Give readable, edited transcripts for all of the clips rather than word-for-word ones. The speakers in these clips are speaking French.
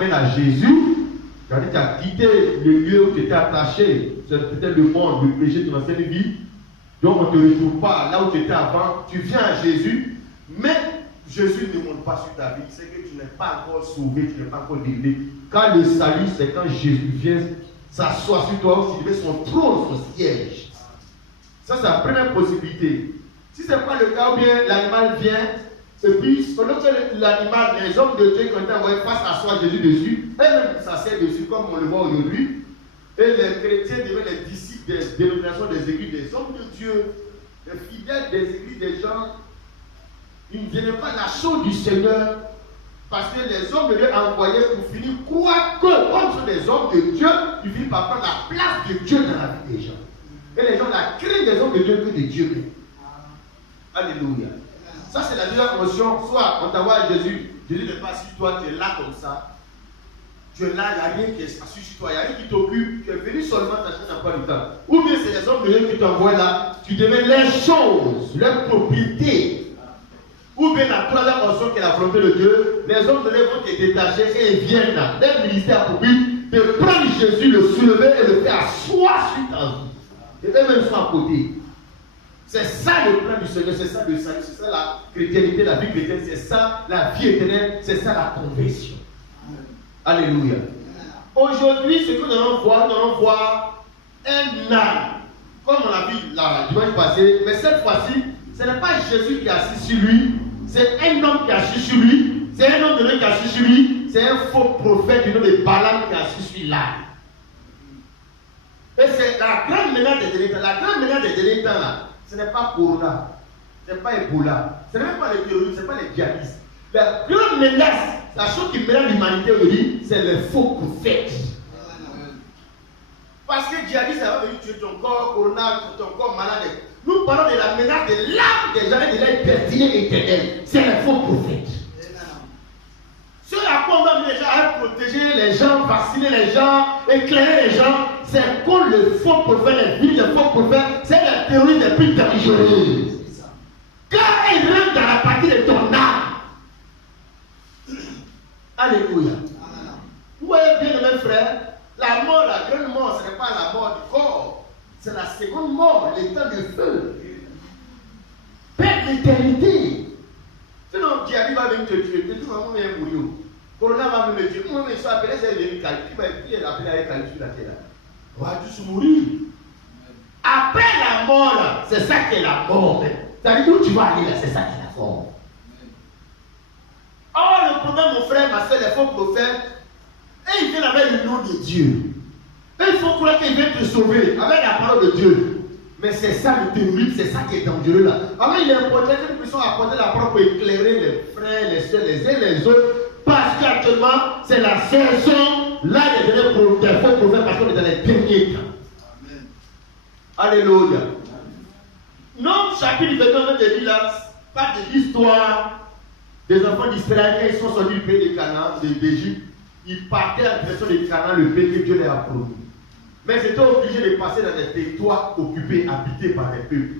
amène à Jésus, c'est-à-dire tu as quitté le lieu où tu étais attaché, c'est peut-être le monde, le péché de ton ancienne vie, donc on ne te retrouve pas là où tu étais avant, tu viens à Jésus, mais Jésus ne monte pas sur ta vie, c'est que tu n'es pas encore sauvé, tu n'es pas encore délivré. Quand le salut, c'est quand Jésus vient s'asseoir sur toi, tu devais son trône, son siège. Ça, c'est la première possibilité. Si ce n'est pas le cas, ou bien l'animal vient, et puis, pendant que l'animal, les hommes de Dieu qui ont été envoyés face à soi Jésus dessus, eux-mêmes s'asseyent dessus, comme on le voit aujourd'hui, et les chrétiens deviennent les disciples des dénominations des églises, des hommes de Dieu, les fidèles des églises, des gens. Ils ne viennent pas la chose du Seigneur, parce que les hommes de Dieu envoyés pour finir croient que, comme sont des hommes de Dieu, ils finissent par prendre la place de Dieu dans la vie des gens. Et les gens la craignent des hommes de Dieu que de Dieu. Alléluia. Ça, c'est la deuxième notion. Soit on t'envoie à Jésus, Jésus n'est pas sur toi, tu es là comme ça. Tu es là, il n'y a rien qui est assis sur toi, il n'y a rien qui t'occupe, tu es venu seulement t'acheter un peu du temps. Ou bien c'est les hommes de Dieu qui t'envoient là, tu deviens les choses, les propriétés. Ou bien la troisième notion qui est la volonté de Dieu, les hommes de Dieu vont te détacher et ils viennent là. Leur ministère pour lui de prendre Jésus, le soulever et le faire asseoir sur ta vie. Et eux-mêmes sont à côté. C'est ça le plan du Seigneur, c'est ça le salut, c'est ça la chrétienté, la vie chrétienne, c'est ça la vie éternelle, c'est ça la conversion. Alléluia. Aujourd'hui, ce que nous allons voir un âne, comme on l'a vu la dimanche passé, mais cette fois-ci, ce n'est pas Jésus qui est assis sur lui, c'est un homme qui est assis sur lui, c'est un homme de Dieu qui est assis sur lui, c'est un faux prophète du nom de Balaam qui est assis sur l'âne. Et c'est la grande menace des derniers temps. La grande menace des derniers temps là, ce n'est pas Corona, ce n'est pas Ebola, ce n'est même pas les terroristes, ce n'est pas les djihadistes. La grande menace, la chose qui menace l'humanité aujourd'hui, c'est les faux prophètes. Parce que djihadistes, ça va venir tuer ton corps, Corona, ton corps malade. Nous parlons de la menace de l'âme des gens et de leur destinée éternelle. C'est les faux prophètes. Ce à quoi on va venir les gens à protéger les gens, vacciner les gens, éclairer les gens, c'est comme le faux prophète, les faux prophètes, c'est les théories les plus dangereuses. Quand ils rentrent dans la partie de ton âme, alléluia. Vous voyez bien, mes frères, la mort, la grande mort, ce n'est pas la mort du corps, c'est la seconde mort, l'état de feu. Perdre l'éternité. Sinon, Dieu va venir te tuer, tu vas mourir. Corona va me tuer. Moi, je suis appelé, c'est le calcul, qui est appelé à calcul sur la terre. On va tous mourir. Après la mort, c'est ça qui est la mort. C'est-à-dire où tu vas aller là, c'est ça qui est la mort. Or, le problème, mon frère, ma soeur, les faux prophètes, et ils viennent avec le nom de Dieu. Et il faut croire qu'ils viennent te sauver avec la parole de Dieu. Mais c'est ça le terrorisme, c'est ça qui est dangereux là. Alors il est important que nous puissions apporter la parole pour éclairer les frères, les soeurs, les uns les autres. Parce qu'actuellement, c'est la saison là des faux prophètes parce qu'on est dans les derniers temps. Amen. Alléluia. Non, chapitre 29 de dit là, parle de l'histoire des enfants d'Israël quand ils sont sortis du pays de Canaan, d'Égypte. Ils partaient en direction de Canaan, le pays que Dieu leur a promis. Mais ils étaient obligés de passer dans des territoires occupés, habités par les peuples.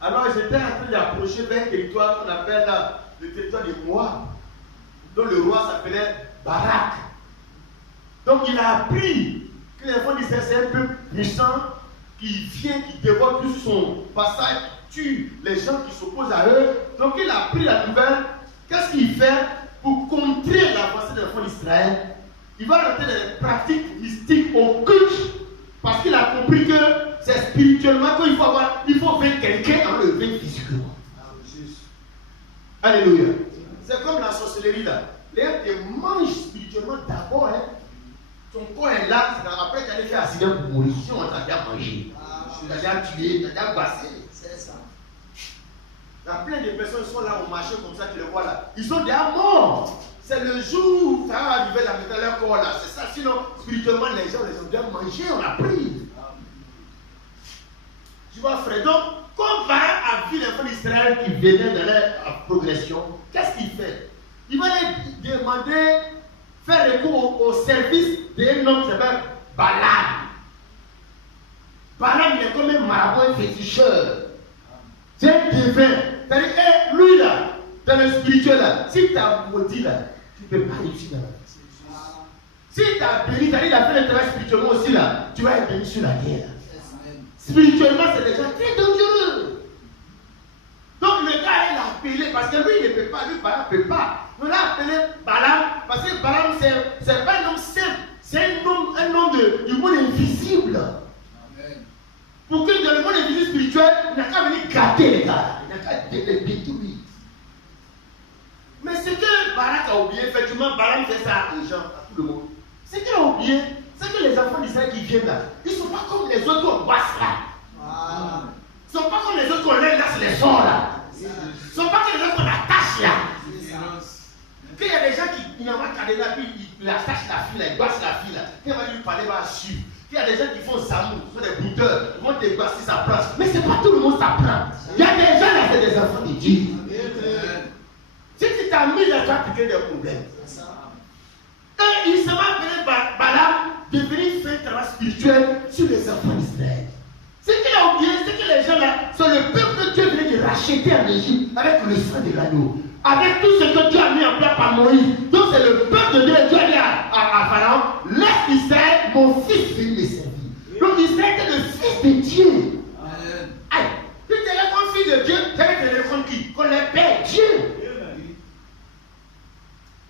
Alors ils étaient en train d'approcher vers un territoire qu'on appelle le territoire de Moab, dont le roi s'appelait Barak. Donc il a appris que les enfants d'Israël, c'est un peuple puissant qui vient, qui dévore tout son passage, tue les gens qui s'opposent à eux. Donc il a appris la nouvelle. Qu'est-ce qu'il fait pour contrer l'avancée des enfants d'Israël? Il va rentrer dans les pratiques mystiques occultes parce qu'il a compris que c'est spirituellement qu'il faut avoir, il faut vaincre quelqu'un en le vaincre physiquement. Alléluia. C'est comme la sorcellerie là. Les gens te mangent spirituellement d'abord. Hein. Ton corps est là, c'est après tu allais faire accident pour mourir. Si on t'a déjà mangé, tu t'as déjà tué, tu t'as déjà passé. C'est ça. Il y a plein de personnes qui sont là au marché comme ça, tu les vois là. Ils sont déjà morts. C'est le jour où ça va arriver la mettre leur corps là. C'est ça. Sinon, spirituellement, les gens les ont bien mangés, on a pris. Tu vois, frère, donc, comme Barak a vu les enfants d'Israël qui venaient dans leur progression, qu'est-ce qu'il fait? Il va leur demander, faire recours au service d'un homme qui s'appelle Balaam. Balaam, il est comme un marabout, un féticheur. C'est un divin. C'est-à-dire, lui là, dans le spirituel là, si tu as maudit là, tu ne peux pas réussir dans la vie. Si tu as béni, c'est-à-dire qu'il a fait le travail spirituellement aussi là, tu vas être béni sur la terre. Spirituellement, c'est déjà très dangereux. Donc le gars, il a appelé, parce que lui, il ne peut pas, lui, Balaam ne peut pas. On l'a appelé Balaam, parce que Balaam, c'est pas un homme simple, c'est un homme du monde invisible. Amen. Pour que dans le monde invisible spirituel, il n'a qu'à venir gâter les gars, il n'a qu'à les détruire. Mais ce que Barak a oublié, effectivement, Balaam fait ça aux gens, à tout le monde. Ce qu'il a oublié, c'est que les enfants d'Israël qui viennent là, ils ne sont pas comme les autres qu'on passe là. Ils ne sont pas comme les autres qu'on lève là, c'est les sorts là. Ils ne sont pas comme les autres qu'on attache là. Qu'il y a des gens qui n'ont pas cadé là, puis ils attachent la fille là, ils bassent la fille là. Quand on va lui parler, il va suivre. Il y a des gens qui font Zamou, qui sont des bouteurs, ils vont te basser sa place. Mais ce n'est pas tout le monde ça prend. Il y a des gens là, c'est des enfants de Dieu. Si tu t'as mis là, tu vas créer des problèmes. Et il se va appeler Balaam de venir faire un travail spirituel sur les enfants d'Israël. Ce qu'il a oublié, c'est que les gens là sont le peuple que Dieu venait de racheter en Égypte avec le sang de l'agneau. Avec tout ce que Dieu a mis en place par Moïse. Donc c'est le peuple de Dieu. Dieu a dit à Pharaon, laisse Israël, mon fils, venir me servir. Donc Israël était le fils de Dieu. Aïe, tu te lèves comme fils de Dieu, tu te lèves comme qui? Qu'on les père Dieu.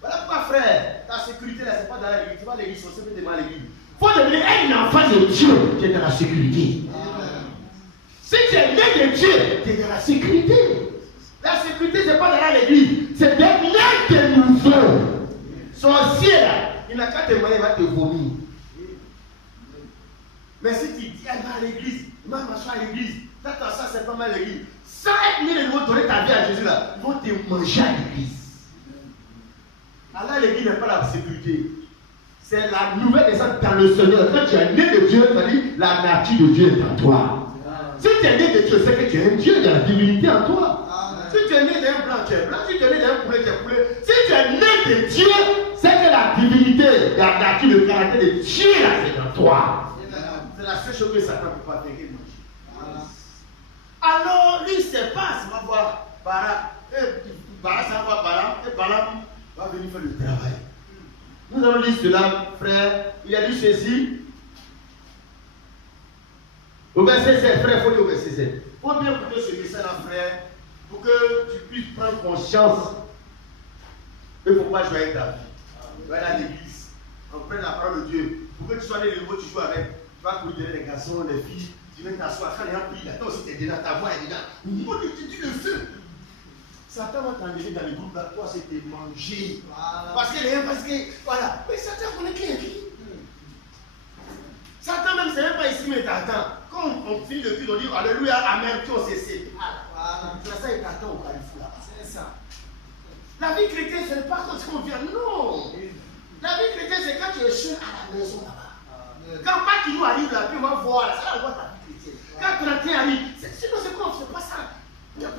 Voilà pourquoi, frère, ta sécurité là, c'est pas dans l'église. Tu vas à l'église, on sait que tu vas à l'église. Il faut devenir un enfant de Dieu qui est dans la sécurité. Si tu es né de Dieu, tu es dans la sécurité. La sécurité, ce n'est pas dans l'église, c'est d'être né de nouveau. Sorcier là, il n'a qu'à te marier, il va te vomir. Mais si tu dis, elle va à l'église, il va marcher à l'église, t'attends ça, c'est pas mal à l'église. Sans être né de nouveau, donner ta vie à Jésus là, ils vont te manger à l'église. Alors l'église n'est pas la sécurité. C'est la nouvelle naissance dans le Seigneur. Quand tu es né de Dieu, c'est-à-dire la nature de Dieu est en toi. Si tu es né de Dieu, c'est que tu es un Dieu, il y a la divinité en toi. Si tu es né d'un blanc, tu es blanc. Si tu es né d'un poulet, tu es poulet. Si tu es né de Dieu, c'est que la divinité, la nature, le caractère de Dieu là, c'est en toi. C'est la seule chose que Satan ne peut pas faire. Alors, lui, il ne sait pas, ça va voir Barak. Barak, ça va voir Balaam. Et Balaam va venir faire le travail. Nous avons lu cela, frère. Il a dit ceci. Au verset 7, frère, il faut dire au verset 7. Il faut bien écouter ce message-là, frère, pour que tu puisses prendre conscience qu'il ne faut pas jouer avec ta vie. Tu vas aller à l'église, on prend la parole de Dieu. Pour que tu sois né de nouveau, tu joues avec. Tu vas courir derrière les garçons, les filles. Tu viens t'asseoir. Quand les gens prient, toi aussi tu es dedans, ta voix est dedans. Oh, tu le feu. Satan va t'enlever dans les groupes là, toi c'est de manger. Voilà. Parce que les gens, parce que, voilà. Mais Satan connaît qui est qui. Satan même, c'est même pas ici, mais t'attends. Quand on finit le culte, on dit Alléluia, Amen, puis on se sépare. Voilà. C'est ça, il t'attend au Carrefour là. C'est ça. La vie chrétienne, ce n'est pas quand on vient, non. La vie chrétienne, c'est quand tu es seul à la maison là-bas. Quand pas qui nous arrive là, puis on va voir, là, ça va voir ta vie chrétienne. Quand 31 arrive, sinon c'est quoi, c'est pas ça.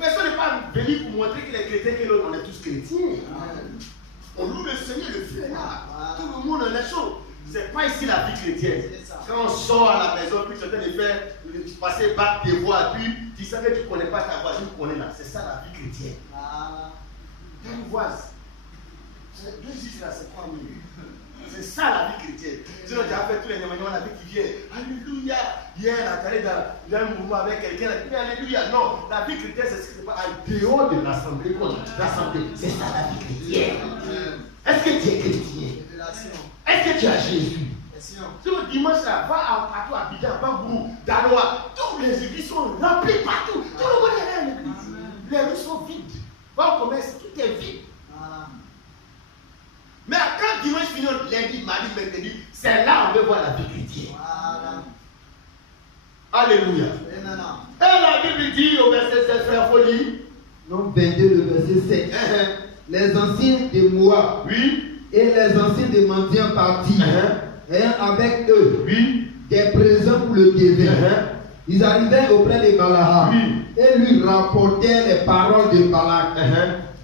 Personne n'est pas venu pour montrer que les chrétiens, que l'autre, on est tous chrétiens. On loue le Seigneur, le feu est là. Tout le monde en est chaud. C'est pas ici la vie chrétienne. Quand on sort à la maison, puis tu es en train de faire passer par tes voix, puis tu sais que tu ne connais pas ta voix, tu connais là. C'est ça la vie chrétienne. Tu une voix. Deux ici là, c'est quoi mieux? C'est ça la vie chrétienne. Sinon, tu as fait tous les événements, la vie qui vient. Alléluia. Hier, tu allais dans un mouvement avec quelqu'un. Alléluia. Non, la vie chrétienne, c'est ce qui se passe en dehors de l'assemblée. C'est ça la vie chrétienne. Est-ce que tu es chrétien? Est-ce que tu as Jésus? Si le dimanche là, va partout à Abidjan, Bambou, Daloa, toutes les églises sont remplies partout. Tout le monde est là à l'église. Les rues sont vides. Va au commerce, tout est vide. Mais quand dimanche finit, lundi, mardi, mercredi, c'est là où on veut voir la vie chrétienne. Alléluia. Et la Bible dit au verset 7, frère Folie. Non, 22, le verset 7. Les anciens de Moab. Oui. Et les anciens des mendiants partis, ayant avec eux des présents pour le devin. Ils arrivaient auprès de Balaam et lui rapportaient les paroles de Balak.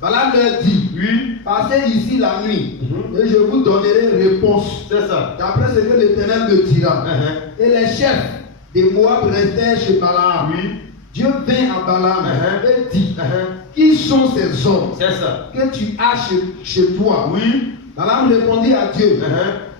Balaam leur dit, passez ici la nuit et je vous donnerai réponse. C'est ça. D'après ce que l'Éternel me dira. Et les chefs de Moab restèrent chez Balaam. Dieu vint à Balaam et dit, qui sont ces hommes que tu as chez toi Balaam répondit à Dieu.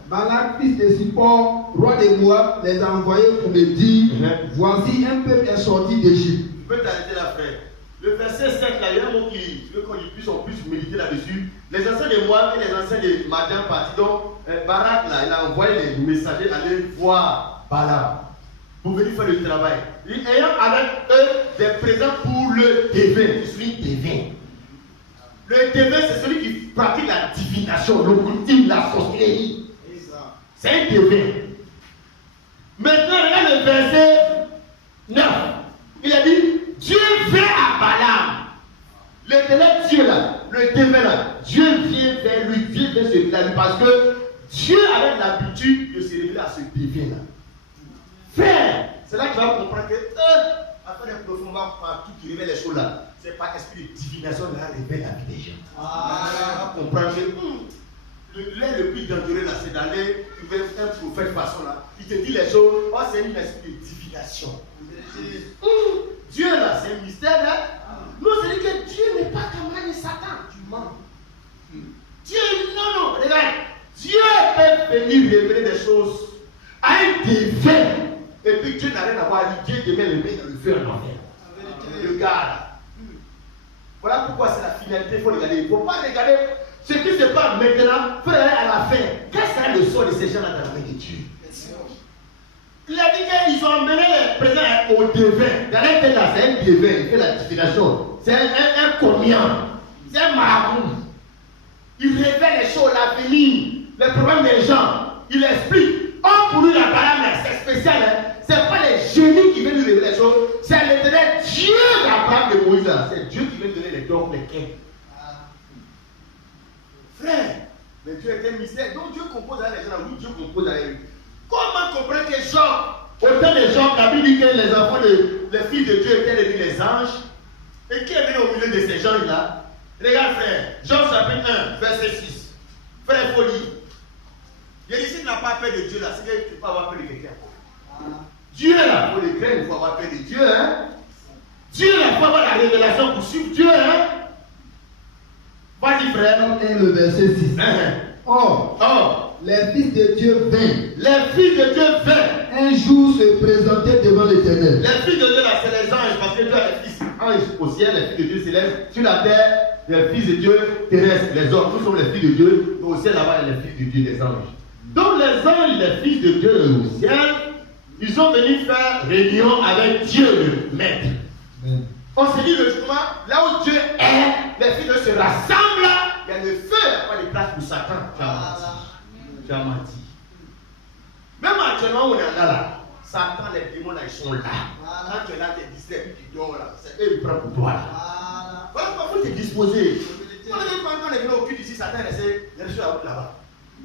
Balak, fils de Zippor, roi de Moab, les a envoyés pour me dire, voici un peuple est sorti d'Égypte. Je peux t'arrêter là, frère. Le verset 5, là, il y a un mot qui, je veux qu'on puisse méditer là-dessus. Les anciens de Moab et les anciens de Madian partis. Donc, Barak, là, il a envoyé les messagers aller voir Balaam pour venir faire le travail. Ayant avec eux des présents pour le devin. Je suis devin. Le devin, c'est celui qui pratique la divination, l'occultisme, la sorcellerie. C'est un devin. Maintenant, regarde le verset 9. Il a dit, Dieu vient à Balaam. Le Dieu là, le devin là, Dieu vient vers lui, Dieu vient se révéler à lui parce que Dieu avait l'habitude de se révéler à ce devin là. Frère, c'est là que tu vas comprendre que afin de profondément tout qui révèle les choses là, c'est pas esprit de divination là révèle la vie des gens. Tu vas comprendre que le plus dangereux là, c'est d'aller trouver un prophète façon là. Il te dit les choses, oh c'est une esprit de divination. Dieu là, c'est un mystère là. Non, c'est que Dieu n'est pas camarade de Satan. Tu mens. Dieu, non, regarde. Dieu peut venir révéler des choses à un devin. Et puis Dieu n'a rien à voir. Dieu devait le mettre dans le feu en enfer. Le gars là. Voilà pourquoi c'est la finalité. Il faut regarder. Il ne faut pas regarder ce qui se passe maintenant. Il faut regarder à la fin. Quel sera le sort de ces gens-là dans la main de Dieu? Il a dit qu'ils ont emmené les présents au devin. Dans les têtes là, c'est un devin. Il fait la divination. C'est un commiant. C'est un marabout. Il révèle les choses, l'avenir, les problèmes des gens. Il explique. Oh, pour lui, la Balaam, c'est spécial. Hein? Ce n'est pas les génies qui viennent lui révéler les choses. C'est l'éternel Dieu d'Abraham de Moïse. C'est Dieu qui vient donner les dons, les quais. Frère, mais Dieu est un mystère. Donc Dieu compose avec les gens. Oui, Dieu compose avec eux. Comment comprendre que Job, au temps de Job, la Bible dit que les enfants, les filles de Dieu étaient les anges. Et qui est venu au milieu de ces gens-là? Regarde, frère, Job chapitre 1, verset 6. Frère, il faut lire. Jésus n'a pas peur de Dieu là, c'est que tu peux avoir peur de quelqu'un. Dieu là, il faut le craindre, il faut avoir peur de Dieu. Hein? Dieu là, il faut avoir la révélation pour suivre Dieu. Hein? Vas-y, frère. Et le verset 6. Or, les fils de Dieu vinrent. Les fils de Dieu vinrent. Un jour se présenter devant l'Éternel. Les fils de Dieu là, c'est les anges, parce que Dieu a les fils anges au ciel, les fils de Dieu célestes. Sur la terre, les fils de Dieu terrestres, les hommes. Nous sommes les fils de Dieu. Mais au ciel là-bas, les fils de Dieu, les anges. Donc les anges, les fils de Dieu au ciel, ils sont venus faire réunion avec Dieu le Maître. On se dit le jour là où Dieu est, les fils de Dieu se rassemblent. Il y a le feu, il n'y a pas de place pour Satan. Tu as menti. Même actuellement, on est là. Satan, les démons, là, ils sont là. Quand tu es là, tu es distrait, puis tu dors là. C'est eux qui prennent pour toi là. Voilà pourquoi il faut te disposer. Quand on est venu au culte ici, Satan est resté là-bas.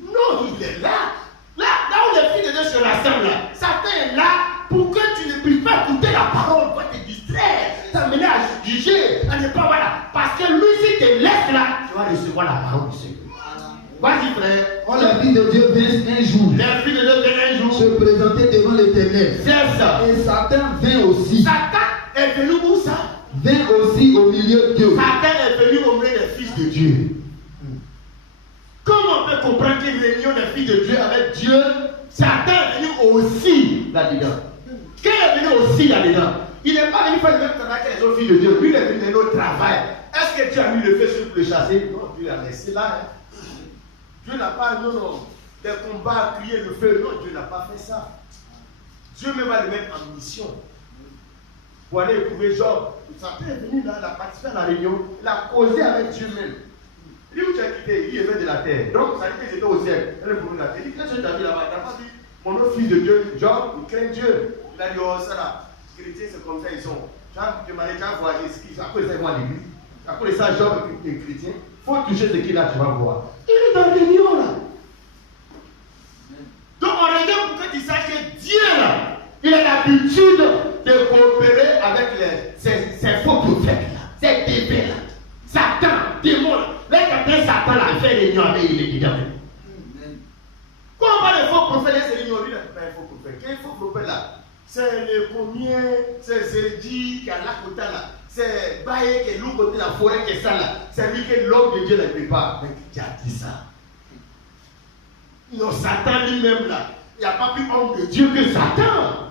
Non, il est là. Là où les filles de Dieu se rassemblent là. Satan est là pour que tu ne puisses pas écouter la parole. Tu vas te distraire, t'amener à juger, à ne pas voilà. Parce que lui, si tu te laisses là, tu vas recevoir la parole du Seigneur. Vas-y, frère. Oh, les filles de Dieu vinrent un jour. Les filles de Dieu vinrent un jour. Se présenter devant l'Éternel. C'est ça. Et Satan vint aussi. Satan est venu où ça? Vint aussi au milieu d'eux. Satan est venu au milieu des fils de Dieu. Comment on peut comprendre qu'une réunion des fils de Dieu avec Dieu, Satan est venu aussi là-dedans? Quel est venu aussi là-dedans? Il n'est pas venu faire le même travail que les autres filles de Dieu. Lui, il est venu faire notre travail. Est-ce que Dieu a mis le feu sur le chasser? Non, Dieu l'a laissé là. Hein. Dieu n'a pas, non, des combats, crier le feu. Non, Dieu n'a pas fait ça. Dieu même va le mettre en mission. Pour aller éprouver Job. Satan est venu là, il a participé à la réunion, il a causé avec Dieu même. Il dit où tu as quitté? Il est venu de la terre. Donc, ça dit qu'ils étaient au ciel. Elle est venue de la terre. Il dit, qu'est-ce que tu as dit là-bas? Il n'a pas dit, mon autre fils de Dieu, Job, il craint Dieu. Il a dit, oh, ça là, les chrétiens, c'est comme ça, ils sont. Tu as demandé, tu as voyagé, après ça, ils vont à l'église. Après ça, Job est chrétien. Il faut toucher ce qu'il a, tu vas voir. Il est dans le réunion là. Donc, on regarde pour que tu saches que Dieu là, il a l'habitude de coopérer avec ces faux prophètes là, ces débiles là. Satan, démon là. Là, quand Satan là, il fait réunion avec il est dedans. Quand on parle de faux prophètes, c'est réunion, lui, là, c'est pas un faux prophète. Quel faux prophète là? C'est le combien, c'est Zédi qui a là côté là. C'est Baye qui est l'autre côté de la forêt qui est ça là. C'est lui qui est l'homme de Dieu ne peut pas. Mais qui a dit ça? Non, Satan lui-même là, il n'y a pas plus homme de Dieu que Satan.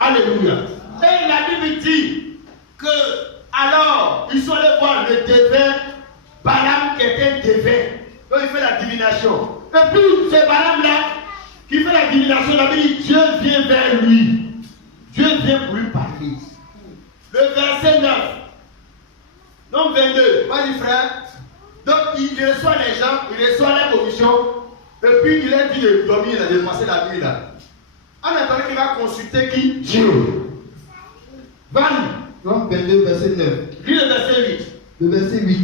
Alléluia. Et la Bible dit que alors ils sont allés voir le devin, Balaam qui était un devin. Donc il fait la divination. Et puis c'est Balaam là qui fait la divination. La Bible dit Dieu vient vers lui. Dieu vient pour lui parler. Le verset 9. Donc 22. Vas-y frère. Donc il reçoit les gens, il reçoit la commission. Et puis il a dit de dormir, de passer la nuit là. En attendant qu'il va consulter qui? Dieu. Donc 22, verset 9. Lis le verset 8. Le verset 8.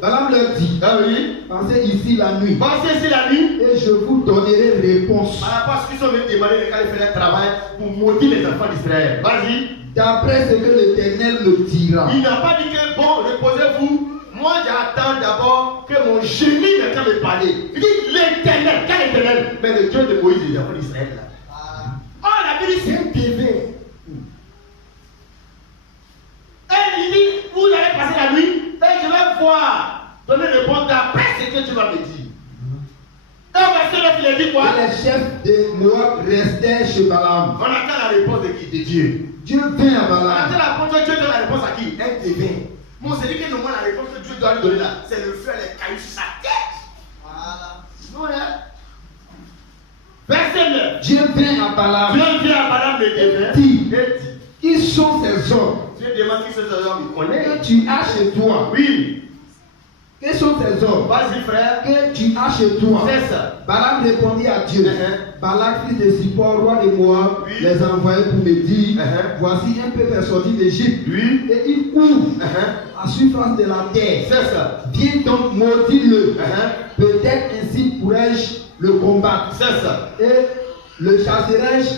Balaam leur dit, Ah oui. Passez ici la nuit. Passez ici la nuit. Et je vous donnerai réponse. Par rapport à ce qu'ils sont venus demander quand ils faisaient le travail pour maudire les enfants d'Israël. Vas-y. D'après ce que l'Éternel me dira. Il n'a pas dit que bon, reposez-vous. Moi j'attends d'abord que mon génie ne quand me parler. Il dit l'Éternel. Quel Éternel? Mais le Dieu de Moïse et des enfants d'Israël là. Oh, la Bible c'est un devin. Et il dit, vous allez passer la nuit, et je vais voir, donner réponse d'après ce que tu vas me dire. Et au verset 9, il a dit quoi? Et les chefs de Moab restaient chez Balaam. On attend la réponse de qui? De Dieu. Dieu vint à On Balaam. attend la réponse de Dieu, donne la réponse à qui? Un devin. Bon, c'est dit que normalement la réponse que Dieu doit lui donner là, c'est le feu et les cailloux sur sa tête. Voilà. Non, hein? Verset 9. Dieu vint à Balaam. Dieu vient à Balaam le devin. Dit, Et dit, qui sont ces hommes Dieu demande qui sont ces hommes, il connaît. que tu as chez toi? Oui. Qui sont ces hommes Vas-y frère. que tu as chez toi? C'est ça. Balaam répondit à Dieu. Balak, fils de Zippor, roi de Moab, Oui. les a envoyés pour me dire, Uh-huh. voici un peuple est sorti d'Égypte. Oui. Et il court à surface de la terre. C'est ça. Viens donc maudis-le. Peut-être ainsi pourrais-je le combattre. C'est ça. Et le chasserai-je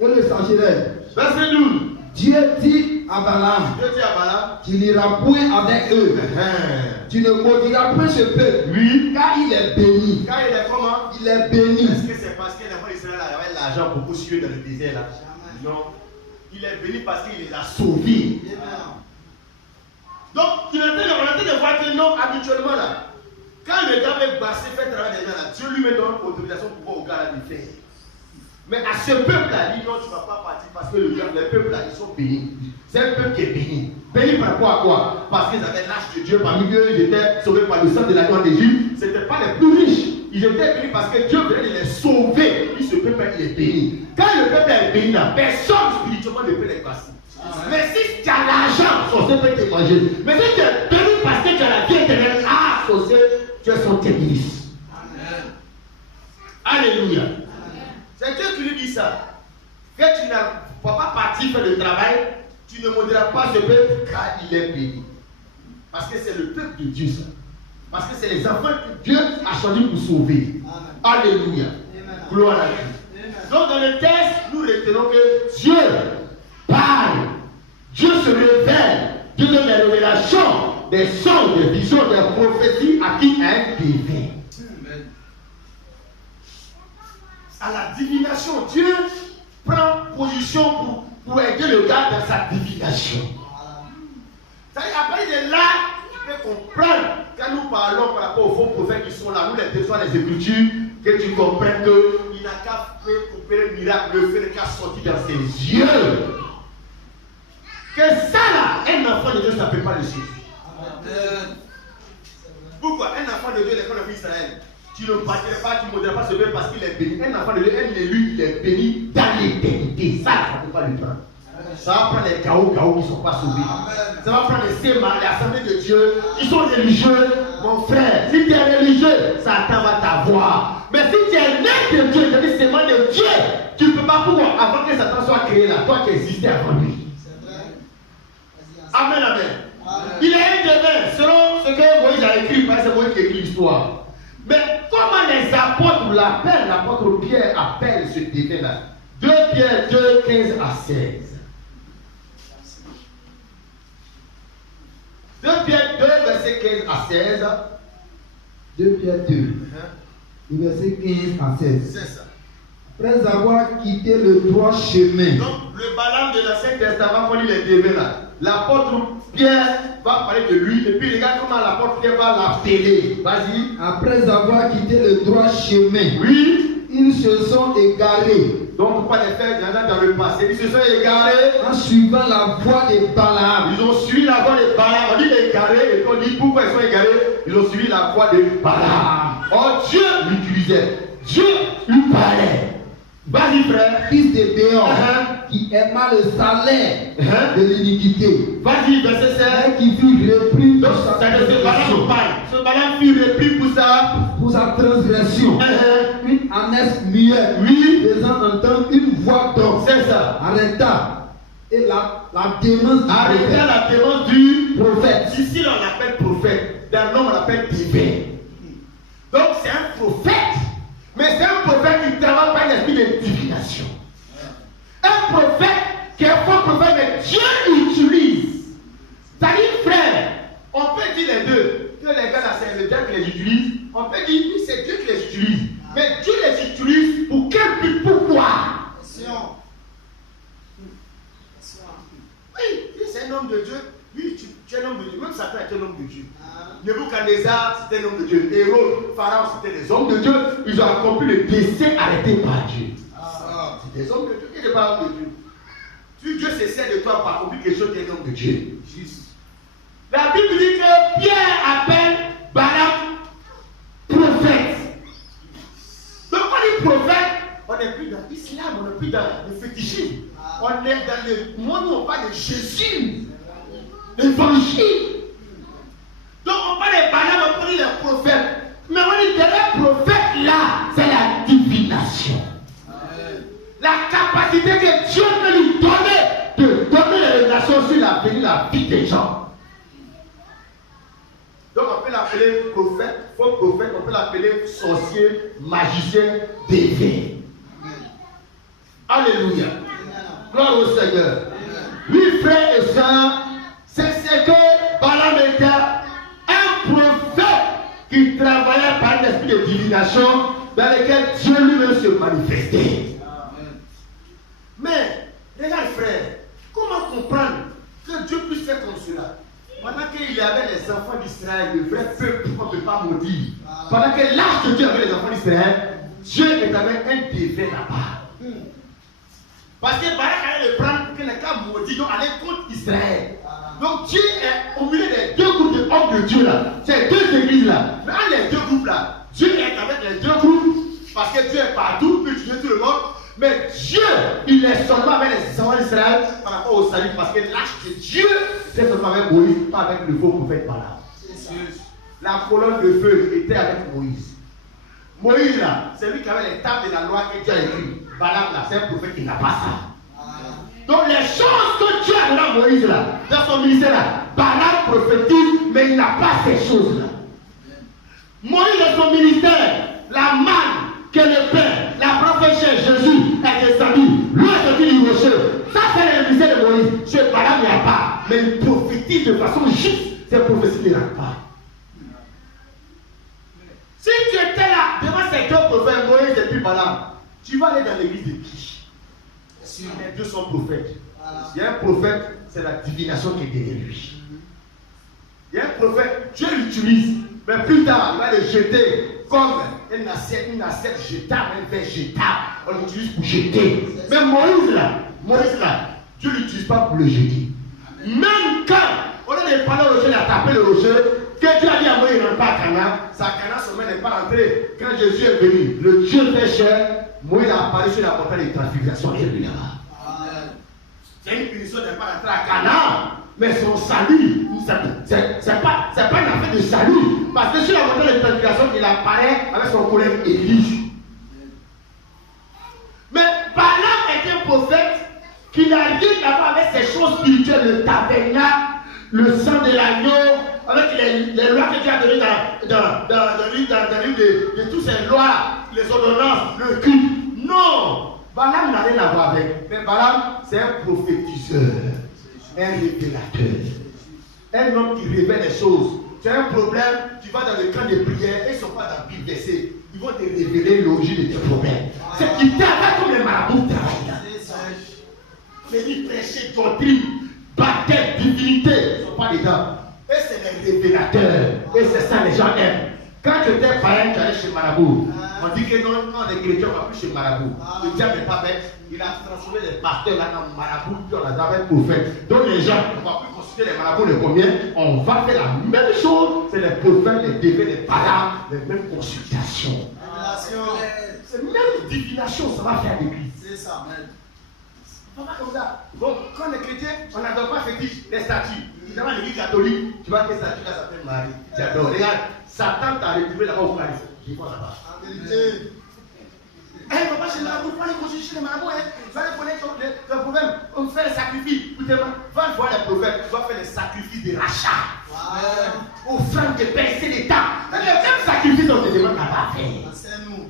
et le chasserai. Verset 12. Dieu dit à Balaam, Dieu dit à Balaam. tu n'iras point avec eux. Tu ne maudiras point ce peuple. Oui. Car il est béni. Car il est comment? Il est béni. Est-ce que c'est parce que les enfants d'Israël avaient l'argent pour poursuivre dans le désert là? Non. Il est béni parce qu'il les a sauvés. Donc, on est en train de voir que non, habituellement là, quand le gars veut basser, faire travailler des gens là, Dieu lui met dans l'autorisation pour pouvoir au gars là de faire. Mais à ce peuple-là, il dit non, tu ne vas pas partir parce que les peuples là, ils sont bénis. C'est un peuple qui est béni. Béni par rapport à quoi? Parce qu'ils avaient l'âge de Dieu. Parmi eux, ils étaient sauvés par le sang de l'agneau d'Égypte. Ce n'étaient pas les plus riches. Ils étaient bénis parce que Dieu venait de les sauver. Et ce peuple, il est béni. Quand le peuple est béni, là, personne spirituellement ne peut les passer. Mais si tu as l'argent, sorcier peut te manger. Mais si tu es béni parce que tu as la vie éternelle, ah, sorcier, tu es son technique. Alléluia. C'est Dieu qui lui dit ça. Que tu ne vas pas partir faire le travail, tu ne maudiras pas ce peuple car il est béni. Parce que c'est le peuple de Dieu ça. Parce que c'est les enfants que Dieu a choisi pour sauver. Amen. Alléluia. Amen. Gloire à Dieu. Amen. Donc dans le texte, nous retenons que Dieu parle. Dieu se révèle. Dieu donne des révélations, des sons, des visions, des prophéties à qui? À un divin. À la divination, Dieu prend position pour aider le gars dans sa divination. C'est-à-dire, après, il est là, il peut comprendre. Quand nous parlons par rapport aux faux prophètes qui sont là, nous les besoins des Écritures, que tu comprennes qu'il n'a qu'à opérer le miracle, le fait qu'à sortir dans ses yeux. Que ça là, un enfant de Dieu, ça ne peut pas le suivre. Pourquoi? Un enfant de Dieu, les enfants d'Israël. Tu ne partirais pas, tu ne maudiras pas ce peuple parce qu'il est béni. Un enfant de Dieu, un élu, il est béni dans l'éternité. Ça ne peut pas le prendre. Ça va prendre les chaos qui ne sont pas sauvés. Ça va prendre les sémas, les assemblées de Dieu qui sont religieux. Mon frère, si tu es religieux, Satan va t'avoir. Mais si tu es né de Dieu, c'est-à-dire sémant de Dieu, tu ne peux pas pouvoir, avant que Satan soit créé là, toi qui existais avant lui. Amen, amen. Il est un devin, selon ce que Moïse a écrit, c'est Moïse qui écrit l'histoire. Mais comment les apôtres l'appellent, l'apôtre Pierre appelle ce devin-là? 2 Pierre 2, 15 à 16. 2 Pierre 2, verset 15 à 16. 2 Pierre 2, le verset 15 à 16. C'est ça. Après avoir quitté le droit chemin. Donc, le Balaam de l'Ancien Testament, qu'on lit les devins là, l'apôtre Pierre va parler de lui, et puis regarde comment l'apôtre Pierre va l'appeler. Vas-y. Après avoir quitté le droit chemin, Oui. ils se sont égarés. Donc, pas les faire dans le passé. Ils se sont égarés en suivant la voie de Balaam. Ils ont suivi la voie de Balaam. On dit égarés, et on dit pourquoi ils sont égarés. Ils ont suivi la voie de Balaam. Oh, Dieu l'utilisait. Dieu lui parlait. Vas-y, frère. Fils de Béor, qui aima le salaire de l'iniquité. Vas-y, verset 16. Et qui fut repris pour sa transgression. Ce Balaam fut repris pour sa transgression. Une ânesse muette, faisant entendre une voix d'homme. C'est ça. Arrêta. Et la démence du prophète. Ici, on l'appelle prophète. Dans l'homme, on l'appelle divin. Donc, c'est un prophète. Mais c'est un prophète qui travaille par l'esprit de divination. Un prophète qui est un faux prophète, mais Dieu l'utilise. C'est-à-dire, frère, on peut dire les deux. Que les gars, là, c'est le Dieu qui les utilise. On peut dire, oui, c'est Dieu qui les utilise. Mais Dieu les utilise pour quel but? Pourquoi? Oui, c'est un homme de Dieu. Oui, tu es un homme de Dieu. Même Satan est un homme de Dieu. Nebuchadnezzar, c'était un homme de Dieu. Hérode, Pharaon, c'était des hommes de Dieu. Ils ont accompli le dessein arrêté par Dieu. C'est des hommes de Dieu. Qui n'est pas homme de Dieu? Si Dieu se sert de toi pour accomplir quelque chose, tu es un homme de Dieu. La Bible dit que Pierre appelle Balaam prophète. Donc on dit prophète, on n'est plus dans l'islam, on n'est plus dans le fétichisme. On est dans le monde où on parle de Jésus, l'évangile. Donc on parle de Balaam, on parle de prophète. Mais on dit que le prophète là, c'est la divination. La capacité que Dieu peut lui donner de donner les révélations sur la vie des gens. Donc on peut l'appeler prophète, faux prophète, on peut l'appeler sorcier, magicien, dévié. Alléluia. Gloire au Seigneur. Oui, frères et sœurs, c'est que Balaam était un prophète qui travaillait par l'esprit de divination dans lequel Dieu lui-même se manifestait. Mais, regarde frère, comment comprendre que Dieu puisse faire comme cela? Pendant qu'il y avait les enfants d'Israël, le vrai peuple, on ne peut pas maudire. Pendant que l'âge de Dieu avait les enfants d'Israël, Dieu est avec un dévin là-bas. Parce que Barak allait le prendre pour qu'il n'ait qu'à maudire, donc aller contre Israël. Donc Dieu est au milieu des deux groupes d'hommes de Dieu là. C'est deux églises là. Mais dans les deux groupes là, Dieu est avec les deux groupes. Parce que Dieu est partout, peut tuer tout le monde. Mais Dieu, il est seulement avec les enfants d'Israël par rapport au salut. Parce que l'âge de Dieu, c'est seulement avec Moïse, pas avec le faux prophète Balaam. La colonne de feu était avec Moïse. Moïse là, c'est lui qui avait les tables de la loi que Dieu a écrit. Balaam là, c'est un prophète qui n'a pas ça. Donc les choses que Dieu a donné à Moïse là, dans son ministère là, Balaam prophétise, mais il n'a pas ces choses là. Moïse dans son ministère, la manne que le Père, la prophète Jésus est descendu, lui est sorti du rocher. Ça c'est le ministère de Moïse. Chez Balaam il n'y a pas, mais il prophétise de façon juste, c'est prophétie qu'il n'a pas. Si tu étais là devant ces deux prophètes, Moïse et puis Balaam, tu vas aller dans l'église de qui? Les deux sont prophètes. Il y a un prophète, c'est la divination qui est derrière lui. Il y a un prophète, Dieu l'utilise, mais plus tard, il va le jeter comme une assiette jetable, un verre jetable. On l'utilise pour jeter. Mais Moïse là, Dieu ne l'utilise pas pour le jeter. Même quand on a parlé au rocher, il a tapé le rocher, que Dieu a dit à Moïse, il ne rentre pas à Cana, sa Cana son main n'est pas rentrée. Quand Jésus est venu, le Dieu fait chair, Moïse a apparu sur la montagne de transfiguration et lui là-bas. C'est une punition de ne pas rentrer à Cana, mais son salut, c'est pas une affaire de salut. Parce que sur la montagne de transfiguration, il apparaît avec son collègue Élie. Mais Balaam est un prophète qui n'a rien à voir avec ces choses spirituelles, le tabernacle, le sang de l'agneau, avec les lois que Dieu a données dans l'une de toutes ces lois, les ordonnances, le culte. Non, Balaam n'a rien à voir avec. Mais Balaam, c'est un prophétiseur, un révélateur, un homme qui révèle les choses. Tu as un problème, tu vas dans le camp de prière, et ils ne sont pas dans le Bible versé. Ils vont te révéler l'origine de tes problèmes. C'est qu'ils t'attaquent comme les marabouts travaillent. C'est lui prêcher doctrine, baptême, divinité. pas dedans. Et c'est les révélateurs. Et c'est ça les gens aiment. Quand tu étais païen, tu allais chez Marabout. On dit que non, quand les chrétiens, on va plus chez Marabout. Le diable n'est pas bête. Il a transformé les pasteurs là dans Marabout, puis on les a fait prophètes. Donc les gens, on ne va plus consulter les marabouts les premiers. On va faire la même chose. C'est les prophètes, les dévés, les palas, les mêmes consultations. C'est même divination, ça va faire l'église. C'est ça, même. Pas comme ça. Bon, quand les chrétiens, on n'adore pas les statues. Dans l'église catholique, tu vois que les statues là s'appellent Marie. J'adore. Regarde, Satan t'a récupéré là-bas au Paris. Je vois là-bas. En vérité. Eh, papa, chez les marabouts, il faut aller consulter chez les marabouts. Tu vas aller connaître le problème. On fait les sacrifices. Va voir les prophètes. Tu vas faire les sacrifices de rachat. Offrande de paix, c'est l'État. Les mêmes sacrifices, on te demande là-bas à faire. C'est nous.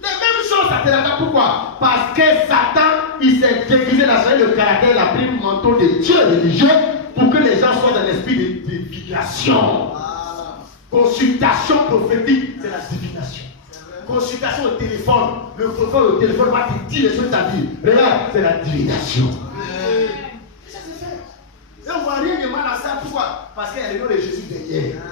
Les mêmes choses, ça te l'attend. Pourquoi? Parce que Satan, il s'est déguisé la soirée, le caractère, il a pris le manteau de Dieu religieux pour que les gens soient dans l'esprit de divination. Consultation prophétique, c'est la divination. Consultation au téléphone, le prophète au téléphone va te dire les choses de ta vie. Regarde, c'est la divination. Et on ne voit rien de mal à ça. Pourquoi? Parce qu'il y a le nom de Jésus derrière.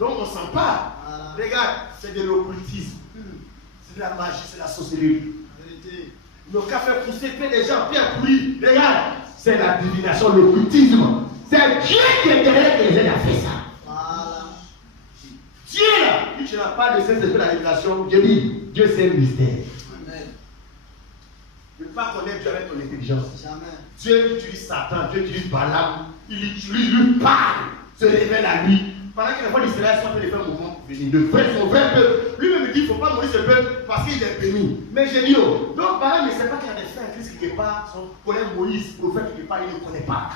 Donc on ne sent pas. Regarde, c'est de l'occultisme. C'est de la magie, c'est de la sorcellerie. Le cas fait pousser plein de gens bien pourris. Regarde, c'est la divination, l'occultisme. C'est Dieu qui est derrière qui les aide à faire ça. Dieu là, si tu n'as pas de sens de la révélation, Dieu dit, Dieu c'est le mystère. Amen. Tu ne peux pas connaître Dieu avec ton intelligence. Jamais. Dieu utilise Satan, Dieu utilise Balaam, il utilise, lui parle, se révèle à lui. Pendant que les fois d'Israël sont en train de faire un mouvement pour venir, de faire son vrai peuple. Lui-même me dit, il ne faut pas mourir ce peuple parce qu'il est béni. Mais j'ai dit, oh, donc Balaam ne sait pas qu'il y a des frères en Christ quelque part, son collègue Moïse, prophète quelque part, il ne connaît pas.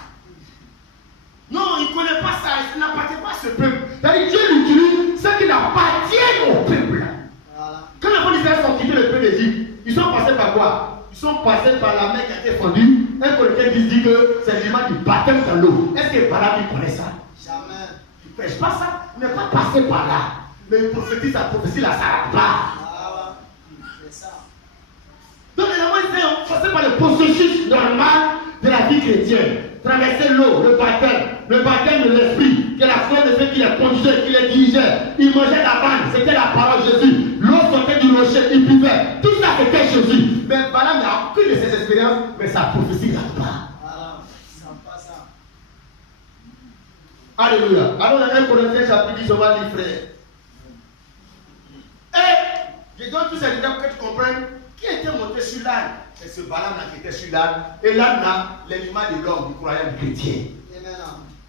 Non, il ne connaît pas ça, il n'appartient pas à ce peuple. C'est-à-dire Dieu l'utilise ce qui n'appartient au peuple. Voilà. Quand les fois d'Israël sont quittés le peuple d'Égypte, ils sont passés par quoi? Ils sont passés par la mer qui a été fondue. Un collègue dit que c'est l'image du baptême dans l'eau. Est-ce que Balaam il connaît ça? Jamais. Il ne prêche pas ça, il n'est pas passé par là. Mais il prophétise, la prophétie ne s'arrête pas. Voilà. C'est ça. Donc les gens sont passés par le processus normal de la vie chrétienne. Traverser l'eau, le baptême de l'esprit, que la foi de ceux qui les conduisait, qui les dirigeait. Il mangeait la manne, c'était la parole de Jésus. L'eau sortait du rocher, il buvait. Tout ça c'était Jésus. Mais Balaam n'a aucune de ses expériences, mais sa prophétie n'a pas. Voilà, ça n'a pas ça. Alléluia. Alors dans 1 Corinthiens chapitre 10, on va lire frère. Et je donne tous ces détails pour que tu comprennes qui était monté sur l'âne. C'est ce Balaam-là qui était sur l'âne. Et l'âne là, l'animal de l'homme, du croyant, du chrétien.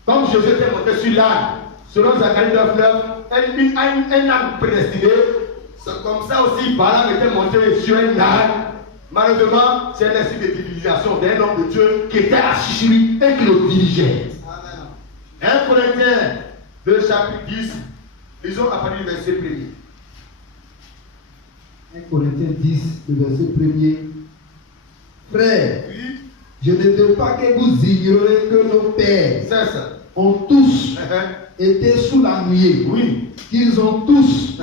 Comme Jésus était monté sur l'âne, selon Zacharie 9:9, un âne prédestiné. C'est comme ça aussi, Balaam était monté sur un âne. Malheureusement, c'est un esprit de divinisation d'un homme de Dieu qui était assis lui et qui le dirigeait. 1 Corinthiens 2, chapitre 10, lisons à partir du verset 1er. 1 Corinthiens 10, le verset 1er. Frère, oui. Je ne veux pas que vous ignorez que nos pères ont tous été sous la nuée. Oui. Qu'ils ont tous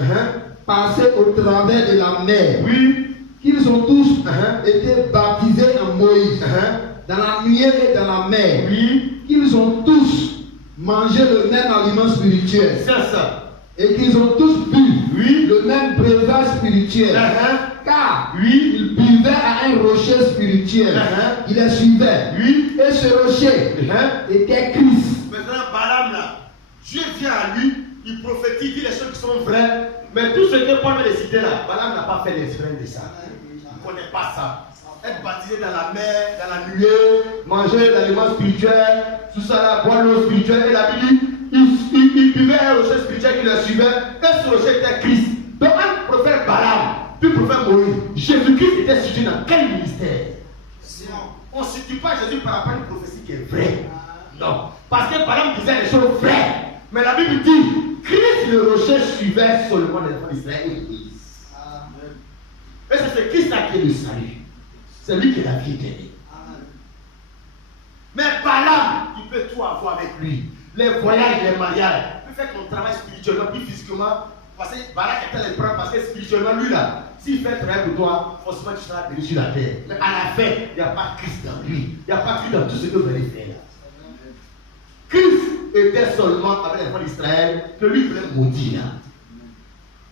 passé au travers de la mer. Oui. Qu'ils ont tous été baptisés en Moïse. Dans la nuée et dans la mer. Oui. Qu'ils ont tous mangé le même aliment spirituel. C'est ça. Et qu'ils ont tous bu le même breuvage spirituel. Car ils buvaient à un rocher spirituel. Ils les suivaient. Et ce rocher était Christ. Maintenant, Balaam là, Dieu vient à lui, il prophétise, dit les choses qui sont vraies. Mais tout ce que Paul vient de citer là, Balaam n'a pas fait l'expérience de ça. Il ne connaît pas ça. Être baptisé dans la mer, dans la nuée, manger l'aliment spirituel, tout ça là, boire l'eau spirituelle. Et la Bible dit, il buvait un rocher spirituel qui le suivait. Et ce rocher était Christ. Donc un prophète Balaam, puis le prophète Moïse, Jésus-Christ était situé dans quel ministère? On ne situe pas Jésus par rapport à une prophétie qui est vraie. Non. Parce que Balaam disait les choses vraies. Mais la Bible dit, Christ le rocher suivait seulement les enfants d'Israël et Moïse. Et c'est ce Christ-là qui est le salut. C'est lui qui est la vie éternelle. Mais Balaam, il peut tout avoir avec lui. Les voyages, les mariages, il peut faire ton travail spirituellement, puis physiquement. Parce que Balaam était l'épreuve, parce que spirituellement, lui là, s'il fait travail pour toi, forcément tu seras béni sur la terre. Mais à la fin, il n'y a pas Christ dans lui. Il n'y a pas Christ dans tout ce que vous allez faire là. Christ était seulement avec les enfants d'Israël que lui voulait maudire.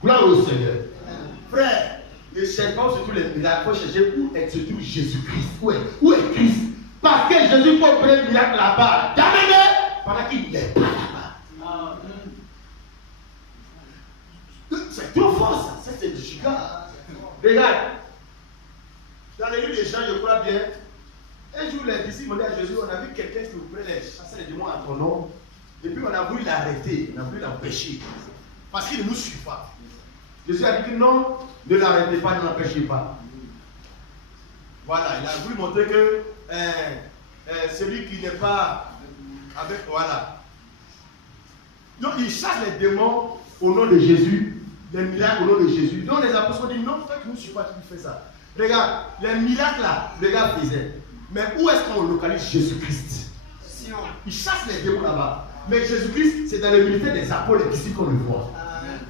Gloire au Seigneur. Frère, ne cherche pas surtout les miracles, il faut chercher où est surtout Jésus-Christ. Où est Christ? Parce que Jésus peut opérer le miracle là-bas. Pendant qu'il n'est pas là-bas. C'est trop fort ça. C'est du giga. Regarde. Dans les lieux des gens, je crois bien. Un jour, les disciples ont dit à Jésus, on a vu quelqu'un qui voulait chasser les démons à ton nom. Et puis on a voulu l'arrêter, on a voulu l'empêcher. Parce qu'il ne nous suit pas. Jésus a dit que non, ne l'arrêtez pas, ne l'empêchez pas. Voilà, il a voulu montrer que celui qui n'est pas avec, voilà. Donc il chasse les démons au nom de Jésus, les miracles au nom de Jésus. Donc les apôtres ont dit non, toi qui ne nous suis pas, tu fais ça. Regarde, les miracles là, les gars faisaient. Mais où est-ce qu'on localise Jésus-Christ? Il chasse les démons là-bas. Mais Jésus-Christ, c'est dans le ministère des apôtres, les disciples qu'on le voit.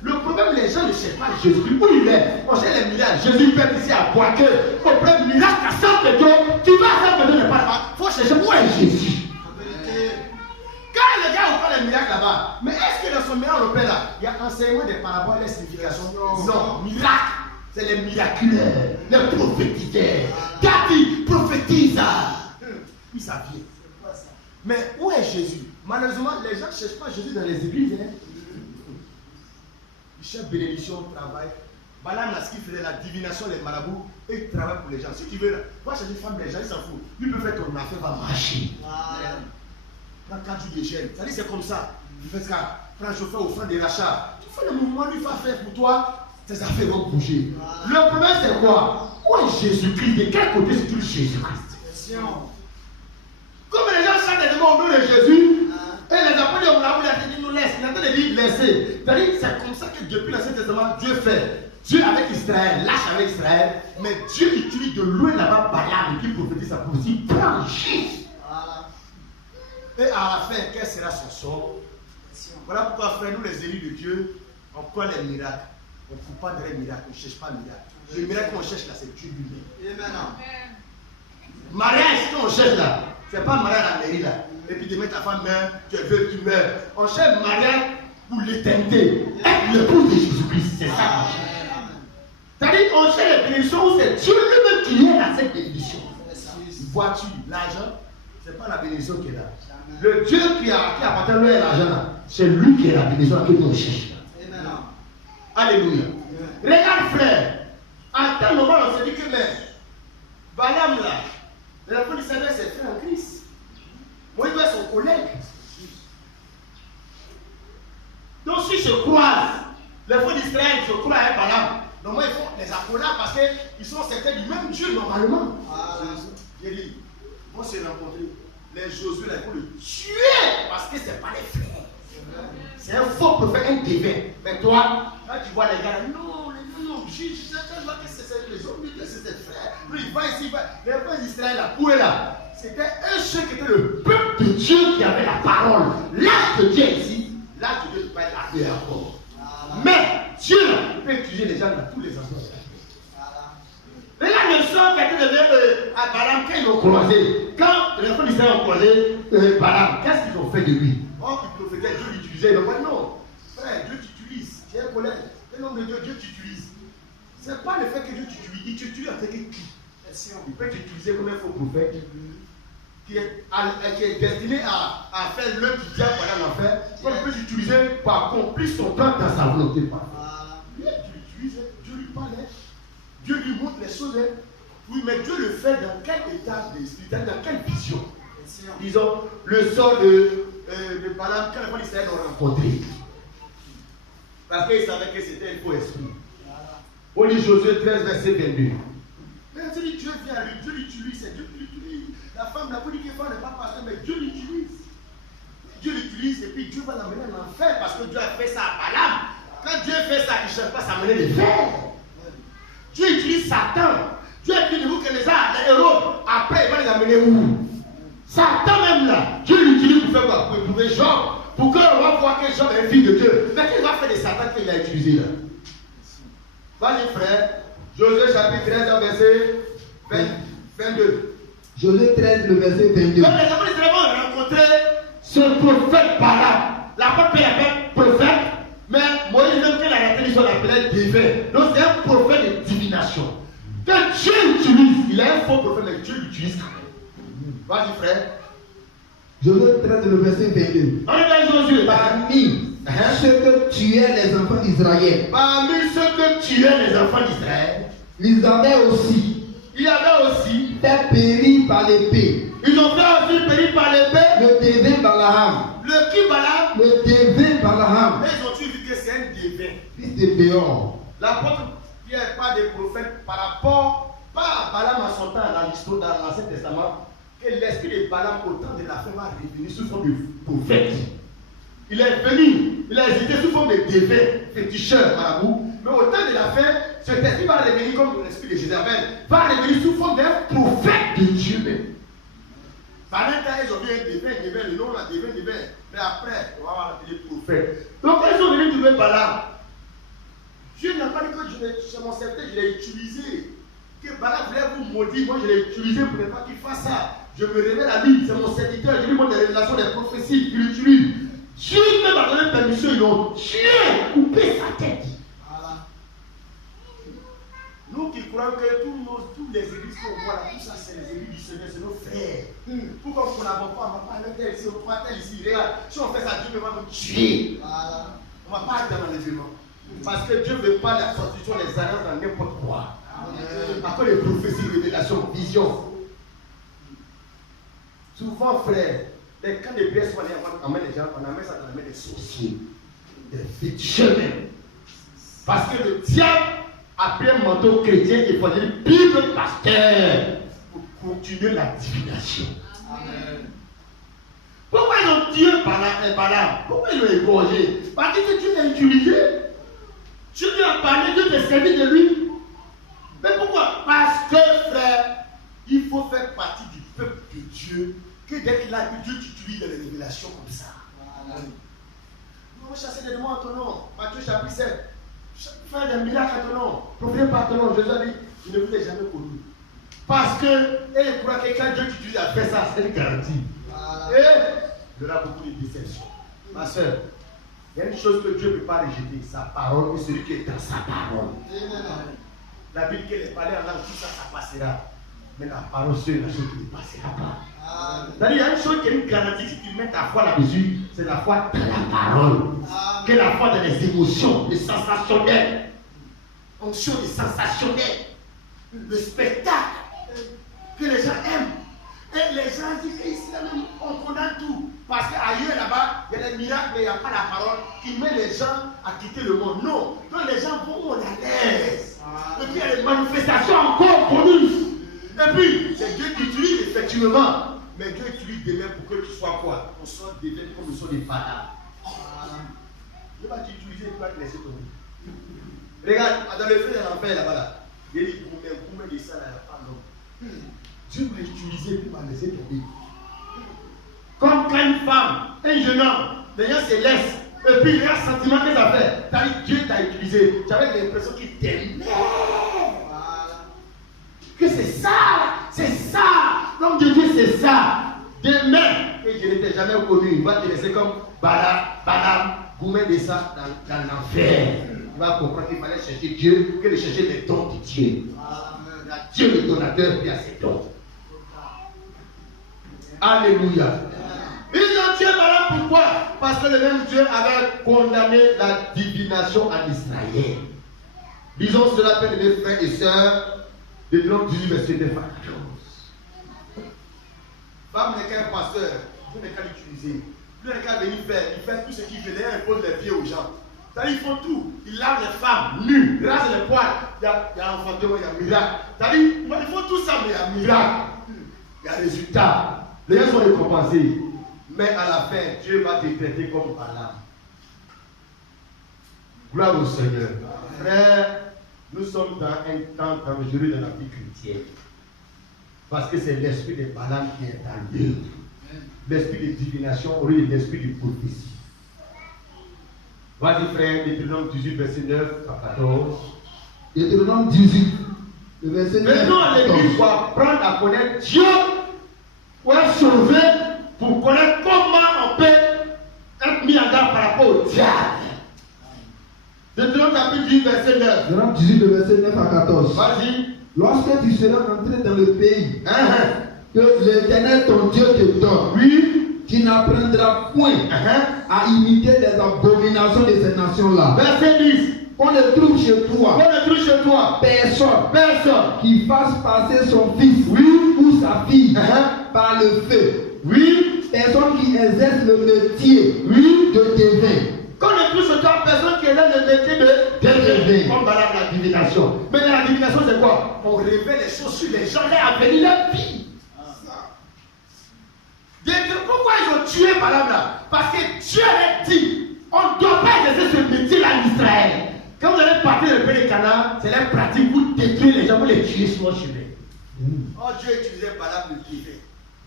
Le problème, les gens ne cherchent pas Jésus-Christ. Où il est? On cherche les miracles. Jésus fait ici à Boisque. Au problème, miracle à Saint-Pédro. Tu vas à Saint-Pédro, n'est pas là-bas. Il faut chercher où est Jésus. Quand le gars opère les miracles là-bas, mais est-ce que dans son miracle opère là, il y a enseignement des paraboles et des significations? Non, miracle. C'est les miraculaires, les prophétiseurs. Qui prophétise? Oui, ça vient. Mais où est Jésus? Malheureusement, les gens ne cherchent pas Jésus dans les églises. Ils cherchent bénédiction, travail. Balaam, ce qu'il faisait, la divination, les marabouts, et il travaille pour les gens. Si tu veux, va chercher une femme, les gens, ils s'en foutent. Lui peut faire ton affaire, va marcher. Prends 4 jours de gêne. Ça dit, c'est comme ça. Il fait ça. Prends un chauffeur au frein des rachats. Tu fais le mouvement, lui va faire pour toi, tes affaires vont bouger. Le problème, c'est quoi? Où est Jésus-Christ? De quel côté se trouve Jésus-Christ? Comme les gens chantent des démons au nom de Jésus, et les apôtres ont dit nous laisse. Il a dit laisser. C'est comme ça que depuis l'Ancien Testament, Dieu fait. Dieu avec Israël, lâche avec Israël, mais Dieu utilise de loin là-bas Balaam qui prophétise sa prophétie, prend juste. Et à la fin, quel sera son sort? Voilà pourquoi, frère, nous les élus de Dieu, on croit les miracles. On ne court pas de les miracles, on ne cherche pas le miracle. Le miracle qu'on cherche là, c'est Dieu lui-même. Mariage, qu'on cherche là, c'est pas mariage à la mairie là. Et puis demain ta femme meurt, tu es veuve, tu meurs. On cherche mariage pour l'éternité. Être l'épouse de Jésus-Christ, c'est ça qu'on cherche. C'est-à-dire qu'on cherche les bénédictions où c'est Dieu lui-même qui est à cette bénédiction. Vois-tu, l'argent, c'est pas la bénédiction qui est là. Le Dieu qui appartient à l'argent, c'est lui qui est la bénédiction que nous cherchons. Alléluia. Regarde frère, à tel moment on se dit que mais Balaam là, l'enfant d'Israël s'est fait en Christ. Moi il doit être son collègue. Donc si je croise l'enfant d'Israël, je crois à Balaam. Donc moi ils font les accolades parce qu'ils sont certains du même Dieu normalement. J'ai dit, moi c'est rencontré les Josué là pour le tuer parce que c'est pas les frères. C'est un faux prophète, un divin. Mais toi, quand tu vois les gars, non, je vois que c'est les hommes, c'est ses frères. Lui, il va ici, il va. Les frères d'Israël, là, où est là? C'était un seul qui était le peuple de Dieu qui avait la parole. L'âge de Dieu ici, l'âge de Dieu ne peut pas être appelé encore. Mais Dieu, il peut utiliser les gens dans tous les endroits. Mais là, le sang qui a été donné à Balaam, quand ils l'ont croisé, quand les enfants d'Israël ont croisé Balaam, qu'est-ce qu'ils ont fait de lui? Oh, ils prophétaient, Dieu l'utilisait. Ils n'ont pas dit non. Frère, Dieu t'utilise. Tu es un collègue. Un homme de Dieu, Dieu t'utilise. Ce n'est pas le fait que Dieu t'utilise. Il t'utilise en tant que qui? Il peut t'utiliser comme un faux prophète qui est destiné à faire l'œuvre du diable pendant l'enfer. Comme il peut t'utiliser pour accomplir son temps dans sa volonté. Lui, tu l'utilises. Dieu lui parle. Dieu lui montre les choses. Oui, mais Dieu le fait dans quel état d'esprit, dans quelle vision? Disons, le sort de Balaam, quand les enfants d'Israël l'ont rencontré. Parce qu'ils savaient que c'était un faux esprit. On lit Josué 13, verset 22. Mais on dit Dieu vient à lui, Dieu l'utilise, c'est Dieu qui l'utilise. La femme n'a pas dit qu'il n'est pas pasteur, mais Dieu l'utilise. Dieu l'utilise et puis Dieu va l'amener en enfer parce que Dieu a fait ça à Balaam. Quand Dieu fait ça, il ne cherche pas à s'amener les fers. Dieu utilise Satan. Dieu utilise Nebuchadnezzar, les héros. Après, il va les amener où? Satan même là, Dieu l'utilise pour faire quoi? Pour éprouver Job. Pour qu'on va voir que Job est un fils de Dieu. Mais qu'est-ce qu'il va faire de Satan qu'il a utilisé là? Vas-y frère. Josué chapitre 13, verset 22. Josué 13, le verset 22. Donc les enfants d'Israël vont rencontrer ce prophète Balaam. La porte peut appeler prophète, mais Moïse, même quand il a été sur l'appelait divin. Donc c'est un prophète de divination. Que Dieu utilise, il est un faux prophète, mais Dieu l'utilise quand même. Vas-y frère. Je veux traiter le verset 22. Parmi ceux que tuaient les enfants d'Israël. Parmi ceux que tuaient les enfants d'Israël. Ils avaient aussi. Il y avait aussi. Fait périr par l'épée. Ils ont fait aussi périr par l'épée. Le dévin Balaam. Le qui Balaam? Le dévin Balaam. Mais ils ont vu que c'est un dévin. Fils de Béor. L'apôtre Pierre parle des prophètes par rapport, pas à Balaam à son temps dans l'histoire, dans l'Ancien Testament, que l'esprit de Balaam au temps de la fin va revenir sous forme de prophète. Il est venu, il a hésité sous forme de dévin, féticheur, marabout, mais au temps de la fin, cet esprit va revenir comme l'esprit de Jézabel, va revenir sous forme d'un prophète de Dieu même. Pendant un temps, ils ont vu un dévin, le nom là, dévin. Mais après, on va l'appeler prophète. Donc, quand ils sont venus trouver Balaam, Dieu n'a pas dit que c'est mon serviteur, je l'ai utilisé. Que Balaam voulait vous maudire, moi je l'ai utilisé pour ne pas qu'il fasse ça. Je me révèle à lui, c'est mon serviteur, je lui montre des révélations, des prophéties, il l'utilise. Dieu même a donné permission, ils ont tué, coupé sa tête. Voilà. Nous qui croyons que tous les églises qu'on voit là, tout ça c'est les églises du Seigneur, c'est nos frères. Pourquoi on n'a pas un tel ici, on prend tel ici, regarde, si on fait ça, Dieu va nous tuer. Voilà. On ne va pas être dans l'enlèvement. Parce que Dieu ne veut pas la constitution des alliances dans n'importe quoi. Après les prophéties, révélations, visions. Souvent, frère, les camps de pièces, on amène les gens, on amène ça dans la main des sorciers, des féticheurs même. Parce que le diable a pris un manteau chrétien et il faut dire Bible pasteur pour continuer la divination. Amen. Pourquoi ils ont tué Balaam? Pourquoi ils l'ont égorgé? Parce que Dieu l'a utilisé. Dieu lui a parlé, Dieu t'a servi de lui. Mais pourquoi? Parce que, frère, il faut faire partie du peuple de Dieu. Que dès qu'il a vu Dieu t'utilise dans les révélations comme ça. Voilà. Nous allons chasser des démons en ton nom. Matthieu chapitre 7. Faire des miracles à ton nom. Prophète par ton nom. Jésus a dit, je ne vous ai jamais connu. Parce que, et pour quelqu'un, Dieu t'utilise à faire ça, c'est une garantie. Voilà. Et il y aura beaucoup de déceptions. Ma soeur, il y a une chose que Dieu ne peut pas rejeter, sa parole et celui qui est dans sa parole. La Bible qu'elle est parlée en langue, tout ça, ça passera. Mais la parole, c'est la chose qui ne passera pas. C'est-à-dire, il y a une chose qui est une garantie, si tu mets ta foi là-dessus, c'est la foi dans la parole. Que la foi dans les émotions, les sensationnels. Onction des sensationnels. Le spectacle que les gens aiment. Et les gens disent qu'ici, on condamne tout. Parce qu'ailleurs, là-bas, il y a des miracles, mais il n'y a pas la parole qui met les gens à quitter le monde. Non. Donc les gens vont à l'aise. Et puis il y a des manifestations encore connues. Et puis, c'est Dieu qui utilise effectivement. Mais Dieu utilise des mains pour que tu sois quoi? On soit des mains comme nous sommes des Balaam. Dieu va t'utiliser et tu vas te laisser tomber. Regarde, dans le feu de l'enfer là-bas, là, il y a des gourmets de ça là, il n'y a pas d'homme. Dieu voulait l'utiliser pour m'a laisser tomber. Comme quand une femme, un jeune homme, les gens se laissent. Et puis il y a un sentiment que ça fait. Dieu t'a utilisé. Tu avais l'impression qu'il t'aimait. Voilà. Que c'est ça. L'homme de Dieu, c'est ça. Demain, et je n'étais jamais connu, il va te laisser comme Balaam, gourmet de ça dans l'enfer. Il va comprendre qu'il fallait chercher Dieu, que de chercher les dons de Dieu. Il y a Dieu le donateur, puis il y a ses dons. Alléluia. Ils ont tué Balaam, pourquoi? Parce que le même Dieu avait condamné la divination en Israël. Disons cela, père de mes frères et sœurs, de Deutéronome 18, verset 9 à 14. Femme n'est qu'un pasteur, Dieu n'est qu'à l'utiliser. Dieu n'est qu'à venir faire. Il fait tout ce qu'il veut, il impose les pieds aux gens. C'est-à-dire, ils font tout. Ils lavent les femmes nues, ils rasent les poils. Il y a enfantement, il y a miracle. C'est-à-dire, ils font tout ça, mais il y a miracle. Il y a résultat. Les gens sont récompensés. Mais à la fin, Dieu va te traiter comme Balaam. Gloire au Seigneur. Frère, nous sommes dans un temps dangereux dans la vie chrétienne. Parce que c'est l'esprit de Balaam qui est dans l'œuvre. L'esprit de divination au lieu de l'esprit de prophétie. Vas-y frère, Deutéronome 18, verset 9 à 14. Deutéronome 18, le verset 9 à 14. Maintenant, l'Église doit apprendre à connaître Dieu pour être sauvé, pour connaître comment on peut pas au diable. Deutéronome chapitre 10, verset 9. Deutéronome 18, le verset 9 à 14. Vas-y. Lorsque tu seras entré dans le pays que l'Éternel ton Dieu te donne, Oui. tu n'apprendras point à imiter les abominations de ces nations-là. Verset 10. On ne trouve chez toi personne qui fasse passer son fils ou sa fille par le feu. Oui. Personne qui exerce le métier de devin. Quand on ne trouve chez toi personne qui exerce le métier de devin, comme dans la divination. Mais dans la divination, c'est quoi? On révèle les choses sur les gens, les avenir, leur vie. Pourquoi ils ont tué Balaam là? Parce que Dieu a dit, on ne doit pas exercer ce métier-là en Israël. Quand vous allez partir du pays de Canaan, c'est la pratique pour détruire les gens, pour les tuer sur le chemin. Oh, Dieu utilisait Balaam le divin.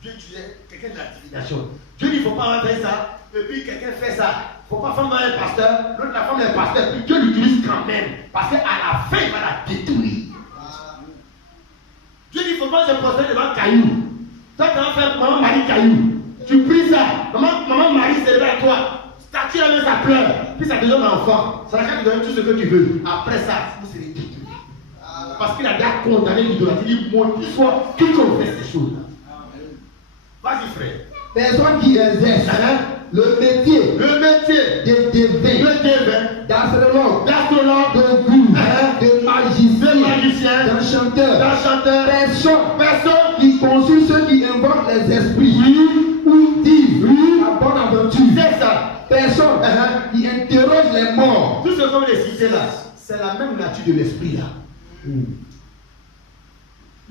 Dieu utilisait quelqu'un de la divination. Dieu dit, il ne faut pas faire ça. Et puis quelqu'un fait ça. Il ne faut pas faire un pasteur. L'autre, la femme est pasteur. Puis Dieu l'utilise quand même. Parce qu'à la fin, il va la détruire. Dieu dit, il ne faut pas se poster devant Caillou. Toi, tu vas faire maman Marie Caillou. Tu pries ça. Maman Marie s'élève à toi. Statue la main, ça pleure. Puis ça te donne un enfant. Ça va te donner tout ce que tu veux. Après ça, vous serez détruit. Parce qu'il a déjà condamné l'idolâtrie. Il dit, maudit soit quiconque fait ces choses-là. Vas-y, frère. Personne qui exerce le métier de devin, d'astrologue, de goût, de magicien, d'enchanteur, personne qui consulte ceux qui invoquent les esprits ou disent la bonne aventure. C'est ça. Personne qui interroge les morts. Tout ce qu'on les cité là, c'est la même nature de l'esprit là.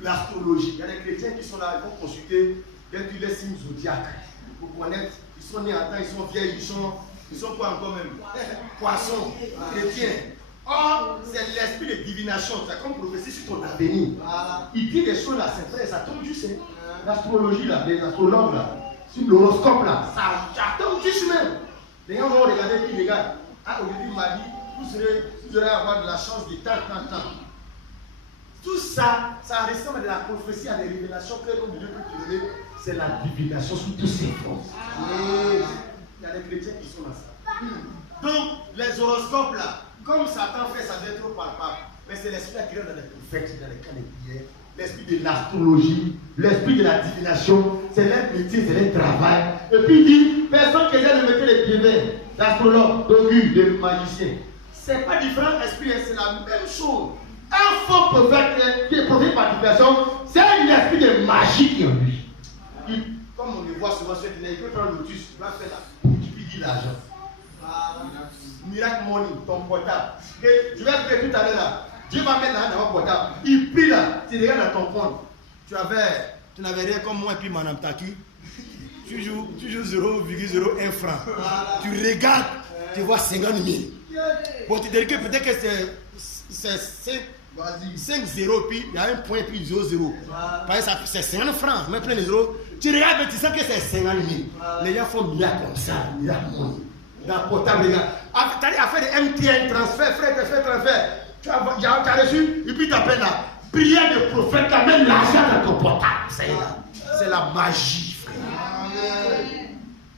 L'astrologie, il y a des chrétiens qui sont là, ils vont consulter les signes zodiaques pour connaître. Ils sont nés à temps, ils sont vieilles, ils sont quoi encore même? Poissons, chrétiens. Or, c'est l'esprit de divination, c'est comme prophétie sur ton avenir. Il dit des choses là, c'est vrai, ça tombe juste. L'astrologie là, les astrologues là, sur l'horoscope là, ça tombe juste même. Les gens vont regarder, puis les gars, aujourd'hui il m'a dit, vous allez avoir de la chance de tant. Tout ça, ça ressemble à de la prophétie, à des révélations que l'homme de Dieu peut te donner. C'est la divination sous tous ses forces. Il y a des chrétiens qui sont dans ça. Donc, les horoscopes là, comme Satan fait, ça devient trop palpable. Mais c'est l'esprit qui rentre dans les prophètes, dans les cas de prière, l'esprit de l'astrologie, l'esprit de la divination, c'est leur métier, c'est leur travail. Et puis il dit, personne qui essaie de mettre les pieds d'astrologue, d'augur, de magicien. C'est pas différent esprit, c'est la même chose. Un faux prophète qui est prophète par divination, c'est un esprit de magie qui est en lui. Comme on le voit souvent sur Internet, il peut prendre l'autus, il va faire la multiplier l'argent. Miracle money, ton portable. Je vais faire tout à l'heure là. Dieu va mettre l'argent dans ton portable. Il prie là, tu regardes dans ton compte. Tu n'avais rien comme moi et puis Madame Taki. Tu joues 0,01 franc. Tu regardes, tu vois 50 000. Bon, tu te dis que peut-être que c'est 5 0 puis il y a un point puis 0 0. Par exemple, c'est 50 francs, mais plein de zéros. Tu regardes et tu sens que c'est 50 000. Les gens font miracle comme ça, miracle money. Dans le portable, les gars. Tu as fait des MTN, transfert. Tu as reçu, et puis tu appelles là. Prière de prophète, tu amènes l'argent dans ton portable. C'est la magie, frère.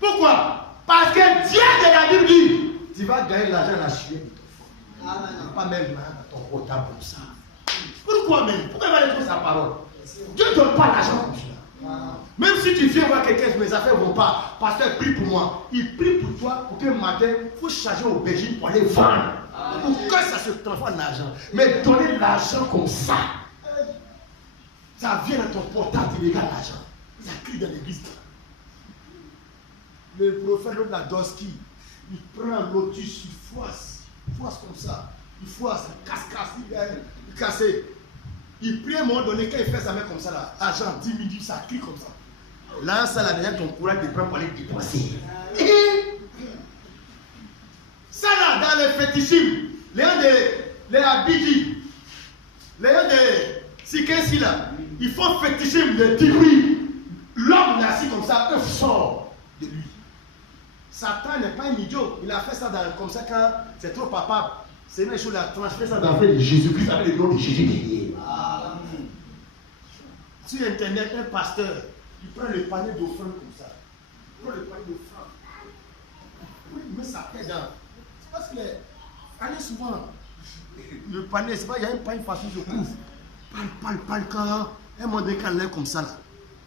Pourquoi? Parce que Dieu de la Bible dit, tu vas gagner l'argent à la chienne. Pas même dans ton portable comme ça. Pourquoi même? Pourquoi il va détruire sa parole? Dieu ne donne pas l'argent comme ça. Même si tu viens voir quelqu'un, mes affaires ne vont pas. Pasteur, prie pour moi. Il prie pour toi pour que matin, il faut charger au aubergine pour aller vendre. Pour que ça se transforme en argent. Mais donner l'argent comme ça, ça vient dans ton portable, tu regardes l'argent. Ça crie dans l'église. Le prophète Doski, il prend lotus, il froisse comme ça. Il froisse, il casse, il casse. Il prie à un moment donné, quand il fait sa main comme ça, là, argent, 10 minutes, ça crie comme ça. Là, ça, là, déjà, ton courage te prend pour aller dépenser. Ça, là, dans le fétichisme, les gens de Abidji, les gens de Sikensi, là, ils font fétichisme de Tibri. L'homme assis comme ça, œuf sort de lui. Satan n'est pas un idiot. Il a fait ça comme ça quand c'est trop palpable. C'est une chose, il a transféré ça dans le fait de Jésus-Christ avec le nom de Jésus derrière. Sur Internet, un pasteur, il prend le panier d'offrandes comme ça. Il prend le panier d'offrandes. Oui, mais ça fait dans. Parce que allez souvent, le panier, c'est pas, il y a pas une façon de couvre. Parle, quand un moment donné, quand elle est comme ça, là,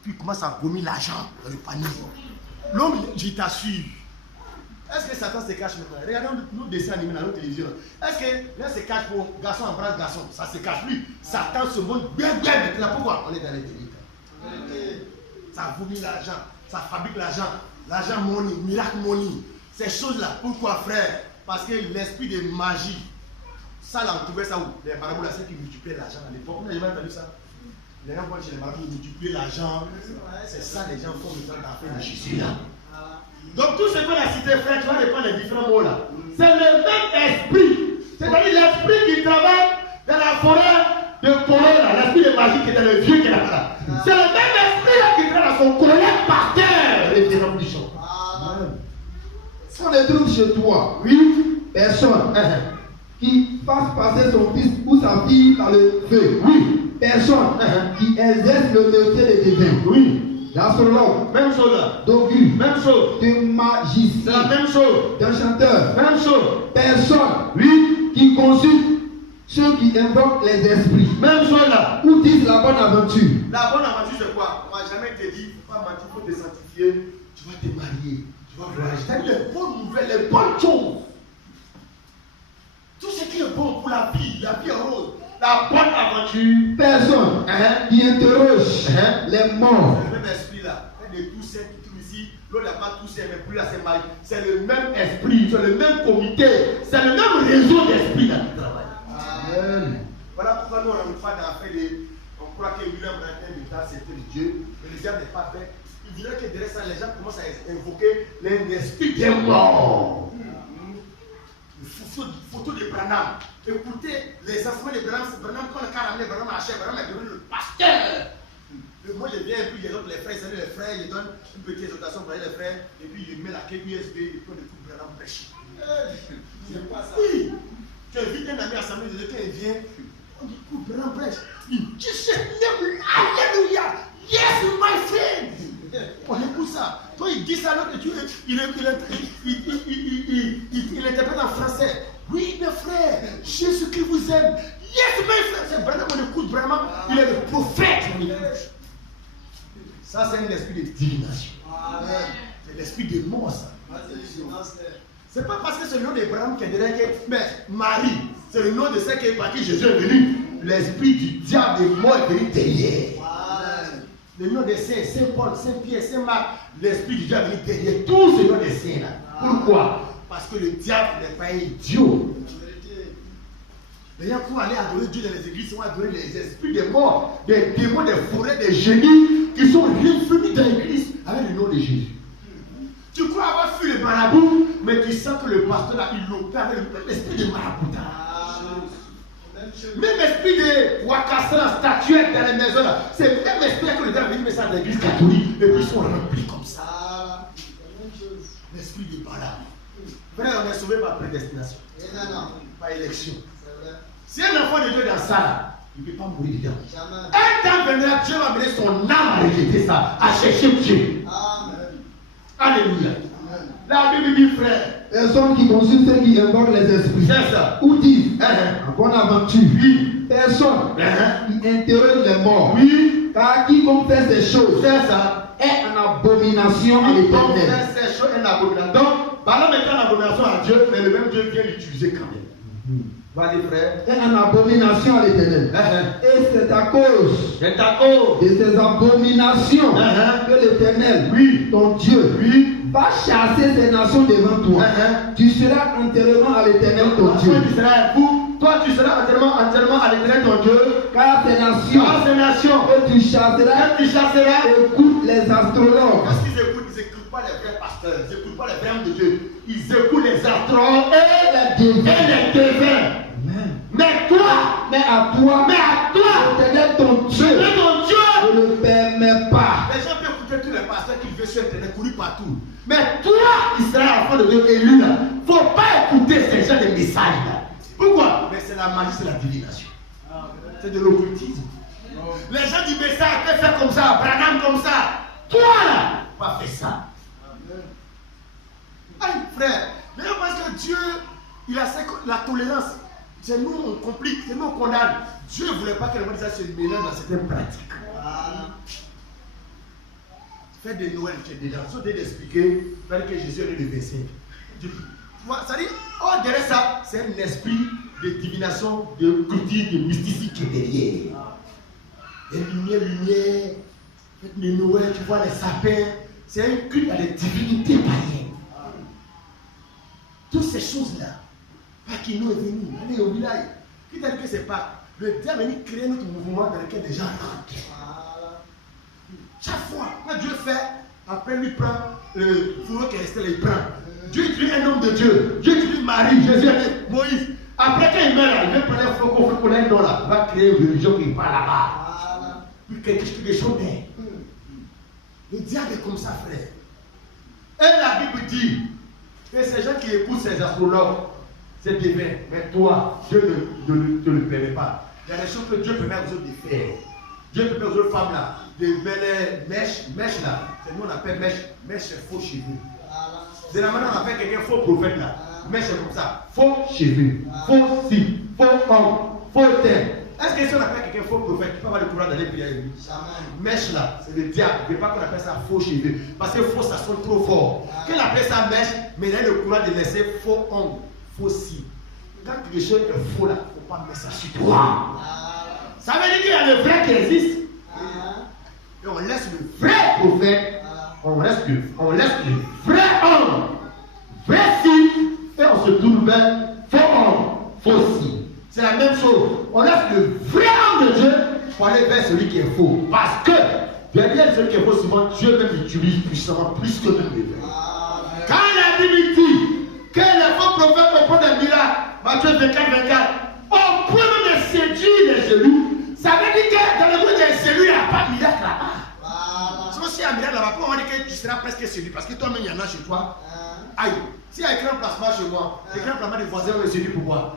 puis il commence à vomir l'argent dans le panier. L'homme, je t'assure. Est-ce que Satan se cache maintenant? Regardez nos dessins animés dans nos télévisions. Est-ce que là se cache pour garçon embrasse garçon? Ça se cache plus. Satan se montre bien maintenant. Pourquoi? On est dans les délits. Ça vomit l'argent, ça fabrique l'argent, l'argent money, miracle money. Ces choses-là, pourquoi frère? Parce que l'esprit de magie, ça là on trouvait ça où? Les marabouts là, c'est qui multipliaient l'argent à l'époque. On n'a jamais entendu ça. Les gens vont chez les marabouts, ils multiplient l'argent. C'est ça les gens font le temps d'affaires de Jésus là. Donc tout ce qu'on a cité frère, tu vas reprendre les différents mots là. C'est le même esprit. C'est-à-dire l'esprit qui travaille dans la forêt de Corée là, l'esprit de magie qui est dans le vieux qui est là. C'est le même esprit là qui travaille dans son collègue par terre. Les différents bichons. Si on les trouve chez toi, Oui. personne qui fasse passer son fils ou sa fille par le feu. Oui. Personne qui exerce le métier de devin. Oui. D'astrologue, Même chose là. d'augur, Même chose. de C'est la magicien, même chose. d'un chanteur. Même chose. Personne Oui. qui consulte ceux qui invoquent les esprits Même chose là. ou disent la bonne aventure. La bonne aventure c'est quoi? On m'a jamais te dit, il ne faut pas mentir, il faut te sanctifier. Tu vas te marier. Tu vas voyager. C'est-à-dire les bonnes nouvelles, les bonnes choses. Tout ce qui est bon pour la vie heureuse. La bonne aventure. Personne qui interroge les morts. C'est le même esprit là. Un de tous ceux qui trouvent ici, l'autre n'a pas tous ces, mais plus là c'est mal. C'est le même esprit, c'est le même comité, c'est le même réseau d'esprit là qui travaille. Amen. Voilà pourquoi nous on n'a pas d'affaire de. On croit que William Branham est dans c'était de Dieu, mais le diable n'est pas fait. Il dirait que derrière ça, les gens commencent à invoquer l'esprit des morts. Photo de Branham. Écoutez les enseignements de Branham, c'est Branham quand le cas ramené Branham à Branham est devenu le pasteur. Moi je viens et puis les autres, les frères, ils saluent les frères, ils donnent une petite exhortation pour les frères, et puis ils mettent la clé USB, et puis on écoute Branham prêcher. C'est pas ça. Oui. Tu invites un ami à s'amener, quand il vient, on écoute Branham prêche. Il dit Jesus name, Alléluia, yes my friend. On écoute ça. Toi il dit ça, l'autre il interprète en français. Oui, mes frères, Jésus qui vous aime. Yes, mes frères. C'est Branham, on écoute Branham. Il est le prophète. Ça, c'est un esprit de divination. C'est l'esprit de mort, ça. C'est pas parce que c'est le nom de Branham qui est derrière que. Mais Marie, c'est le nom de celle qui est partie. Jésus est venu. L'esprit du diable est mort est venu derrière. Le nom de saint, Saint Paul, Saint Pierre, Saint Marc, l'esprit du diable est derrière. Tous ces noms de saints là. Pourquoi? Parce que le diable n'est pas un idiot. D'ailleurs, pour aller adorer Dieu dans les églises, on va adorer les esprits des morts, des démons, des forêts, des génies qui sont revenus dans l'église avec le nom de Jésus. Tu crois avoir fui le marabout, mais tu sens que le pasteur a il l'opère avec l'esprit de maraboutage. Même esprit de Wakassan, statuette dans les maisons là, c'est le même esprit que le diable a venu mettre ça dans l'église catholique, et puis ils sont remplis comme ça. L'esprit de Balaam. Frère, on est sauvé par prédestination, par élection. Si un enfant de Dieu est dans ça, il ne peut pas mourir dedans. Un temps viendra, Dieu va amener son âme à rejeter ça, à chercher Dieu. Alléluia. La Bible dit, frère. Personne qui consulte ceux qui invoquent les esprits. C'est ça. Ou disent en bonne aventure. Oui. Personne qui interroge les morts. Oui. Car quiconque fait ces choses c'est ça. est en abomination à l'éternel. Fait ces choses est en abomination. Donc, Balaam est en abomination à Dieu, mais le même Dieu vient l'utiliser quand même. Vas-y, frère. Est en abomination à l'éternel. Et c'est à cause de ces abominations que l'éternel, ton Dieu, va chasser ces nations devant toi. Tu seras entièrement à l'éternel, ton Dieu. Toi, tu seras entièrement à l'éternel, ton Dieu. Car ces nations que tu chasseras, écoute les astrologues. Parce qu'ils écoutent, ils n'écoutent pas les vrais pasteurs, ils n'écoutent pas les vrais hommes de Dieu. Ils écoutent les astrologues et les devins. Mais à toi, l'éternel ton Dieu, ne le permet pas. Les gens peuvent écouter tous les pasteurs qui veulent sur Internet, courir partout. Mais toi, Israël, enfant de Dieu élu, là, il ne faut pas écouter ces gens de messages là. Pourquoi? Mais c'est la magie, c'est la divination. C'est de l'occultisme. Les gens du message peuvent faire comme ça, Branham comme ça. Toi là, pas faire ça. Aïe, frère. Mais parce que Dieu, il a la tolérance. C'est nous, on complique, c'est nous, on condamne. Dieu ne voulait pas que le monde se mélange dans certaines pratiques. Faites des Noël, tu es déjà. Sauf d'expliquer, que Jésus est le verset. Ça dit, oh, derrière ça, c'est un esprit de divination, de culture, de mysticité qui est derrière. Les lumières, les Noël, tu vois les sapins, c'est un culte à des divinités païennes. Toutes ces choses-là, pas qui nous est venu, on est au village. Qui t'a dit que c'est pas le diable est venu créer notre mouvement dans lequel des gens rentrent. Chaque fois, quand Dieu fait, après lui prend le fourreau qui est resté, il prend. Dieu utilise un homme de Dieu. Dieu utilise Marie, Jésus, Moïse. Après qu'il meurt là, il vient prendre un flocon, il fait un nom là. Il va créer une religion qui part là-bas. Puis quelque chose n'est. Le diable est comme ça, frère. Et la Bible dit que ces gens qui écoutent ces astrologues, c'est divin. Mais toi, Dieu ne te le permet pas. Il y a des choses que Dieu permet aux autres de faire. Dieu permet aux autres femmes là, de mettre mèche là. C'est nous on appelle mèche c'est faux cheveux. Généralement on appelle quelqu'un faux prophète là. Mèche c'est comme ça. Faux cheveux, faux cils, faux homme, faux terre. Est-ce que si on appelle quelqu'un faux prophète, tu peux avoir le courage d'aller prier avec lui? Mèche là, c'est le diable. Il ne veut pas qu'on appelle ça faux cheveux. Parce que faux ça sonne trop fort. Quand on appelle ça mèche, mais il a le courage de laisser faux ongle, faux cils. Quand quelque chose est faux là, il ne faut pas mettre ça sur toi. Ça veut dire qu'il y a le vrai qui existe. Et on laisse le vrai prophète. On laisse le vrai homme. Vrai signe. Et on se tourne vers faux homme. Faux signe. C'est la même chose. On laisse le vrai homme de Dieu pour aller vers celui qui est faux. Parce que derrière celui qui est faux, souvent Dieu même l'utilise puissamment plus que même les vrais. Quand la Bible dit que les faux prophètes font des miracles, Matthieu 24, on peut même séduire les élus. Ça veut dire que dans le monde des cellules, il n'y a pas de miracle là-bas. Si il y a un miracle là-bas, on va dire que tu seras presque séduit parce que toi-même, il y en a chez toi. Aïe, s'il y a écrit un placement chez moi, écrit un placement des voisins, on est séduit pour moi.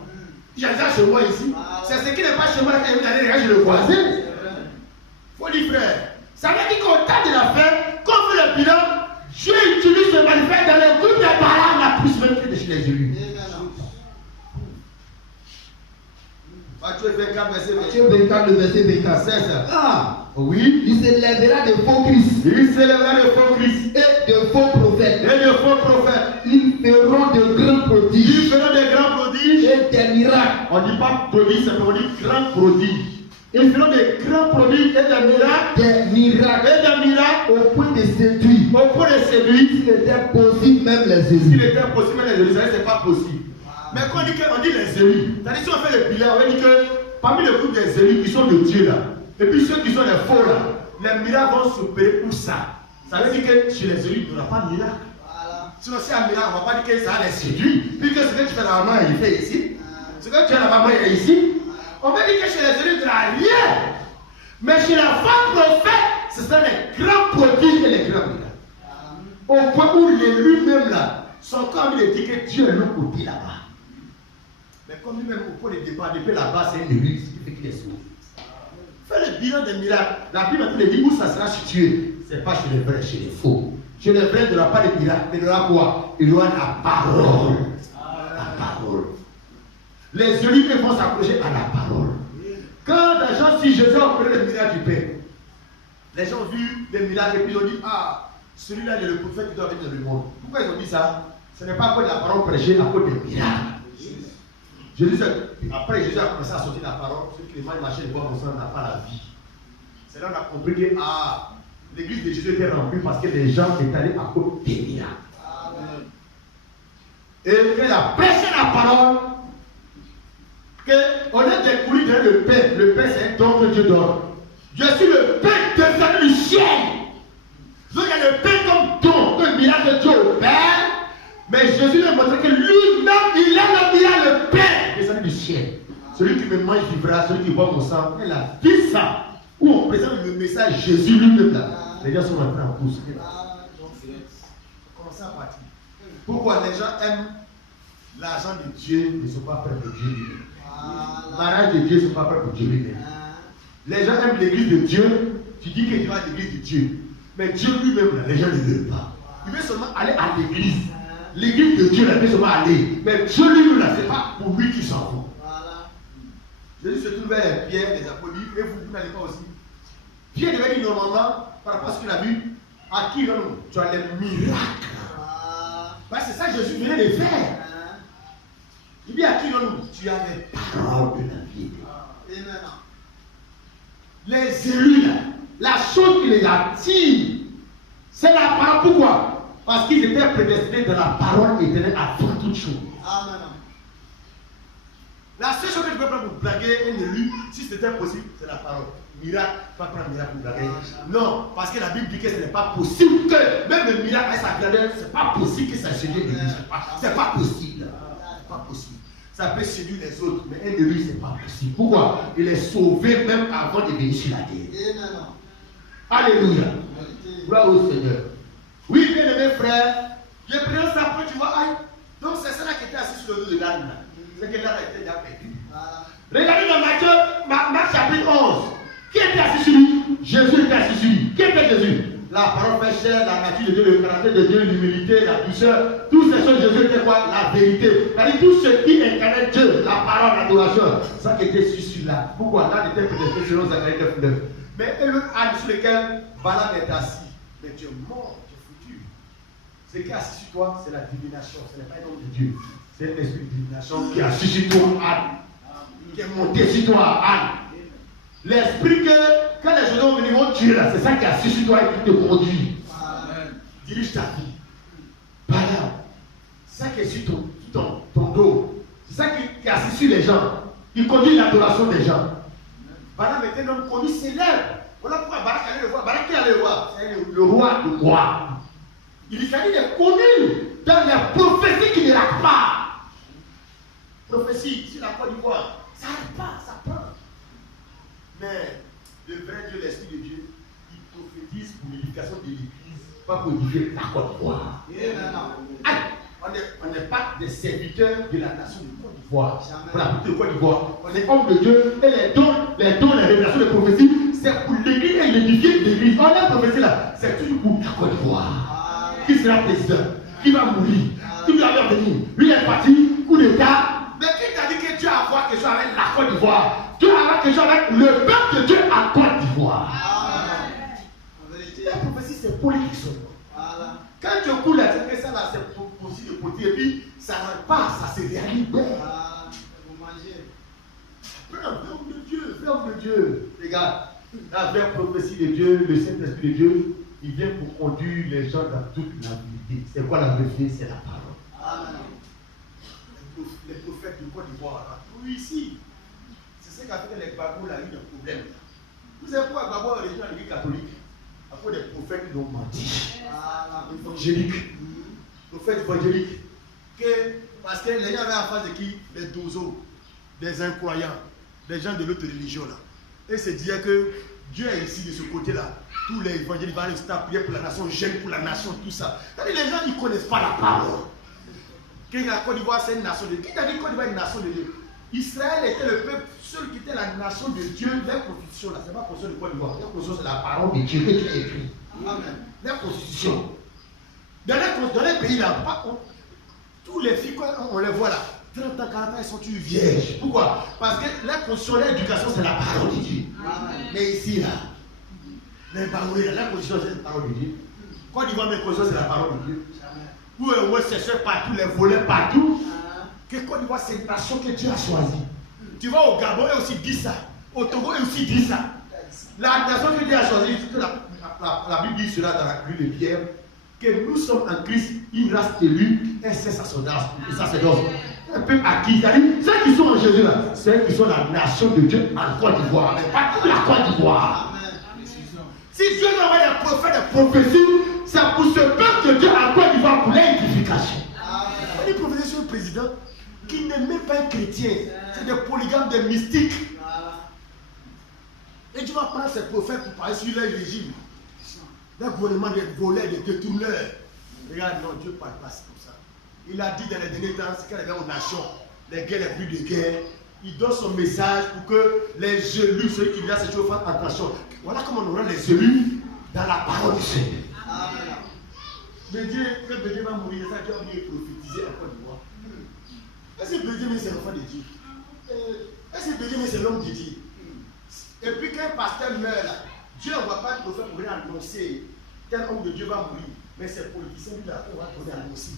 Il y a ça chez moi ici. C'est ce qui n'est pas chez moi, là, il y a chez le voisin. Faut dire, frère. Ça veut dire qu'au temps de la fin, quand on fait le bilan, Dieu utilise le manifeste dans le groupe des parents, on a plus même que chez les élus. Matthieu 24, le verset 24. C'est ça. Ah, oui. Il se lèvera de faux Christ. Il se lèvera de faux Christ. Et de faux prophètes. Et de faux prophètes. Ils feront de grands prodiges. Ils feront de grands prodiges. Et des miracles. On ne dit pas prodiges, on dit grands prodiges. Ils feront de grands prodiges et des miracles. Des miracles. Et des miracles. Au point de séduire. Au point de séduire. S'il était possible, même les élus. S'il était possible, même les élus, ça c'est pas possible. Mais quand on dit les élus, c'est-à-dire si on fait le bilan, on va dire que parmi le groupe des élus qui sont de Dieu là, et puis ceux qui sont les faux là, les miracles vont s'opérer pour ça. Ça veut dire que chez les élus, il n'y aura pas de miracle. Sinon, si un miracle, on ne va pas dire que ça a les séduit, puis que ce que tu fais là-bas, il fait ici. Ce que tu fais là-bas, il est ici. On va dire que chez les élus, il n'y a rien. Mais chez la femme prophète, ce sont les grands prodiges et les grands miracles. Au point où l'élu même là, son corps, il dit que Dieu est l'autre côté là-bas. Mais comme lui-même au point de départ, depuis là-bas, c'est une église qui fait qu'il est sourd. Fais le bilan des miracles. La Bible dit où ça sera situé. Ce n'est pas chez les vrais, chez les faux. Chez les vrais, il n'y aura pas de miracles, mais il y aura quoi? Il y aura la parole. La parole. Les élus vont s'approcher à la parole. Quand les gens, si Jésus a opéré le miracle du Père, les gens ont vu des miracles et puis ils ont dit, ah, celui-là est le prophète qui doit venir dans le monde. Pourquoi ils ont dit ça? Ce n'est pas à cause de la parole prêchée, à cause des miracles. Après Jésus a commencé à sortir la parole, ceux qui les mal marchaient de bois mon sang n'a pas la vie. C'est là qu'on a compris que l'église de Jésus était remplie parce que les gens étaient allés à cause des miracles. Et qu'il a prêché la parole, qu'on est découvert derrière le Père. Le Père, c'est un don que Dieu donne. Je suis le Père de du ciel. Donc il y a le Père comme don, que le miracle de Dieu au Père. Mais Jésus lui a montré que lui-même, il a le miracle, le Père descendu du ciel. Celui qui me mange vivra, celui qui boit mon sang, il a dit ça. Où on présente le message Jésus lui-même là. Les gens sont rentrés en pouce. Commencez à partir. Pourquoi les gens aiment l'argent de Dieu, ne sont pas prêts pour Dieu lui-même. L'argent de Dieu ne sont pas prêts pour Dieu lui-même. Les gens aiment l'église de Dieu, tu dis que tu vas à l'église de Dieu. Mais Dieu lui-même, les gens ne veulent pas. Il veut seulement aller à l'église. l'église de Dieu, la peut seulement aller. Mais Dieu lui, là, c'est pas pour lui qui s'en va. Voilà. Jésus se trouvait les pierres, les apôtres, et vous n'allez pas aussi. Pierre devait dire normalement, par rapport à ce qu'il a vu, à qui non, tu as les miracles. Bah, c'est ça que Jésus venait de faire. Il dit à qui non, tu as les paroles de la vie. Les élus, là, la chose qui les attire, c'est la parole. Pourquoi? Parce qu'ils étaient prédestinés de la parole éternelle avant toute chose. Amen. La seule chose que tu peux prendre pour blaguer un élu, si c'était possible, c'est la parole. Miracle, pas prendre miracle pour blaguer. Non, parce que la Bible dit que ce n'est pas possible que, même le miracle avec sa grandeur, ce n'est pas possible que ça séduise l'église. C'est pas possible. C'est pas possible. Ça peut séduire les autres, mais un élu, ce n'est pas possible. Pourquoi? Il est sauvé même avant de venir sur la terre. Alléluia. Gloire au Seigneur. Oui, bien aimé frère, je prends ça après, tu vois, aïe. Donc c'est cela qui était assis sur le dos de l'âne. C'est que l'âne était déjà perdu. Regardez dans Marc chapitre 11. Qui était assis sur lui? Jésus était assis sur lui. Qui était Jésus? La parole fait chair, la nature de Dieu, le caractère de Dieu, l'humilité, la douceur. Toutes ces choses, Jésus était quoi? La vérité. C'est-à-dire tout ce qui incarnait Dieu, la parole, l'adoration. Ça qui était sur l'âne. Pourquoi? L'âne était peut-être selon Zacharie 9. Mais et le âne sur lequel Balaam est assis. Mais tu es mort, tu es foutu. Ce qui est assis sur toi, c'est la divination. Ce n'est pas un homme de Dieu. C'est un esprit de divination qui est assis sur toi, âne. Qui est monté sur toi, âne. L'esprit que, quand les gens vont venir, vont tuer là, c'est ça qui est assis sur toi et qui te conduit. Dirige ta vie. Balaam, c'est ça qui est sur ton dos. C'est ça qui est assis sur les gens. Il conduit l'adoration des gens. Balaam était un homme connu célèbre. Voilà pourquoi Barak allait le voir. Barak qui allait le voir? C'est le roi de roi. Il s'agit d'être connu dans les prophéties qui ne ratent pas. Prophétie sur la Côte d'Ivoire, ça n'arrête pas, ça prend. Mais le vrai Dieu, l'Esprit de Dieu, il prophétise pour l'éducation de l'Église, pas pour éduquer la Côte d'Ivoire. On n'est pas des serviteurs de la nation de Côte d'Ivoire. Pour la petite de Côte d'Ivoire, on est hommes de Dieu et les dons, les révélations de prophétie, c'est pour l'Église et l'édifier de l'Église. On a prophétie là, c'est toujours pour la Côte d'Ivoire. Qui sera président? Qui va mourir? Qui va venir? Lui est parti, coup d'État. Mais qui t'a dit que Dieu a à voir quelque chose avec la Côte d'Ivoire? Dieu a à voir quelque chose avec le peuple de Dieu en Côte d'Ivoire. La prophétie, c'est politique seulement. Quand tu écoutes la tête, ça là, c'est possible de politique, et puis ça n'arrête pas, ça se réalise. Verbe de Dieu, verbe de Dieu. Regarde, la vraie prophétie de Dieu, le Saint-Esprit de Dieu, il vient pour conduire les gens dans toute la vérité. C'est quoi la vérité? C'est la parole. Amen. Les prophètes de Côte d'Ivoire, oui, ici. C'est ce qu'a fait les Gbagbo, là, il y a un problème. Vous savez pourquoi Gbagbo est originaire de l'Église catholique? À cause des prophètes qui l'ont menti. Évangéliques. Prophètes évangéliques. Parce que les gens avaient en face de qui? Des dozos, des incroyants, des gens de l'autre religion, là. Et se disaient que Dieu est ici de ce côté-là. Tous les évangéliques vont aller se prier pour la nation, jeûne pour la nation, tout ça. Les gens, ils ne connaissent pas la parole. Que la Côte d'Ivoire, c'est une nation de Dieu. Qui t'a dit que Côte d'Ivoire est une nation de Dieu? Israël était le peuple seul qui était la nation de Dieu. La constitution, là, ce n'est pas la constitution de Côte d'Ivoire. La constitution, c'est la parole de Dieu que Dieu a écrit. Amen. La constitution. Dans les pays là, tous les filles, on les voit là, 30 ans, 40 ans, elles sont une vierge. Pourquoi? Parce que la constitution, l'éducation, c'est la parole de Dieu. Amen. Mais ici, là, les paroles, la constitution, c'est la parole de Dieu. Côte d'Ivoire, la constitution, c'est la parole de Dieu. Où c'est partout, les volets partout. Que Côte d'Ivoire, c'est une nation que Dieu a choisie. Tu vas au Gabon, et aussi dit ça. Au Togo, et aussi dit ça. La nation que Dieu a choisie, la Bible dit cela dans la Bible de Pierre, que nous sommes en Christ, une race élue, un sacerdoce. Un peuple acquis. C'est-à-dire, ceux qui sont en Jésus là, c'est ceux qui sont la nation de Dieu en Côte d'Ivoire, mais pas toute la Côte d'Ivoire. Si Dieu nous envoie des prophètes, des prophéties, c'est pour ce peuple de Dieu en Côte d'Ivoire pour l'édification. Les prophéties sur le président qui n'est même pas un chrétien, c'est des polygames, des mystiques. Et tu vas prendre ces prophètes pour parler sur leur régime. Le gouvernement des voleurs, des détourneurs. Regarde, non, Dieu ne parle pas comme ça. Il a dit dans les derniers temps, c'est qu'il y avait aux nations, les guerres, les plus de guerre. Il donne son message pour que les élus, celui qui vient se jouer, fassent attention. Voilà comment on aura les élus dans la parole du Seigneur. Mais Dieu, quand Bédié va mourir, ça tu vas venir prophétiser encore de moi. Est-ce que Bédié, c'est l'enfant de Dieu? Est-ce que Bédié, c'est l'homme de Dieu? Et puis quand un pasteur meurt là, Dieu n'envoie pas de prophète pour venir annoncer tel homme de Dieu va mourir. Mais c'est politicien, lui là, on va venir annoncer.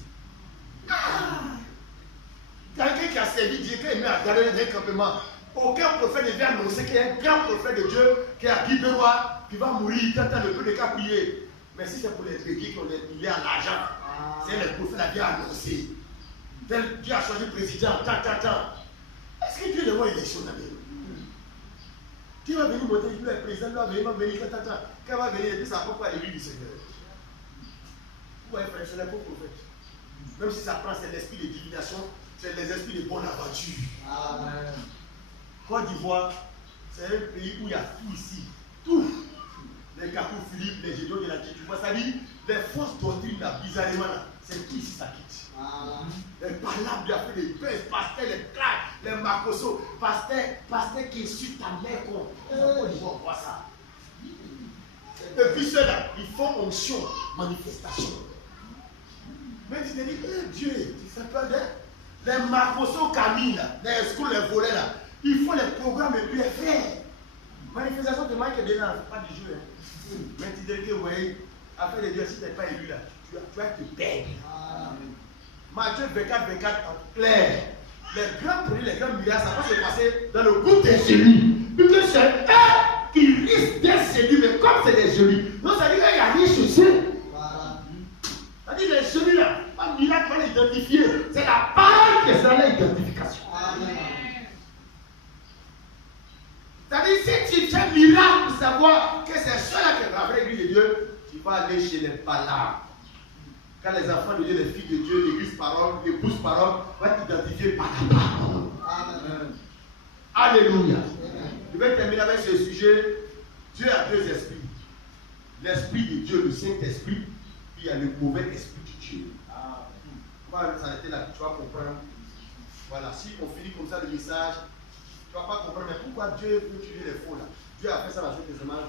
Quelqu'un qui a servi Dieu, quand il met à garder les campements, aucun prophète ne vient annoncer qu'il y a un grand prophète de Dieu qui a qui va mourir, tant le peu de cas prier. Mais si c'est pour les bédiers qui ont mis à l'argent, c'est le prophète qui a annoncé. Tel Dieu a choisi président, tant. Est-ce que Dieu ne voit élection dans le qui va venir monter, le président va venir, tant. Quand va venir, et puis ça ne va pas l'élu du Seigneur. Vous voyez, frère, c'est le bon prophète. Même si ça prend, c'est l'esprit de divination, c'est les esprits de bonne aventure. Amen. Côte d'Ivoire, c'est un pays où il y a tout ici. Tout. Les Kakou Philippe, les Gédons de la Tête. Tu vois, ça dit, les fausses doctrines, là, bizarrement, là, c'est tout ici, ça quitte. Les palabres, il a fait des bêtes, pasteur, les claques, les macosos, pasteur qui insulte ta mère, quoi. Côte d'Ivoire, on voit ça. Et puis ceux-là, ils font onction, manifestation. Mais tu te dis, Dieu, tu fais peur d'eux. Les macosos Camille, les schools, les volets, là, ils font les programmes et puis les faire. Manifestation de Mike est dedans, pas du jeu. Hein. Mais tu te dis que, oui, après les dieux, si tu n'es pas élu là, tu vas te perdre. Matthieu 24, en clair. Les grands produits, les grands milliards, ça va se passer dans le groupe des élus. Puisque c'est eux qui risquent d'être élus, mais comme c'est des élus, donc ça dit qu'il n'y a rien sur eux. Ça dit les élus là, pas miracle va les identifier. C'est la parole qui sera l'identification. C'est-à-dire, si tu fais miracle pour savoir que c'est cela qui est la vraie église de Dieu, tu vas aller chez les palabres. Quand les enfants de Dieu, les filles de Dieu, l'église parole, l'épouse parole, va t'identifier par la parole. Amen. Alléluia. Je vais terminer avec ce sujet. Dieu a deux esprits. L'esprit de Dieu, le Saint-Esprit, puis il y a le mauvais esprit de Dieu. On va s'arrêter là, tu vas comprendre. Voilà, si on finit comme ça le message, tu ne vas pas comprendre, mais pourquoi Dieu veut tuer les faux là? Dieu a fait ça dans l'Ancien Testament.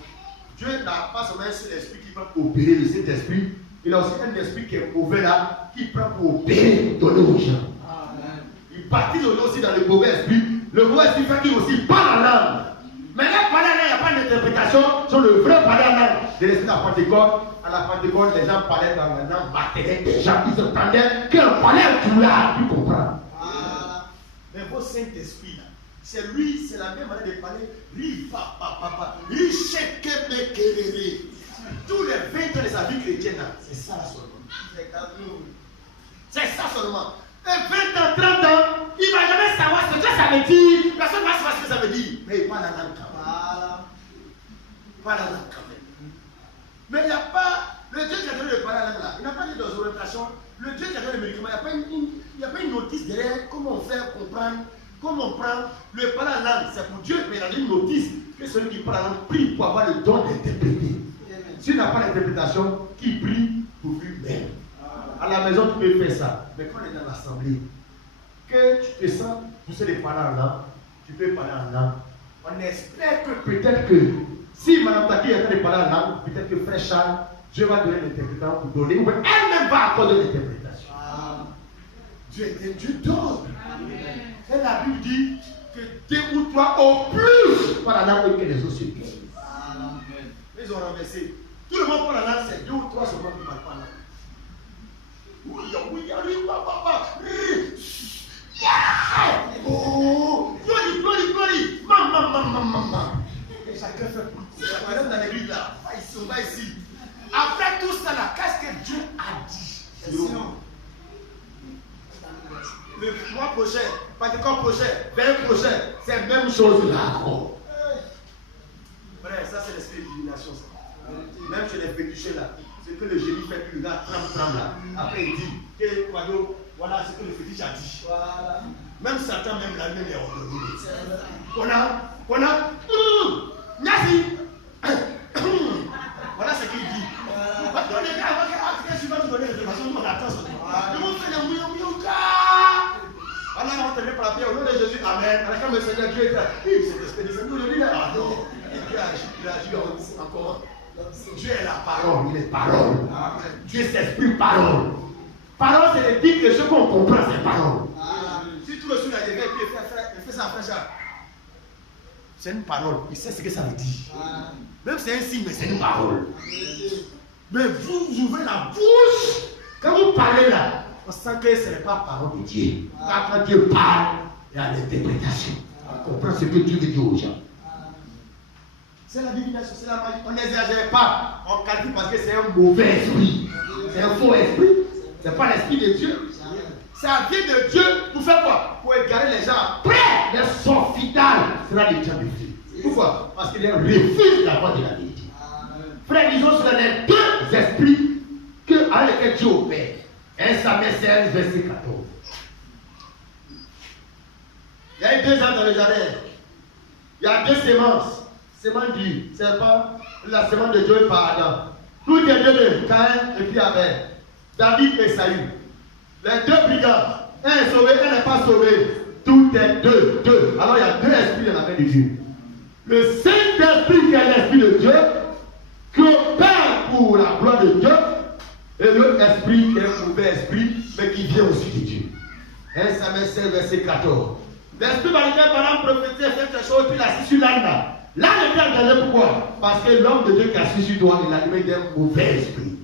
Dieu n'a pas seulement un seul esprit qui va opérer, le Saint-Esprit. Il a aussi un esprit qui est mauvais là, qui prend pour opérer, donner aux gens. Amen. Il baptise aussi dans le mauvais esprit. Le mauvais esprit fait qu'il aussi parle en langue. Mais là, parler en langue, il n'y a pas d'interprétation sur le vrai parler en langue. De l'esprit de la Pentecôte, à la Pentecôte, les gens parlaient dans la langue matérielle des gens. Ils entendaient qu'on parlait un tout là, puis comprendre. Mais vos Saint-Esprit là, c'est lui, c'est la même manière de parler. Tous les 20 ans de sa vie chrétienne, c'est ça seulement. C'est ça seulement. Et 20 ans, 30 ans, il ne va jamais savoir ce que ça veut dire. Personne ne va savoir ce que ça veut dire. Mais il parle la langue quand même. Pas la langue quand même. Mais il n'y a pas. Le Dieu qui a donné le parler la langue là, il n'a pas dit dans l'orientation. Le Dieu qui a donné le médicament, il n'y a pas une notice derrière. Comment on fait comprendre. Comment on prend le parler la langue. C'est pour Dieu, mais il a une notice que celui qui parle la langue prie pour avoir le don d'interpréter. S'il n'a pas d'interprétation, qui prie pour lui-même. À la maison, tu peux faire ça. Mais quand on est dans l'assemblée, que tu te sens pousser les parler en langue, tu peux parler en langue. On espère que peut-être que si Mme Taki est en train de parler en langue, peut-être que Frère Charles, Dieu va donner l'interprétation pour donner, ou elle-même va accorder l'interprétation. Dieu est un Dieu d'ordre. Et la Bible dit que déroule-toi au plus par la langue que les autres se disent. Ils ont renversé. Tout le monde parle la langue, c'est 2 ou 3 secondes qui ne parlent pas la langue. Oh, glory. Maman. Et chacun fait pour ça. Dans l'église là, va ici, on va ici. Après tout ça là, qu'est-ce que Dieu a dit? Le mois prochain, Pentecôte prochain, 20 prochain, c'est la même chose là. Frère, ça c'est l'esprit de divination. Même chez les fétichés là, c'est que le génie fait que le gars tremble là. Après il dit, que voilà ce que le fétiche a dit. Voilà. Même Satan, même la même est ordonnée. Merci. Voilà ce qu'il dit. Maintenant les gars, qu'est-ce que tu vas nous donner l'information? Nous on attend ça. Nous on fait des mouillons. Voilà, on te met par la pierre au nom de Jésus. Amen. Quand le Seigneur Dieu est là, cet esprit de Seigneur, je dis là, ah non. Il a agi encore. Dieu est la parole, il est parole. Dieu s'exprime parole. Parole, c'est de dire que ce qu'on comprend, c'est parole. Si tout le monde a des verres, il fait ça, frère Jacques. C'est une parole, il sait ce que ça veut dire. Même c'est un signe, mais c'est une parole. Mais vous ouvrez la bouche, quand vous parlez là, on sent que ce n'est pas parole de Dieu. Quand Dieu parle, il y a l'interprétation. On comprend ce que Dieu veut dire aux gens. C'est la divination, c'est la magie. On n'exagère pas. On calcule parce que c'est un mauvais esprit. C'est un faux esprit. Ce n'est pas l'esprit de Dieu. Ça vient de Dieu pour faire quoi? Pour égarer les gens. Après, le sort final sera le temps de Dieu. Pourquoi? Parce qu'il refuse la voix de la vérité. Frère, disons sur les deux esprits avec lesquels Dieu opère. 1 Samuel 16, verset 14. Il y a eu 2 ans dans le jardin. Il y a 2 sémences. Sémence d'huile. C'est pas la sémence de Dieu par Adam. Tout est de Caïn et puis Abel. David et Saül. Les 2 brigands. Un est sauvé, un n'est pas sauvé. Tout est 2. Alors il y a 2 esprits dans la main de Dieu. Le Saint-Esprit qui est l'esprit de Dieu, qui opère pour la gloire de Dieu, et l'autre esprit qui est un mauvais esprit, mais qui vient aussi de Dieu. 1 Samuel 16, verset 14. L'esprit par lequel Balaam prophétisait fait quelque chose, puis il a assis sur l'âne là. L'âne était engagé pourquoi? Parce que l'homme de Dieu qui a assis sur toi, il a animé d'un mauvais esprit.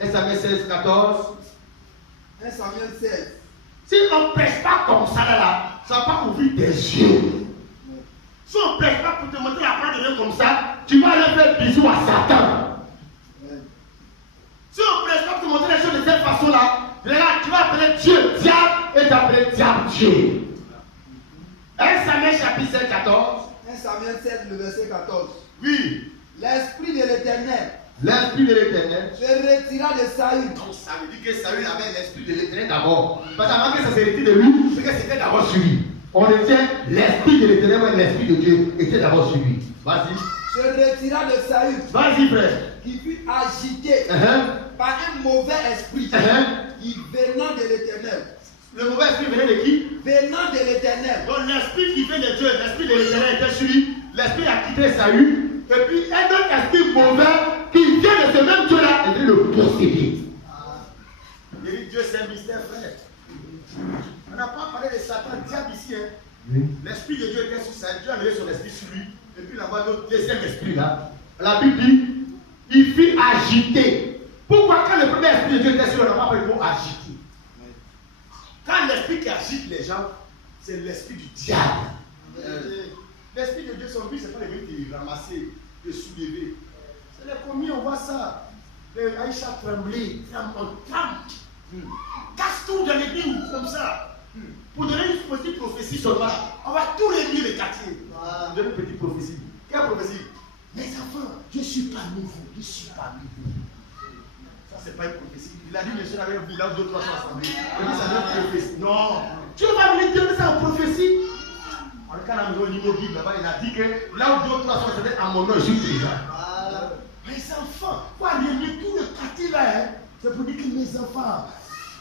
1 Samuel 16, 14. 1 Samuel 16. Si on ne prêche pas comme ça là, ça va pas ouvrir tes yeux. Si on ne prêche pas pour te montrer la parole de Dieu comme ça, tu vas aller faire bisous à Satan. Si on ne prêche pas pour te montrer les choses de cette façon-là, tu vas appeler Dieu diable et tu vas appeler diable Dieu. 1 Samuel chapitre 7, 14. 1 Samuel 7, le verset 14. Oui. L'esprit de l'Éternel L'esprit de l'Éternel se retira de Saül. Donc ça veut dire que Saül avait l'esprit de l'Éternel d'abord. Parce qu'avant que ça se retire de lui, c'est que c'était d'abord sur lui. On retient l'esprit de l'Éternel, mais l'esprit de Dieu était d'abord sur lui. Vas-y. Se retira de Saül. Vas-y, frère. Qui fut agité par un mauvais esprit qui venant de l'Éternel. Le mauvais esprit venait de qui? Venant de l'Éternel. Donc l'esprit qui vient de Dieu, l'esprit de l'Éternel était sur lui. L'esprit a quitté Saül. Et puis un autre esprit mauvais qui vient de ce même Dieu-là et vient le posséder. Il dit Dieu c'est un mystère, frère. On n'a pas parlé de Satan, diable ici. Hein. L'esprit de Dieu était sur Saül. Dieu a mis son esprit sur lui. Et puis là-bas, l'autre deuxième esprit là. La Bible dit il fut agité. Pourquoi quand le premier esprit de Dieu était sur lui, on n'a pas parlé de mot agité? Quand l'esprit qui agite les gens, c'est l'esprit du diable. L'esprit de Dieu, son but, ce n'est pas les venir te ramasser, te soulever. C'est les commis, on voit ça. Les Aïcha trembler, on tremble. Casse tout dans l'église comme ça. Pour donner une petite prophétie seulement, on va tout réunir les quartiers. Donner une petite prophétie. Quelle prophétie? Mes enfants, je suis parmi vous, je suis parmi vous. Ça, c'est pas une prophétie. Il a dit, monsieur, avec vous, là où d'autres sont assemblés. Il dit, ça doit être une prophétie. Non. Dieu va venir donner ça en prophétie. En tout cas, dans le niveau Bible, là-bas, il a dit que là où d'autres sont assemblés, à mon nom, je suis présent. Mes enfants, pour aller tout le quartier là, hein, c'est pour dire que mes enfants,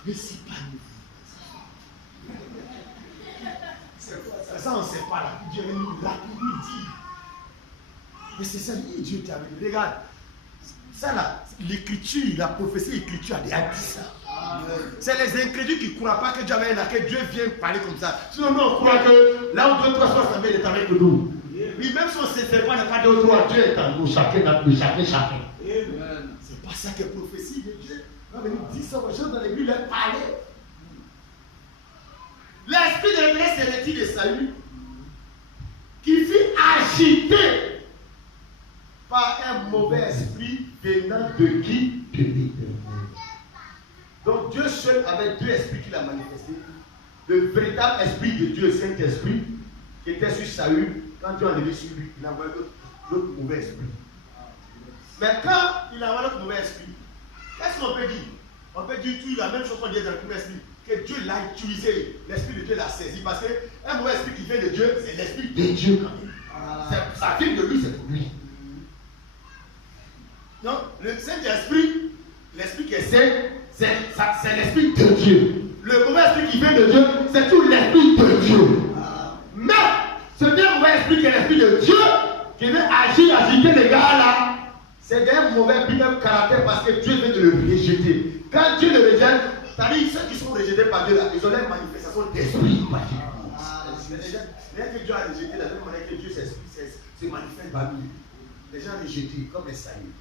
je suis parmi vous. Ça, on ne sait pas là. Dieu nous dit. Mais c'est ça, Dieu qui a dit. Regarde, ça là, l'écriture, la prophétie, l'écriture a déjà dit ça. C'est les incrédules qui ne croient pas que Dieu avait là, que Dieu vient parler comme ça. Sinon, nous, on croit que là où 2 3 sont assemblés, il est avec nous. Oui, même si on ne se fait pas, il n'y a pas de 3, Dieu est en nous, chacun. C'est pas ça que prophétie de Dieu. On va venir dire ça aux gens dans l'église, leur parler. L'esprit de l'Éternel s'est retiré de Saül, qui fut agité par un mauvais esprit venant de qui? De l'Éternel. Donc Dieu seul avait 2 esprits qu'il a manifestés. Le véritable esprit de Dieu, le Saint-Esprit, qui était sur Saül, quand Dieu a enlevé sur lui, il a envoyé l'autre mauvais esprit. Mais quand il a envoyé l'autre mauvais esprit, qu'est-ce qu'on peut dire? On peut dire tout la même chose qu'on dit dans le premier esprit. Que Dieu l'a utilisé, l'esprit de Dieu l'a saisi. Parce qu'un mauvais esprit qui vient de Dieu, c'est l'esprit de Dieu quand même. Ça vient de lui, c'est pour lui. Donc, le Saint-Esprit, l'esprit qui est saint, c'est l'esprit de Dieu. Le mauvais esprit qui vient de Dieu, c'est tout l'esprit de Dieu. Mais, ce même mauvais esprit qui est l'esprit de Dieu, qui vient agiter les gars là, c'est d'un mauvais caractère parce que Dieu vient de le rejeter. Quand Dieu le rejette, c'est-à-dire ceux qui sont rejetés par Dieu, là, ils ont une manifestation d'esprit. Que Dieu a rejeté, la même manière que Dieu se manifeste parmi eux. Les gens rejetés comme les saillies.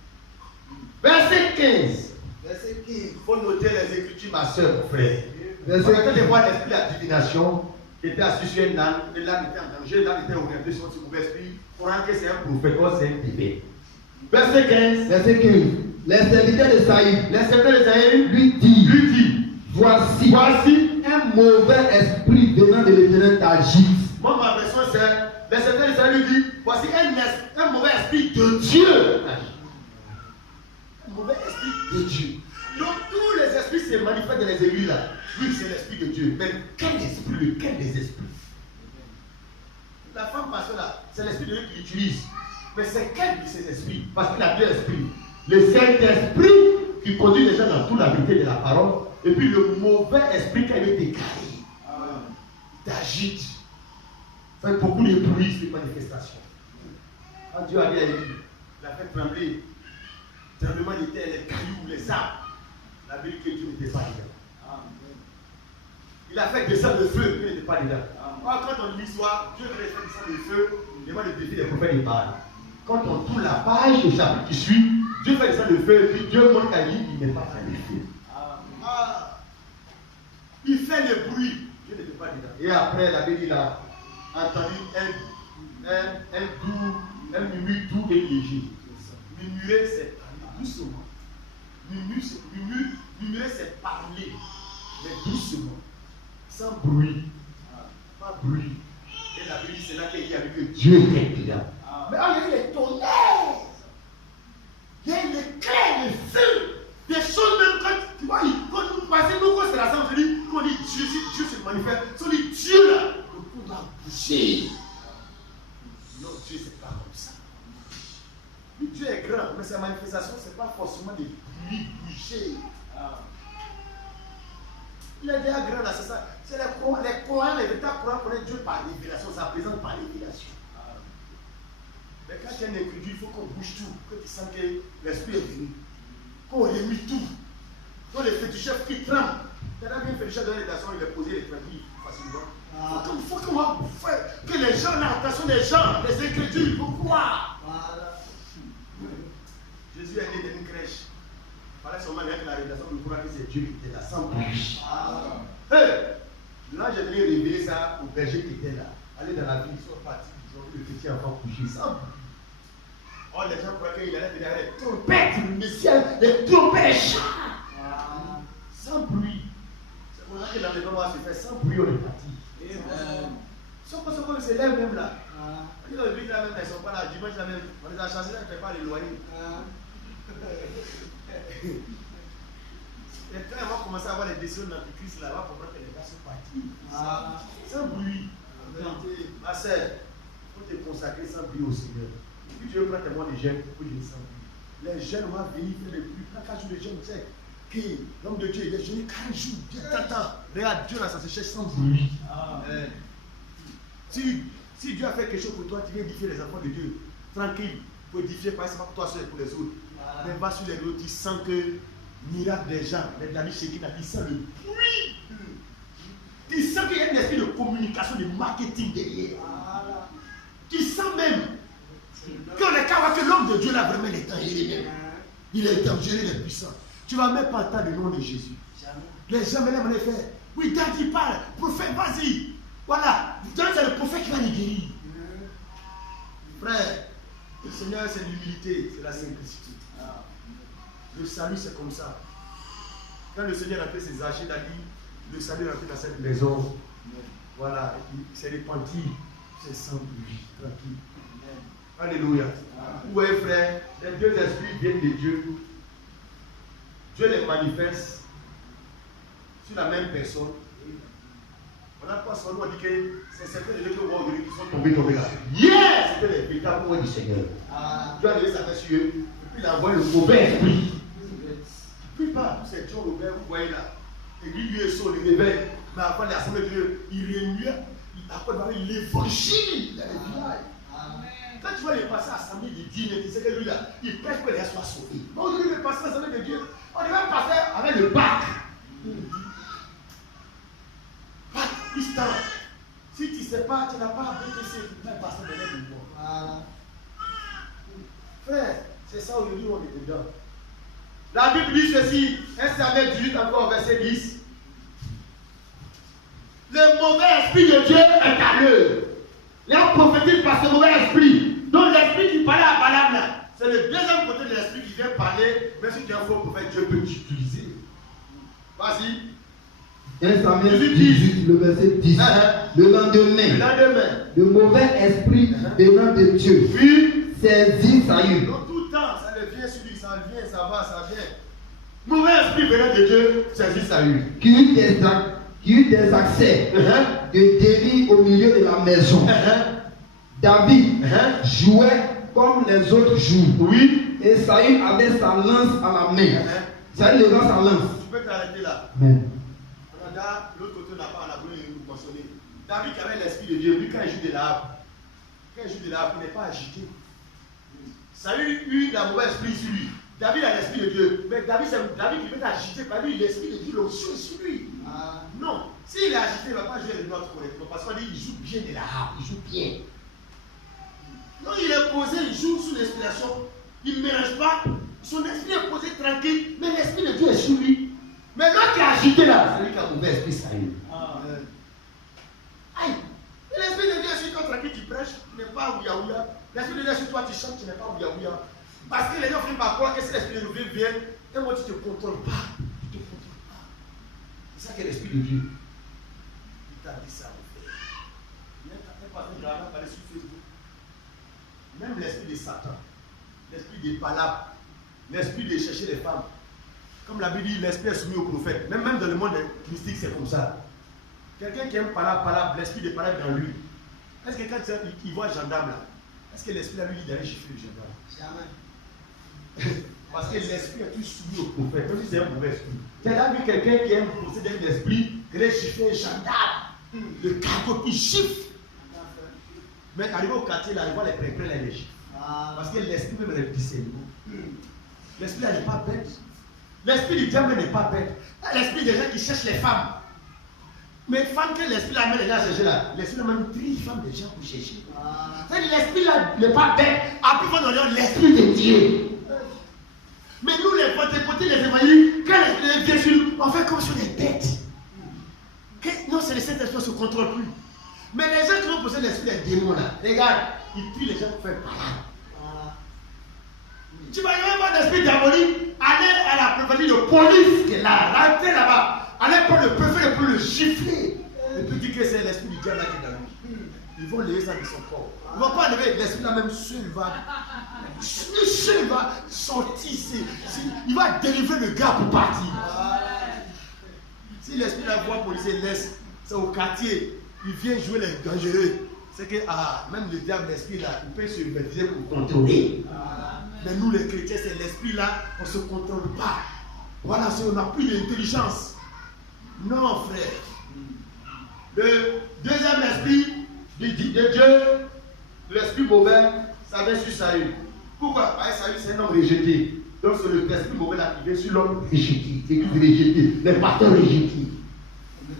Verset 15. Verset 15. Il faut noter les Écritures, ma soeur, mon frère. Verset 15. Quand tu vois l'esprit de la divination, qui était assis sur un âne, et l'âne était en danger, l'âne était orienté sur son mauvais esprit, pour rendre que c'est un prophète, ou c'est un bébé. Verset 15. Verset 15. Les serviteurs de Saïd. Les serviteurs de Saïd lui dit. Voici un mauvais esprit venant de l'Éternel t'agite. Moi, ma version, c'est les serviteurs de Saïd lui dit voici un mauvais esprit de Dieu. Un mauvais esprit de Dieu. Donc, tous les esprits se manifestent dans les églises là. Oui, c'est l'esprit de Dieu. Mais quel esprit, lequel des esprits? La femme pasteur là, c'est l'esprit de Dieu qui l'utilise. Mais c'est quel de ces esprits? Parce qu'il a deux esprits. Le Saint-Esprit qui conduit les gens dans toute la vérité de la parole. Et puis le mauvais esprit qui a été déclaré. D'agite. Ça fait beaucoup de bruit, ces manifestations. Quand Dieu a dit à Élie, il a fait trembler. Tremblement de terre, les cailloux, les arbres. La vérité que Dieu n'était pas dedans. Il a fait descendre le feu, Dieu n'était pas dedans. Quand on lit l'histoire, Dieu veut faire descendre le feu, il demande le défi des prophètes de Baal. Quand on tourne la page, le chapitre qui suit, Dieu fait descendre le feu, et puis Dieu montre qu'à lui, il n'est pas dans le feu. Il fait le bruit, Dieu n'était pas dedans. Et après, la Bible, il a entendu un murmure doux et léger. Murmurer, c'est parler doucement. Murmurer, c'est parler, mais doucement, sans bruit. Pas bruit. Et la Bible, c'est là qu'il y a vu que Dieu était dedans. Mais il y a eu les tonnerres, il y a eu les clairs, les feux, des choses même quand tu vois, quand nous passons, nous, quand c'est la sang, quand on dit Dieu, si Dieu se manifeste, si on dit Dieu là, le coup va bouger. Non, Dieu, c'est pas comme ça. Oui, Dieu est grand, mais sa manifestation, c'est pas forcément des bruits bouger. Il est déjà grand là, c'est ça. C'est les Corans, les véritables Corans connaissent Dieu par révélation, ça présente par révélation. Mais quand il y a une écriture, il faut qu'on bouge tout, que tu sens que l'esprit est venu. Qu'on remue tout. Quand les féticheurs qui tremblent, tu as bien féticheur dans les nations, il est posé les tranquilles facilement. Il faut qu'on fasse que les gens, l'attention des gens, les écritures, il faut croire. Jésus est né dans une crèche. Voilà seulement avec la révélation de croire que c'est Dieu qui était là, sans bruit. Là, j'ai venu révéler ça aux bergers qui étaient là. Aller dans la ville, ils sont partis, ils ont vu le petit enfant coucher sans bruit. Oh, les gens croient qu'il allait venir avec les trompettes, le Messie, les trompettes, les chats. Sans bruit. C'est pour ça que dans les moments, se fait sans bruit, on est parti. Sauf qu'on se lève même là. Ils ont vu là même, ils ne sont pas là. Dimanche, là même, on les a chassés, ils ne peuvent pas les loyer. Et quand on va commencer à avoir les décisions dans le Christ, là, on va comprendre que les gars sont partis. Sans bruit. Ma soeur, il faut te consacrer sans bruit au Seigneur. Puis Dieu prend témoin des jeunes pour les sans bruit. Les jeunes vont venir faire le bruit. Quand 4 jours les jeunes, tu sais, que l'homme de Dieu, il est jeune 40 jours, Dieu t'attend. Regarde, Dieu là, ça se cherche sans bruit. Si Dieu a fait quelque chose pour toi, tu viens édifier les enfants de Dieu. Tranquille, pour édifier, pas seulement pour toi seul, pour les autres. Mais va sur les autres, tu sens que miracle des gens, les amis chez qui tu sens le bruit. Tu sens qu'il y a un esprit de communication, de marketing derrière. Tu sens même que les cas que l'homme de Dieu là vraiment il est dangereux. Il est dangereux, il est puissant. Tu vas même pas entendre le nom de Jésus. Les gens veulent me faire. Oui, quand il parle, prophète, vas-y. Voilà, c'est le prophète qui va les guérir. Frère, le Seigneur c'est l'humilité, c'est la simplicité. Le salut c'est comme ça. Quand le Seigneur a fait ses archers, il a dit, le salut est rentré dans cette maison. Voilà, c'est répandu, c'est sans bruit, tranquille. Alléluia. Oui, frère, les deux esprits viennent de Dieu. Dieu les manifeste sur la même personne. On n'a pas seulement dit que c'est certains de Dieu qui sont tombés là. Yes! C'était les véritables voix du Seigneur. Dieu a donné sa main sur eux, et puis il a envoyé le mauvais esprit. Puis pas, tous ces gens, Robert, vous voyez là. Et lui est sur le réveil. Mais après l'assemblée de Dieu, il remuait. Après, il évangile dans les villages. Quand tu vois les passer à l'Assemblée de Dieu, tu sais que lui là, il prêche que les gens soient sauvés. Donc aujourd'hui, le passer à l'Assemblée de Dieu, on devait passer avec le bac. Christian, si tu ne sais pas, tu n'as pas BTC, tu peux passer de l'aide de moi. Frère, c'est ça aujourd'hui on est dedans. La Bible dit ceci, 1 Samuel 18 encore verset 10. Le mauvais esprit de Dieu est à l'œuvre. Il a prophétisé par ce mauvais esprit. Donc l'esprit qui parlait à Balaam, c'est le deuxième côté de l'esprit qui vient parler. Même si tu es un faux prophète, Dieu peut t'utiliser. Vas-y. 1 Samuel 18, le verset 10. Le lendemain, le mauvais esprit venant de Dieu saisit Saül. Donc tout le temps, ça vient sur lui, ça vient, ça va, ça vient. Mauvais esprit venant de Dieu saisit Saül. Qui eut des accès de délire au milieu de la maison. David jouait comme les autres jouent. Oui. Et Saül avait sa lance à la main. Saül leva sa lance. Tu peux t'arrêter là. Amen. L'autre côté n'a pas la voulu nous consoler. David qui avait l'esprit de Dieu, lui quand il joue de l'arbre, il n'est pas agité. Saül eut la mauvaise esprit sur lui. David a l'esprit de Dieu. Mais David qui peut t'agiter, par lui, l'esprit de Dieu l'onction sur lui. Non. S'il est agité, il ne va pas jouer les notes correctement. Parce qu'on dit qu'il joue bien de la harpe, il joue bien. Non, il est posé, il joue sous l'inspiration. Il ne mélange pas. Son esprit est posé tranquille, mais l'esprit de Dieu est sur lui. Mais l'autre qui est agité là, c'est lui qui a un mauvais esprit, ça y est. Aïe! L'esprit de Dieu est sur toi tranquille, tu prêches, tu n'es pas ouïa-ouïa. L'esprit de Dieu est sur toi, tu chantes, tu n'es pas ouïa-ouïa. Parce que les gens finissent par croire que si l'esprit de Dieu vient, et moi tu ne te contrôles pas. Tu ne te contrôles pas. C'est ça qu'est l'esprit de Dieu. Il t'a dit ça, mon frère. Il y a un pasteur qui a parlé sur Facebook. Même l'esprit de Satan, l'esprit des palabres, l'esprit de chercher les femmes. Comme la Bible dit, l'esprit est soumis au prophète. Même dans le monde mystique, c'est comme ça. Quelqu'un qui aime palabre, l'esprit de palabre dans lui. Est-ce que quand il voit un gendarme là, est-ce que l'esprit là lui dit d'aller chiffrer le gendarme? Jamais. Parce que l'esprit est tout soumis au prophète. Même si c'est un mauvais esprit. Tu as vu quelqu'un qui aime posséder l'esprit, qui allait chiffrer un gendarme, le cargo qui chiffre. Mais arrivé au quartier là, il voit les prêtres là, les chiffres. Parce que l'esprit même est discernement. L'esprit là n'est pas bête. L'esprit du diable n'est pas bête. L'esprit des gens qui cherchent les femmes. Mais femmes que l'esprit là met les gens à chercher là. L'esprit là même trie femmes des gens pour chercher. L'esprit là n'est pas bête. Après on a l'esprit de Dieu. Mais nous les côtés les évangéliques, quand l'esprit vient sur nous, on fait comme si on est bêtes. Non, c'est le Saint-Esprit ne se contrôle plus. Mais les gens qui vont poser l'esprit des démons là, regarde, ils tuent les gens pour faire malade. Tu vas y avoir un esprit diabolique, allez à la préfecture de police qui est là, rentrez là-bas, allez prendre le préfet pour le gifler. Et puis dire que c'est l'esprit du diable là qui est dans lui. Ils vont lever ça de son corps. Ils ne vont pas lever l'esprit là même seul va sortir, il va délivrer le gars pour partir. Si l'esprit là voit policier laisse, c'est au quartier, il vient jouer les dangereux. C'est que même le diable, l'esprit là, il peut se baptiser pour contrôler. Mais nous les chrétiens, c'est l'esprit là, on ne se contrôle pas. Voilà, on n'a plus d'intelligence. Non, frère. Le deuxième esprit de Dieu, l'esprit mauvais, ça vient sur Saül. Pourquoi? Parce que Saül, c'est un homme rejeté. Donc c'est l'esprit mauvais là qui vient sur l'homme rejeté. C'est l'église rejetée, les pasteurs rejetés.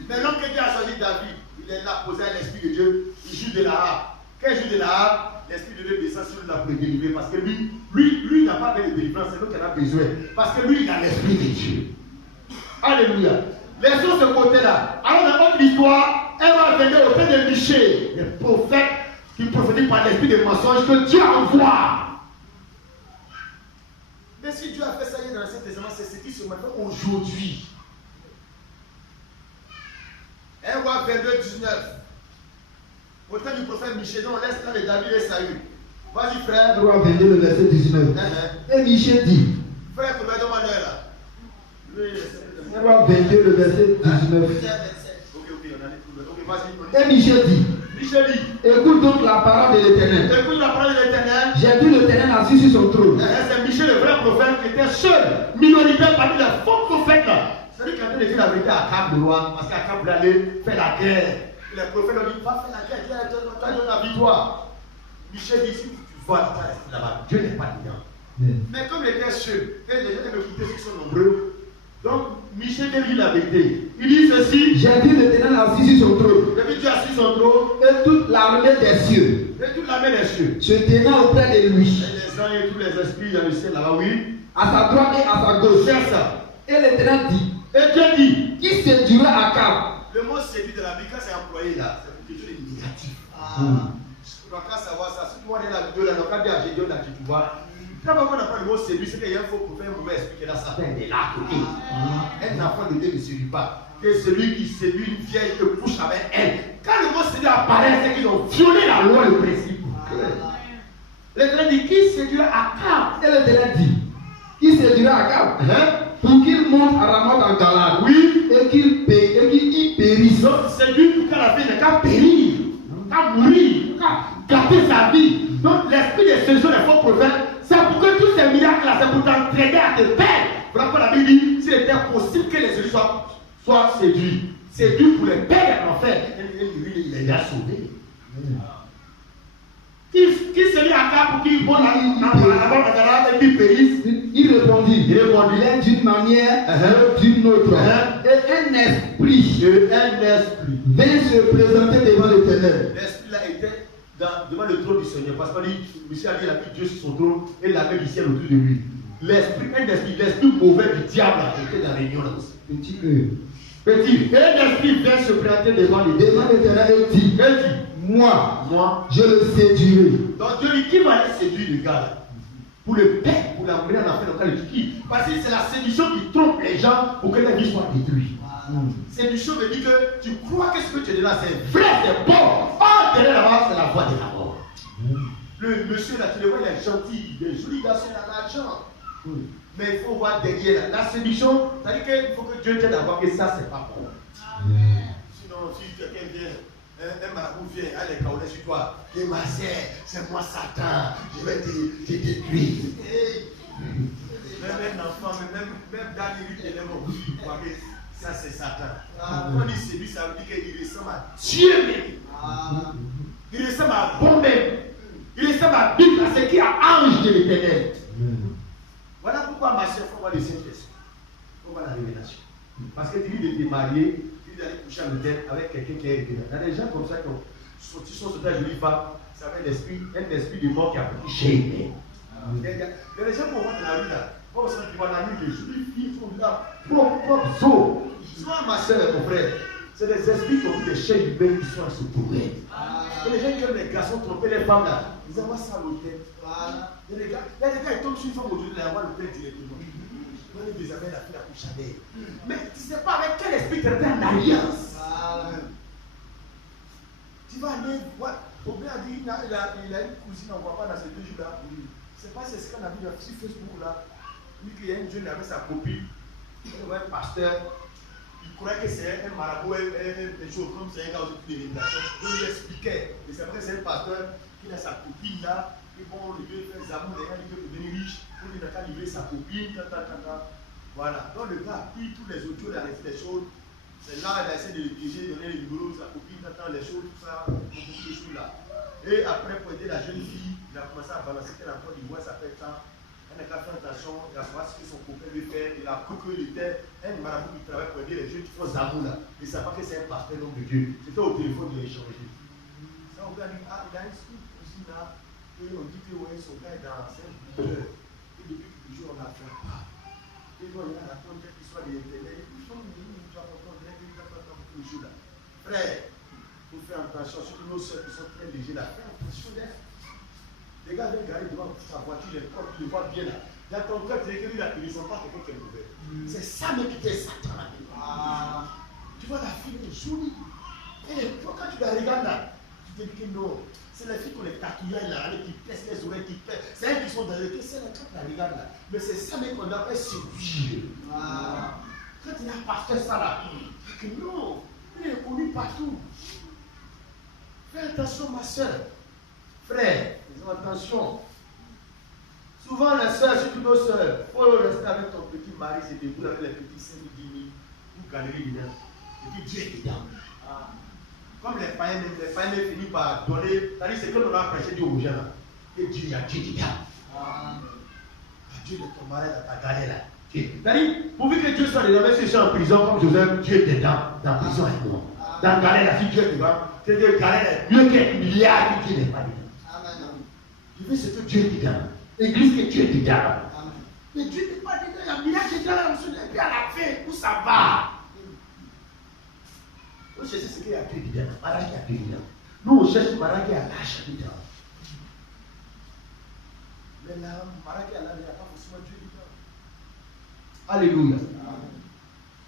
Mais l'homme qui a choisi David, il est là posé à l'esprit de Dieu, il joue de la harpe. Quand il joue de la harpe, l'esprit de Dieu descend sur lui pour le délivrer. Parce que lui n'a pas fait de délivrance, c'est nous qui en a besoin. Parce que lui, il a l'esprit de Dieu. Alléluia. Laissons ce côté-là. Alors dans notre histoire, elle va venir au temps de Michée, les prophètes qui prophétisent par l'esprit des mensonges que Dieu envoie. Mais si Dieu a fait ça dans l'Ancien Testament, c'est ce qui se met aujourd'hui. 1 roi 22, 19. Au temps du prophète Michée, on laisse là les David et Saül. Vas-y frère. 1 roi 22, le verset 19. Et Michée dit. Frère, tu m'as demandé là. 1 roi 22, le verset 19. Ok, on a les trouvé. Ok, vas-y. Et Michée dit. Michée dit. Écoute donc la parole de l'Éternel. Écoute la parole de l'Éternel. J'ai vu l'Éternel assis sur son trône. C'est Michée, le vrai prophète, qui était seul, minoritaire parmi les faux prophètes. C'est lui qui a fait dire la vérité à Akab le roi, parce qu'Akab voulait aller faire la guerre. Et les prophètes ont dit, va faire la guerre, toi donne la victoire. Michée dit, si tu vois là-bas, Dieu n'est pas dedans. Mais comme il était seul, et les gens qui m'écoutaient sont nombreux, donc Michel dit la vérité. Il dit ceci. J'ai vu l'Éternel assis sur son trône. J'ai vu Dieu assis sur son trône. Et toute l'armée des cieux. Et toute l'armée des cieux. Se tenant auprès de lui. Et les anges et tous les esprits dans le ciel là-bas, oui. À sa droite et à sa gauche. C'est ça. Et l'Éternel dit. Et Dieu dit. Qui séduira Akab? Le mot séduit de la Bible, quand c'est employé là, c'est quelque chose de négatif. Tu dois savoir ça. Si tu vois dans la vidéo là, donc quand Dieu a Gédéon là, tu vois. Quand on n'a pas le mot séduit, c'est qu'il y a un faux prophète, un mauvais esprit qui est là, Satan est là à côté. Un enfant de Dieu ne séduit pas. Que celui qui séduit une vieille te couche avec elle. Quand le mot séduit apparaît, c'est qu'ils ont violé la loi, le principe. L'Éternel dit, qui séduira Akab? Et l'Éternel dit, qui séduira Akab? Pour qu'il monte à Ramoth en Galade. Oui. Et qu'il y périsse. Donc séduit pour qu'à la fin, il n'a qu'à périr, qu'à mourir, qu'à gâter sa vie. Donc l'esprit de séduction des faux prophètes, c'est pour que tous ces miracles-là, c'est pour t'entraîner à te perdre. Voilà pourquoi la Bible dit, s'il était possible que les séduits soient séduits. Séduits pour les perdre en fait. Et lui, il les a sauvés. Qui séduit Akab pour qu'il monte à Galade et qu'il périsse? Il répondit, l'un d'une manière, d'une autre. Et un esprit vint se présenter devant l'Éternel. L'esprit là était devant le trône du Seigneur. Parce qu'il a dit, il a mis Dieu sur son trône et la main du ciel autour de lui. L'esprit mauvais du diable était dans la réunion là aussi. Petit E. Petit. Et l'esprit vient se présenter devant l'Éternel et dit, moi, je le séduirai. Donc Dieu dit, qui va aller séduire le gars là? Pour le perdre, pour l'amener en enfer, dans le qui? Parce que c'est la séduction qui trompe les gens pour que la vie soit détruite. Séduction veut dire que tu crois que ce que tu es là, c'est vrai, c'est bon. Oh, derrière là-bas, c'est la voie de la mort. Le monsieur là, tu le vois, il est gentil, il est joli garçon, il a l'argent. Mais il faut voir derrière là. La séduction, c'est-à-dire qu'il faut que Dieu t'aide à voir que ça, c'est pas bon. Sinon, si quelqu'un vient, un marabout vient, a les caolets sur toi, et ma sœur, c'est moi Satan, je vais te détruire. Même un enfant, même dans les rues, vous voyez, ça c'est Satan. Quand il séduit, ça veut dire qu'il ressemble à Dieu même. Il ressemble à bon même. Il ressemble à Bible, à ce qui est ange de l'Éternel. Voilà pourquoi ma soeur, il faut voir les Saint-Esprit. Il faut voir la révélation. Parce que tu dis de te marier, tu dis d'aller coucher à l'hôtel avec quelqu'un qui est révélé. Il y a des gens comme ça qui ont sorti sur cette jolie femme, ça avait un esprit de mort qui a pris chez. Il y a des gens qui vont voir dans la rue là. Comme ça, tu vois la nuit, les jolies filles sont là, propres eaux. Souvent, ma soeur et mon frère, c'est des esprits qui ont vu des chaînes humaines qui sont à se trouver. Et les gens qui aiment les garçons tromper les femmes là, ils envoient ça à l'hôtel. Il y a des gars, ils tombent sur une femme aujourd'hui, ils envoient l'hôtel directement. On est des amis, la fille à coucher avec. Mais tu ne sais pas avec quel esprit tu es en alliance. Tu vas aller voir. Aubin a dit qu'il a une cousine, on ne voit pas dans ces 2 jours-là. C'est pas ce qu'on a vu sur Facebook là. Il dit qu'il y a une jeune avec sa copine. Il voit un pasteur. Il croyait que c'est un marabout, des choses comme c'est un gars aussi de l'éducation. Donc il expliquait. Et c'est vrai que c'est un pasteur qui a sa copine là. Ils vont lui faire des amours, les gars, il veut devenir riche. Pour lui, il n'a qu'à livrer sa copine. Voilà. Donc le gars a pris tous les audios, il a laissé des choses. C'est là, il a essayé de le piéger, donner les numéros, sa copine, les choses, tout ça, beaucoup de choses là. Et après, pour aider la jeune fille, il a commencé à balancer qu'elle a encore du bois, ça fait tant. Elle n'a qu'à faire attention, il a savoir ce que son copain lui fait. Il a cru qu'il était un marabout qui travaille pour aider les jeunes qui font amours là. Il ne savait pas que c'est un pasteur, l'homme de Dieu. C'était au téléphone de l'échanger. Ça, on a dit, ah, il a une cousine là. Et on dit que ouais, son gars est dans 5 heures. Et depuis quelques jours, on n'a fait pas. Et donc, il y a la contact qui soit de l'intérêt. Ils sont venus, ils doivent encore bien, ils doivent encore beaucoup de choses là. Frère, il faut faire attention, surtout nos soeurs qui sont très légers là. Fais attention d'elle. Les gars viennent garer devant sa voiture, les propres, ils le voient bien là. Dans ton cœur, tu dis que lui, là, il ne sent pas quelqu'un qui est mauvais. C'est ça même qui fait Satan là. Tu vois la fille, elle est jolie. Et quand tu la regardes là, tu te dis que non. C'est les filles qu'on est tatouées là, qui pèsent les oreilles, qui pèsent. C'est elles qui sont dans le cœur, c'est là quand tu la regardes là. Mais c'est ça même qu'on appelle séduire. Quand il a pasteur ça là, que non, il est connu partout. Fais attention ma soeur. Frère, faisons attention. Souvent les soeurs, surtout nos soeurs, il faut rester avec ton petit mari, c'est debout avec les petits 5 000, 10 000, pour gagner dedans. Et puis Dieu est dedans. Comme les païens finissent par donner, c'est-à-dire c'est que l'on a prêché Dieu aux gens là. que Dieu, il y a Dieu dedans. Dieu ne tomberait dans ta galère là. C'est-à-dire, pourvu que Dieu soit dedans, même si je suis en prison comme Joseph, Dieu est dedans, dans la prison avec moi. Dans la galère là, si Dieu est dedans, c'est que la galère est mieux qu'un milliard que Dieu n'est pas dedans. Je veux ce que Dieu est dedans. L'église que Dieu est dedans. Mais Dieu n'est pas dedans, il y a un milliard qui est dedans, et puis à la fin, où ça va? On cherche ce qu'il y a Dieu dedans, mariage qui a Dieu dedans. Nous, on cherche le mariage qui a l'âge dedans. Mais là, le mariage qui a l'âge, il n'y a pas forcément Dieu dedans. Alléluia.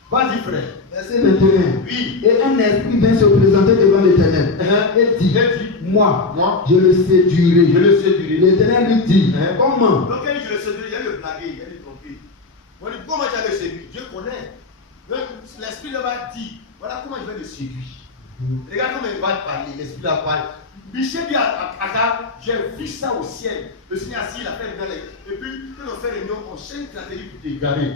Vas-y, frère. Verset 21. Oui. Et un esprit vient se présenter devant l'Éternel. Et dit, moi, je le séduirai. Je le séduirai. L'Éternel lui dit, comment? Donc, quand je le séduirai, il y a le blaguer, il y a le tromper. On dit, comment tu as le séduit? Dieu connaît. L'esprit là va dire, voilà comment je vais le séduire. Regarde comment il va te parler, l'esprit là parle. Michel dit à Akab, j'ai vu ça au ciel. Le Seigneur assis, il a fait une et puis, quand on fait réunion, on chaîne la télé pour t'égarer.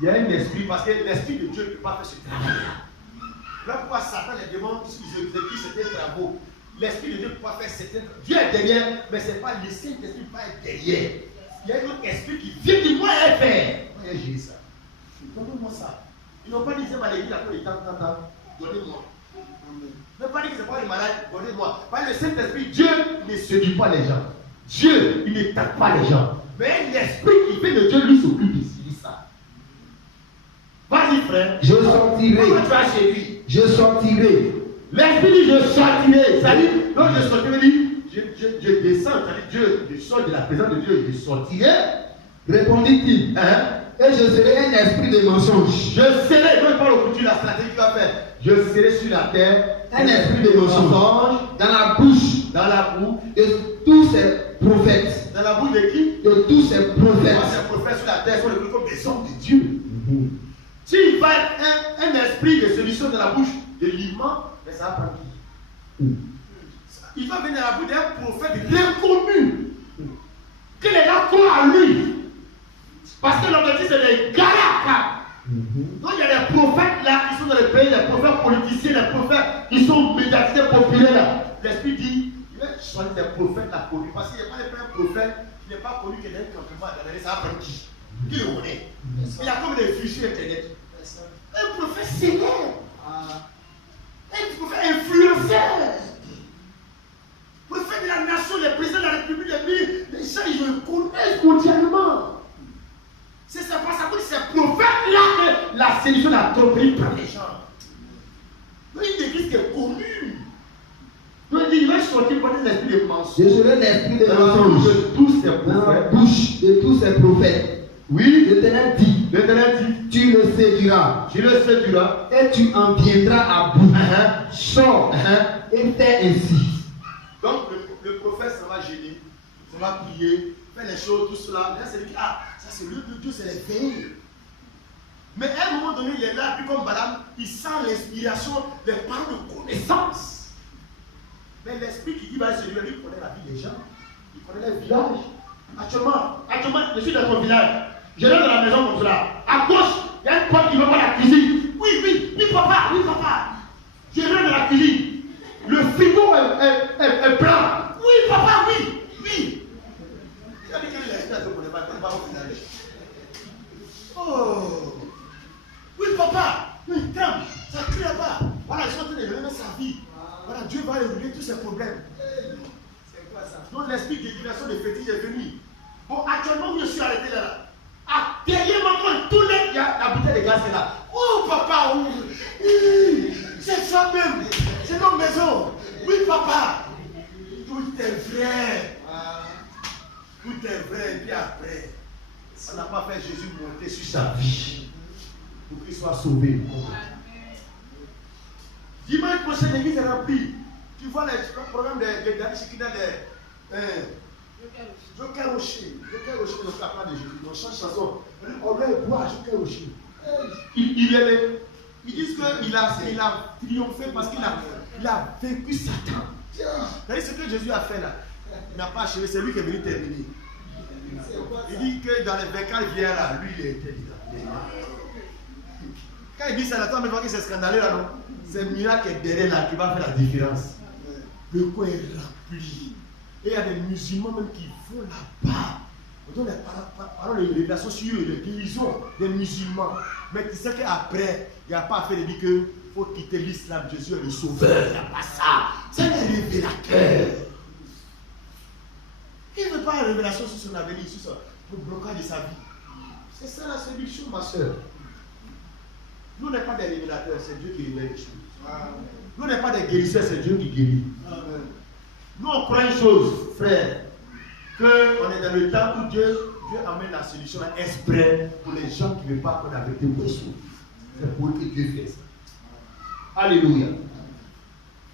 Il y a un esprit, parce que l'esprit de Dieu ne peut pas faire ce travail-là. Là pourquoi Satan, les démons, ils exécutent certains travaux. L'esprit de Dieu ne peut pas faire certains travaux. Dieu est derrière, mais ce n'est pas le Saint-Esprit qui ne peut pas être derrière. Il y a un autre esprit qui vient de moi et faire. Moi, j'ai géré ça. Donnez-moi ça. Ils n'ont pas dit, c'est maladie, là, pour les temps. Donnez-moi. Ne pas dire que c'est pas les malades, donnez-moi. Parce que le Saint-Esprit, Dieu ne séduit pas les gens. Dieu, il ne tape pas les gens. Mais l'esprit qui fait de Dieu, lui, s'occupe ici. Ça. Vas-y, frère. Je sortirai. Comment tu vas chez lui? Je sortirai. L'esprit dit, je sortirai. Ça dit, donc je sortirai, dit, je descends. Ça dit, Dieu, je sors de la présence de Dieu, je sortirai. Répondit-il. Et je serai un esprit de mensonge. Je serai, quand il parle au futur, la stratégie qu'il va faire. Je serai sur la terre un esprit de mensonge dans la bouche de tous ces prophètes. Dans la bouche de qui? De tous ces prophètes. Moi, ces prophètes sur la terre sont les plus comme des hommes de Dieu. S'il va être un esprit de solution dans la bouche de l'imam, mais ça va prendre qui? Il va venir dans la bouche d'un prophète de l'inconnu. Que les gens croient à lui. Parce que l'objectif c'est les galakas. Donc il y a des prophètes là qui sont dans les pays, les prophètes politiciens, les prophètes qui sont médiatisés populaires là. L'esprit dit, il va choisir des prophètes là connus. Parce qu'il n'y a pas de prophète qui n'est pas connu, qui est dans un campement à Ganané, ça va prendre qui? Qui le connaît? Il y a comme des fichiers internet. Un prophète célèbre. Un prophète influenceur. Prophète de la nation, les présidents de la République, les gens ils le connaissent mondialement. C'est ça, parce que c'est prophète-là que la séduction de la tromperie prend les gens. Donc une église qui est connue. Donc il dit, il va sortir pour des esprits de mensonge. Je serai l'esprit de mensonge de tous ces prophètes. Dans la bouche de tous ces prophètes. Oui. L'Éternel dit, tu le séduiras. Tu le séduiras. Et tu en viendras à bout. Sors et fais ainsi. Donc le prophète, ça va gêner, ça va prier, faire les choses, tout cela. Là, c'est dit, ça c'est le de Dieu, c'est les veilles. Mais à un moment donné, il est là, puis comme Balaam, il sent l'inspiration des paroles de connaissance. Mais l'esprit qui dit, celui-là, il connaît la vie des gens, il connaît les villages. Actuellement, je suis dans ton village, je vais dans la maison comme cela. À gauche, il y a une porte qui va voir la cuisine. Oui, papa. Je vais dans la cuisine. Le frigo est blanc. Oui, papa, oui. Il a dit qu'il est là, je ne connais pas au village. Oh. Oui, papa. Oui, calme. Ça crie là-bas. Voilà, ils sont en train de relever sa vie. Voilà, Dieu va régler tous ses problèmes. C'est quoi ça? Donc l'esprit de divination de fétiche est venu. Bon, actuellement, où je suis arrêté là. Derrière moi, tout le il y a la bouteille de gaz est là. Oh, papa, c'est ça même. C'est notre maison. Oui, papa. Tout est vrai. Tout est vrai. Et puis après, on n'a pas fait Jésus monter sur sa vie pour qu'il soit sauvé. Dimanche prochain, l'église est remplie. Tu vois le programme de Dani Shikina de Joker Rocher. Joker Rocher, le papa de Jésus. On change chanson. On va boire Joker Rocher. Ils disent qu'il a triomphé parce qu'il a vaincu Satan. C'est ce que Jésus a fait là. Il n'a pas achevé, c'est lui qui est venu terminer. Il dit que dans les vainqueurs vient là, lui il est dedans. Quand il dit ça, là, toi, mais c'est scandaleux là, non? C'est le miracle qui est derrière là qui va faire la différence. Le coin est rempli. Et il y a des musulmans même qui vont là-bas. On donne les révélations sur eux, les guérisons des musulmans. Mais tu sais qu'après, il n'y a pas à faire de dire qu'il faut quitter l'islam, Jésus est le sauveur. Il n'y a pas ça. C'est un révélateur. Il ne veut pas la révélation sur son avenir, sur le blocage de sa vie. C'est ça la solution, ma soeur. Nous n'est pas des révélateurs, c'est Dieu qui révèle les choses. Nous n'est pas des guérisseurs, c'est Dieu qui guérit. Nous on croit une chose, frère, qu'on est dans le temps où Dieu amène la solution exprès pour les gens qui ne veulent pas qu'on a avec des poissons. C'est pour que Dieu fait ça. Alléluia.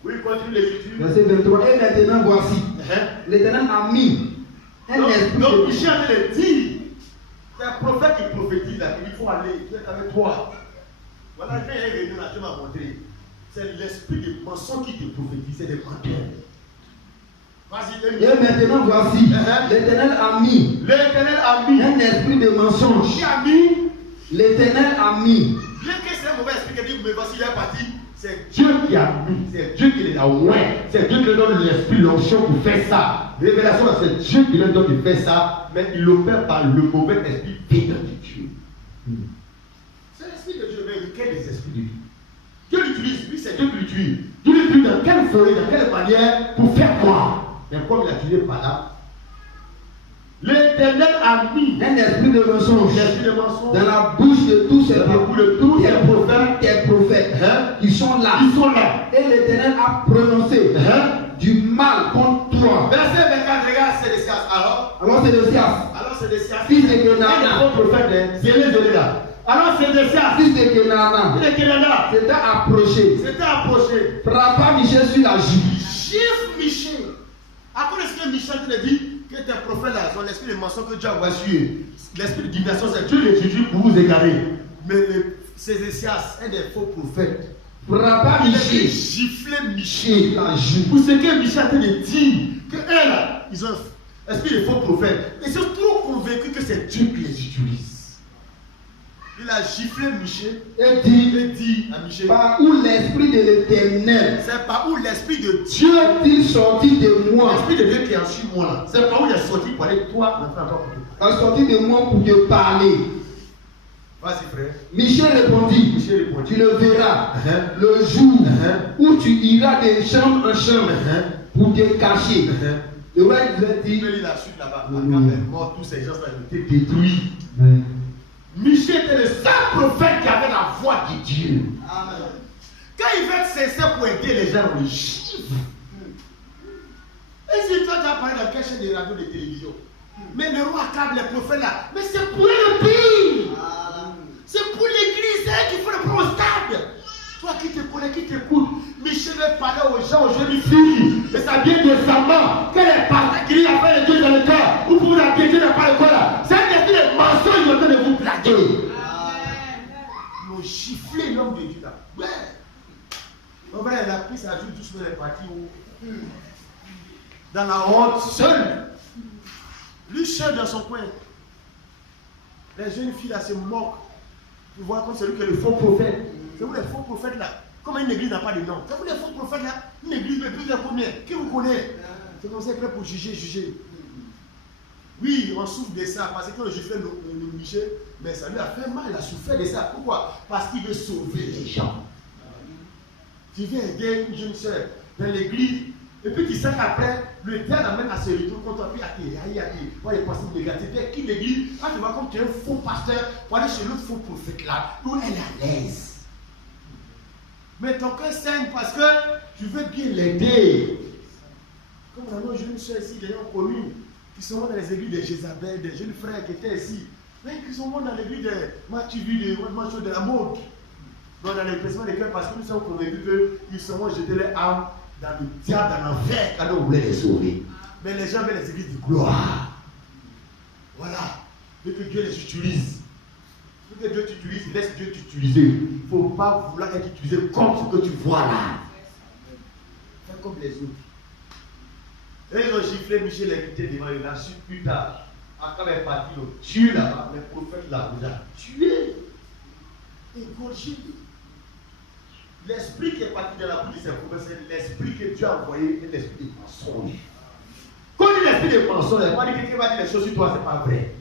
Oui, continue l'écriture. Verset 23. Et maintenant voici, l'Éternel a mis un esprit. Donc Michel a dit, c'est un prophète qui prophétise là, il faut aller, Dieu est avec toi. Voilà, quand il est venu là, Dieu m'a montré. C'est l'esprit de mensonge qui te prophétise, c'est des menteurs. Et maintenant voici, l'Éternel a mis un esprit de mensonge. Qui a mis? L'Éternel a mis. Bien que c'est un mauvais esprit qui dit, mais voici, il est parti. C'est Dieu qui a mis, c'est Dieu qui les a oués, c'est Dieu qui leur donne l'esprit, l'onction pour faire ça. Révélation, c'est Dieu qui leur donne de faire ça, mais il l'opère par le mauvais esprit venant de Dieu. C'est l'esprit de Dieu, mais lequel des esprits de Dieu? Dieu l'utilise, lui c'est Dieu qui l'utilise. Dieu l'utilise dans quelle forêt, dans quelle manière pour faire quoi? Mais comme il a tué par là, l'Éternel a mis un esprit de mensonge dans la bouche de tous ces prophètes qui sont là. Et l'Éternel a prononcé du mal contre toi. Verset 24, regarde, c'est des Sias. Alors c'est des Sias. Fils de Kenana. Alors c'est des Sias. Fils de Kenana. S'était approché. Frappa Michel sur la joue. Gifle Michel. À cause de ce que Michel te dit, que tes prophètes là, sont l'esprit de mensonge que Dieu a envoyé sur eux. L'esprit de divination, c'est Dieu l'étudie pour vous égarer. Mais ces Ésias, un des faux prophètes, frappa Michel. Gifler Michel la joue. Pour ce que Michel te dit, que eux là, ils ont l'esprit de faux prophètes. Ils sont trop convaincus que c'est Dieu qui les utilise. Il a giflé Michel et dit à Michel, par où l'esprit de l'Éternel, c'est par où l'esprit de Dieu est sorti de moi. L'esprit de Dieu qui est en sur moi là, c'est par où il est sorti pour aller toi, il est sorti de moi pour te parler. Vas-y frère. Michel répondit, tu le verras le jour où tu iras de chambre en chambre pour te cacher. Le roi lui a dit, la suite là-bas, quand elle est morte, tous ces gens là ont été détruits. Michel était le seul prophète qui avait la voix de Dieu. Amen. Quand il veut cesser pour aider les gens, on le chiffre. Et si toi tu as parlé dans quelle chaîne de radio, de télévision, mais le roi accable les prophètes là, mais c'est pour le pays. C'est pour l'église, c'est eux qui font le prostable. Toi qui te connais, qui t'écoute, Michel veut parler aux gens, aux jeunes filles, mais ça vient décemment. Quel est le parti qui a fait le Dieu dans le cœur, ou pour vous appuyer dans le corps là. C'est un esprit de mensonge qui est en train de vous blaguer. Ils ont giflé l'homme de Dieu là. Ouais. En vrai, elle a pris sa joue doucement, elle est partie dans la honte, seul. Lui seul dans son coin. Les jeunes filles là se moquent. Tu vois comme celui qui est le faux prophète. C'est vous les faux prophètes là. Comme une église n'a pas de nom. C'est vous les faux prophètes là. Une église de plus de combien? Qui vous connaît? C'est comme ça prêt pour juger. Oui, on souffre de ça parce que le juge fait le Michel, mais ça lui a fait mal, il a souffert de ça. Pourquoi? Parce qu'il veut sauver les gens. Tu viens aider une jeune soeur dans l'église, et puis tu sais qu'après, le diable amène à se retourner contre toi, puis à te voir les pensées négatives. Puis quitte l'église, quand tu vois comme tu es un faux pasteur, pour aller chez l'autre faux prophète là, où elle est à l'aise. Mais ton cœur saigne parce que tu veux bien l'aider. Comme on a une jeune soeur ici, des gens connus, qui sont dans les églises de Jézabel, des jeunes frères qui étaient ici, mais qui sont dans l'église de Mathieu, de la mode. Donc dans l'épaissement des cœurs, parce que nous sommes convaincus qu'ils sont jetés les âmes dans le diable, dans l'enfer, quand on voulait les sauver. Mais les gens veulent les églises de gloire. Voilà. Et que Dieu les utilise. Que Dieu t'utilise, laisse Dieu t'utiliser. Il ne faut pas vouloir être utilisé comme ce que tu vois là. Fais comme les autres. Et ils ont giflé Michel et quitté devant eux. La suite plus tard, quand elle est partie, ils l'ont tué là-bas. Les prophètes là, ils l'ont tué. Égorgé. L'esprit qui est parti de la bouche de ces prophètes, c'est l'esprit que Dieu a envoyé, et l'esprit de mensonge. Quand on dit l'esprit de mensonge, on dit que quelqu'un va dire les choses sur toi, c'est pas vrai.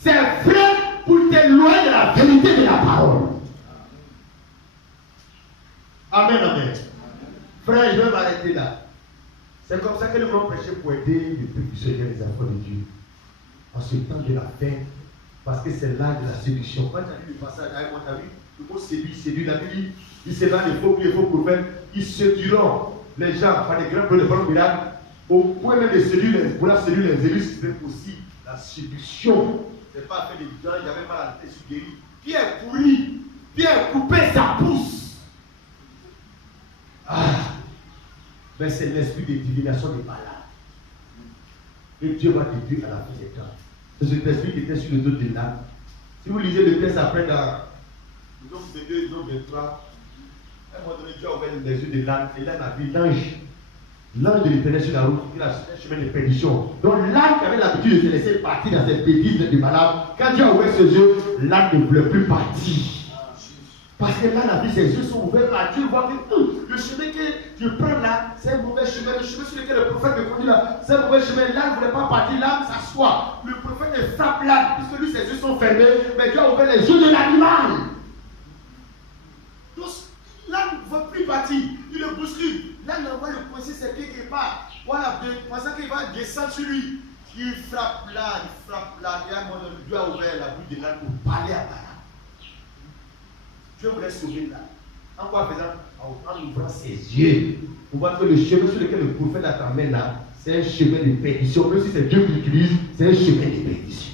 C'est vrai pour t'éloigner de la vérité de la parole. Amen, amen. Frère, je vais m'arrêter là. C'est comme ça que nous voulons prêcher pour aider les plus Seigneur, les enfants de Dieu. En ce temps de la fin, parce que c'est l'âge de la séduction. Quand tu as lu le passage, avec moi, tu as vu, le mot séduit, la Bible dit, c'est là les faux prophètes, ils séduiront les gens par des grands de grands miracles, au point même de séduire les élus, c'est aussi la séduction. C'est pas fait des gens, il n'y avait pas la tête sur guéri. Pierre pourri, Pierre coupé, ça pousse. Ah! Mais c'est l'esprit de divination de Balaam. Et Dieu va te dire à la fin des temps. C'est cet esprit qui était sur le dos de l'âme. Si vous lisez le texte après dans le nombre de 2, le nombre de 3, à un moment donné, Dieu a ouvert les yeux de l'âme et l'âme a vu l'ange. L'ange de l'éternel sur la route, il a un chemin de perdition. Donc l'âme qui avait l'habitude de se laisser partir dans cette bêtise de Balaam, quand Dieu a ouvert ses yeux, l'âme ne voulait plus partir. Parce que là, la vie, ses yeux sont ouverts là. Dieu voit que le chemin que je prends là, c'est un mauvais chemin. Le chemin sur lequel le prophète me conduit là, c'est un mauvais chemin. Là, il ne voulait pas partir. Là, s'assoit. Le prophète le frappe là, puisque lui, ses yeux sont fermés. Mais Dieu a ouvert les yeux de l'animal. Donc, là, il ne veut plus partir. Il le bouscule. Là, il envoie le coincer ses pieds quelque part. Voilà, pensant qu'il va descendre sur lui. Il frappe là, il frappe là. Et à un moment donné, Dieu a ouvert la bouche de l'âne pour parler à Balaam. Dieu voulait sauver là. En quoi faisant? En ouvrant ses yeux. On voit que le chemin sur lequel le prophète t'amène là, c'est un chemin de perdition. Même si c'est Dieu qui l'utilise, c'est un chemin de perdition.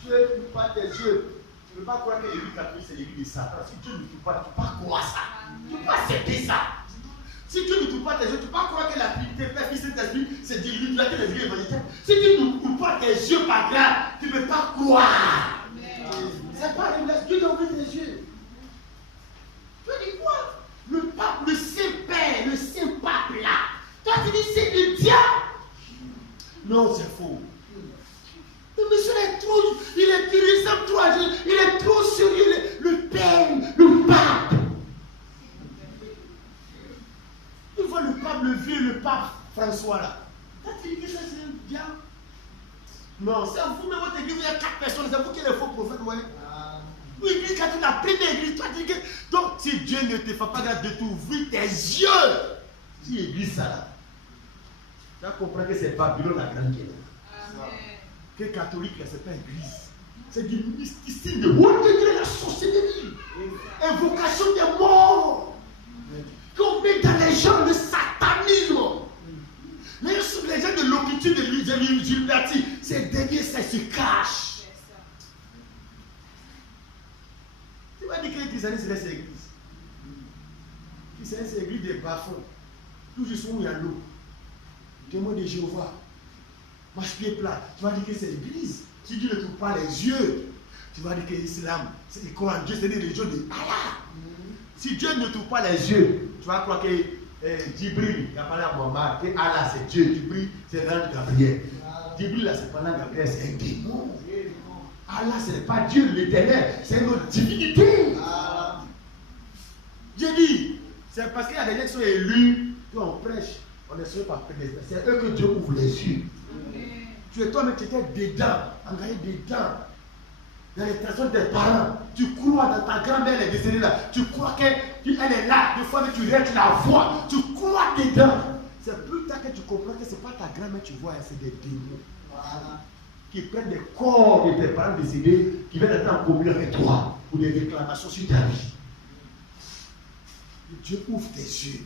Si Dieu n'ouvre pas tes yeux, tu ne peux pas croire que l'église catholique c'est l'église de Satan. Si Dieu ne t'ouvre pas, tu ne peux pas croire ça. Tu ne peux pas accepter ça. Si Dieu ne t'ouvre pas tes yeux, tu ne peux pas croire que la Trinité, Père, Fils et Saint-Esprit, c'est l'église de l'église évangélique. Si Dieu ne t'ouvre pas tes yeux par grâce, tu ne peux pas croire. C'est pas une Dieu d'ouvrir tes yeux. Tu dis quoi? Le pape, le Saint-Père, le Saint-Pape là. Toi tu dis c'est le diable. Non, c'est faux. Le monsieur est trop, il ressemble trop âgé, il est trop sérieux, le Père, le Pape. Tu vois le pape, le vieux, le pape François là. Toi tu dis que ça c'est un diable. Non, c'est vous, mais votre église, il y a 4 personnes, c'est vous qui êtes les faux prophètes, ouais. L'église, quand tu la première église, toi tu dis que. Donc, si Dieu ne te fait pas grâce de t'ouvrir tes yeux, si l'église ça là, tu vas comprendre que c'est Babylone la grande qui est là. Que catholique là, c'est pas église. C'est du mysticisme de haut degré, la sorcellerie, invocation des morts, qu'on met dans les gens le satanisme. Les gens de l'occultisme de l'Illuminati, c'est derrière ça se cache. Tu vas dire que les christianistes c'est l'église. Les christianistes c'est l'église des bas-fonds. Tout juste où il y a l'eau. Témoin de Jéhovah. Marche-pied plat. Tu vas dire que c'est l'église. Si Dieu ne trouve pas les yeux, tu vas dire que l'islam, c'est le Coran, Dieu c'est les religions de Allah. Si Dieu ne trouve pas les yeux, tu vas croire que Djibril, il a parlé à Mohamed, que Allah c'est Dieu, Djibril c'est l'ange Gabriel. Djibril là c'est pas l'ange Gabriel, c'est un démon. Allah ce n'est pas Dieu l'éternel, c'est notre divinité. J'ai dit, c'est parce qu'il y a des gens qui sont élus, qu'on prêche, on est sauvé par prédestination. C'est eux que Dieu ouvre les yeux. Tu es toi-même qui étais dedans, engagé dedans. Dans les traditions de tes parents, tu crois dans ta grand-mère, elle est décédée là, tu crois qu'elle est là, des fois tu règles la voix, tu crois dedans. C'est plus tard que tu comprends que ce n'est pas ta grand-mère que tu vois, c'est des démons. Voilà. Qui prennent des corps de tes parents décédés, qui viennent être en communion avec toi pour des réclamations sur ta vie. Et Dieu ouvre tes yeux.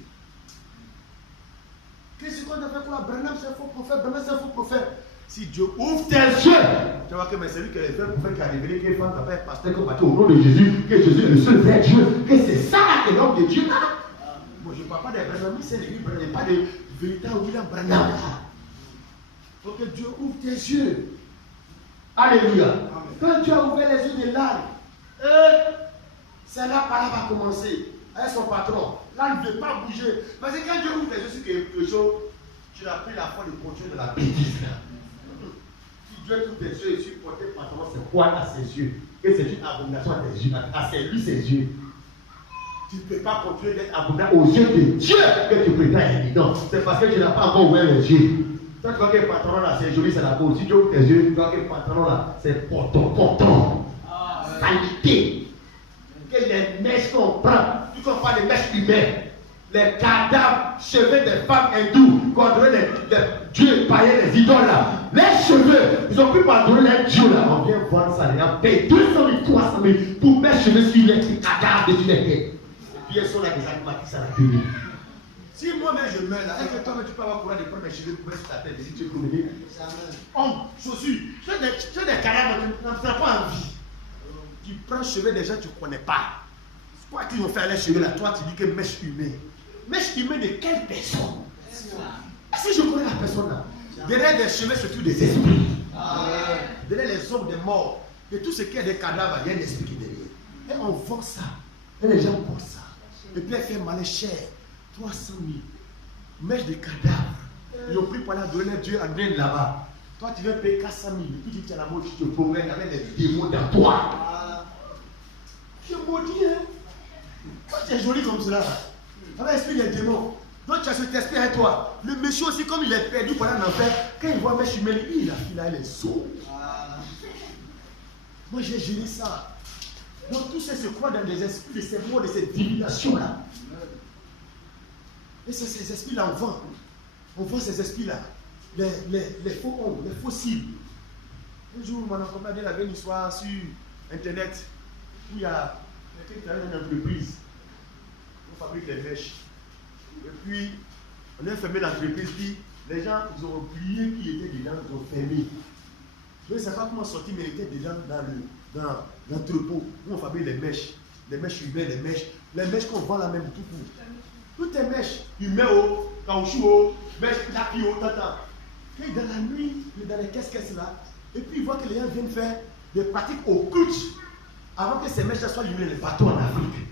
Qu'est-ce qu'on a fait pour Branham, c'est un faux prophète, Branham, c'est un faux prophèt. Si Dieu ouvre tes yeux, tu vois que c'est lui qui est le vrai prophète qui a révélé qu'il faut un pasteur qui battu au nom de Jésus, que Jésus est le seul vrai Dieu, que c'est ça que l'homme de Dieu là. Moi je ne parle pas des Branham, c'est l'église Branham, il n'y a pas de véritable William Branham là. Il faut que Dieu ouvre tes yeux. Alléluia. Quand Dieu a ouvert les yeux de l'âne, c'est là par là va commencer. Avec son patron. Là, il ne veut pas bouger. Parce que quand Dieu ouvre les yeux sur quelque chose, tu n'as plus la foi de continuer de la bêtise là. Si Dieu ouvre tes yeux et supporter le patron, c'est quoi à ses yeux? Et c'est une abomination à tes yeux, à lui ses yeux. tu ne peux pas continuer d'être abominable aux yeux de Dieu que tu prétends évident. C'est parce que tu n'as pas encore ouvert les yeux. Toi, tu vois que le pantalon là, c'est joli, c'est la peau. Si tu ouvres tes yeux, tu vois que le pantalon là, c'est poton. Salité. Que les mèches qu'on prend, tu comprends les mèches humaines, les cadavres, cheveux des femmes hindoues, qu'on donne les dieux païens, les idoles là. Les cheveux, ils ont pu pardonner les dieux là. On vient vendre ça, les gens payent 200 000, 300 000 pour mes cheveux suivre les cadavres de les têtes. Et puis ils sont là des animaux qui sont la télé. Si moi-même je meurs là, est-ce que toi-même tu peux avoir courage de prendre mes cheveux pour mettre sur ta tête et si tu veux promener? Homme, chaussures, tu as des cadavres, tu n'as pas envie. Tu prends cheveux des gens que tu ne connais pas. C'est quoi qu'ils vont faire les cheveux là? Toi tu dis que mèche humaine. Mèche humaine de quelle personne? Si je connais la personne là, derrière des cheveux se trouvent des esprits. Derrière les hommes des morts, et tout ce qui est des cadavres, il y a un esprit qui est derrière. Et on vend ça. Et les gens vendent ça. Et puis elle fait mal cher. 300 000. Mèche de cadavres. Ils ont pris pour la donner Dieu en Inde là-bas. Toi tu veux payer 400 000. Et puis tu as la mort, tu te promènes avec les démons dans toi. Tu es maudit, hein? Toi tu es joli comme cela. Avec l'esprit des démons. Donc tu as cet esprit avec toi. Le monsieur aussi, comme il est perdu pendant l'enfer, quand il voit mèche humaine, il a les sauts. Moi j'ai géré ça. Donc tous ces se croient dans des esprits de ces mots, de ces divinations-là. Et c'est ces esprits-là, on vend. On vend ces esprits-là. Les faux hommes, les faux cibles. Un jour, mon accompagnant avait une histoire sur Internet où il y a quelqu'un qui a une entreprise. On fabrique les mèches. Et puis, on a fermé l'entreprise, puis les gens, ils ont oublié qui était dedans, ils ont fermé. Je ne sais pas comment sortir, mais ils étaient dedans dans l'entrepôt où on fabrique les mèches humaines, les mèches qu'on vend là même tout court. Toutes les mèches humaines, caoutchouc, mèches lapio, tata. Et dans la nuit, dans les caisses là, et puis ils voient que les gens viennent faire des pratiques occultes avant que ces mèches soient livrées les bateaux en Afrique.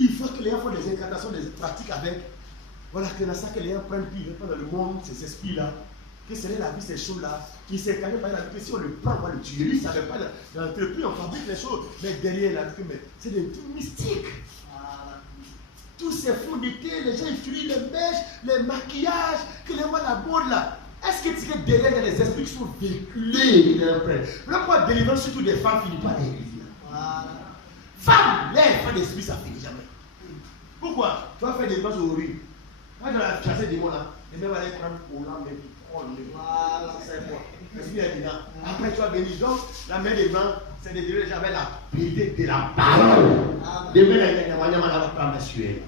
Il faut que les gens font des incantations, des pratiques avec. Voilà, que dans ça que les gens prennent, puis ils vont dans le monde, ces esprits-là. Que c'est la vie, ces choses-là. Qui s'est calé par la vie, que si on le prend, on va le tuer. Lui, ça ne savait pas dans l'entreprise, on fabrique les choses. Mais derrière la vie, c'est des trucs mystiques. Tous ces fondités, les gens utilisent les mèches, les maquillages, que les gens la mode là. Est-ce que tu sais que derrière, il y a des esprits qui sont véhiculés? Voilà pourquoi délivrer surtout des femmes finit par l'église. Femmes, les femmes d'esprit, ça finit jamais. Pourquoi? Tu vas faire des choses horribles. Quand tu vas chasser des mots là, les mêmes aller prendre pour l'âme, mais c'est quoi? L'esprit est dedans. Après tu vas venir, donc la main des blancs, c'est de dire j'avais la vérité de la parole. Demain, les gens vont prendre monsieur.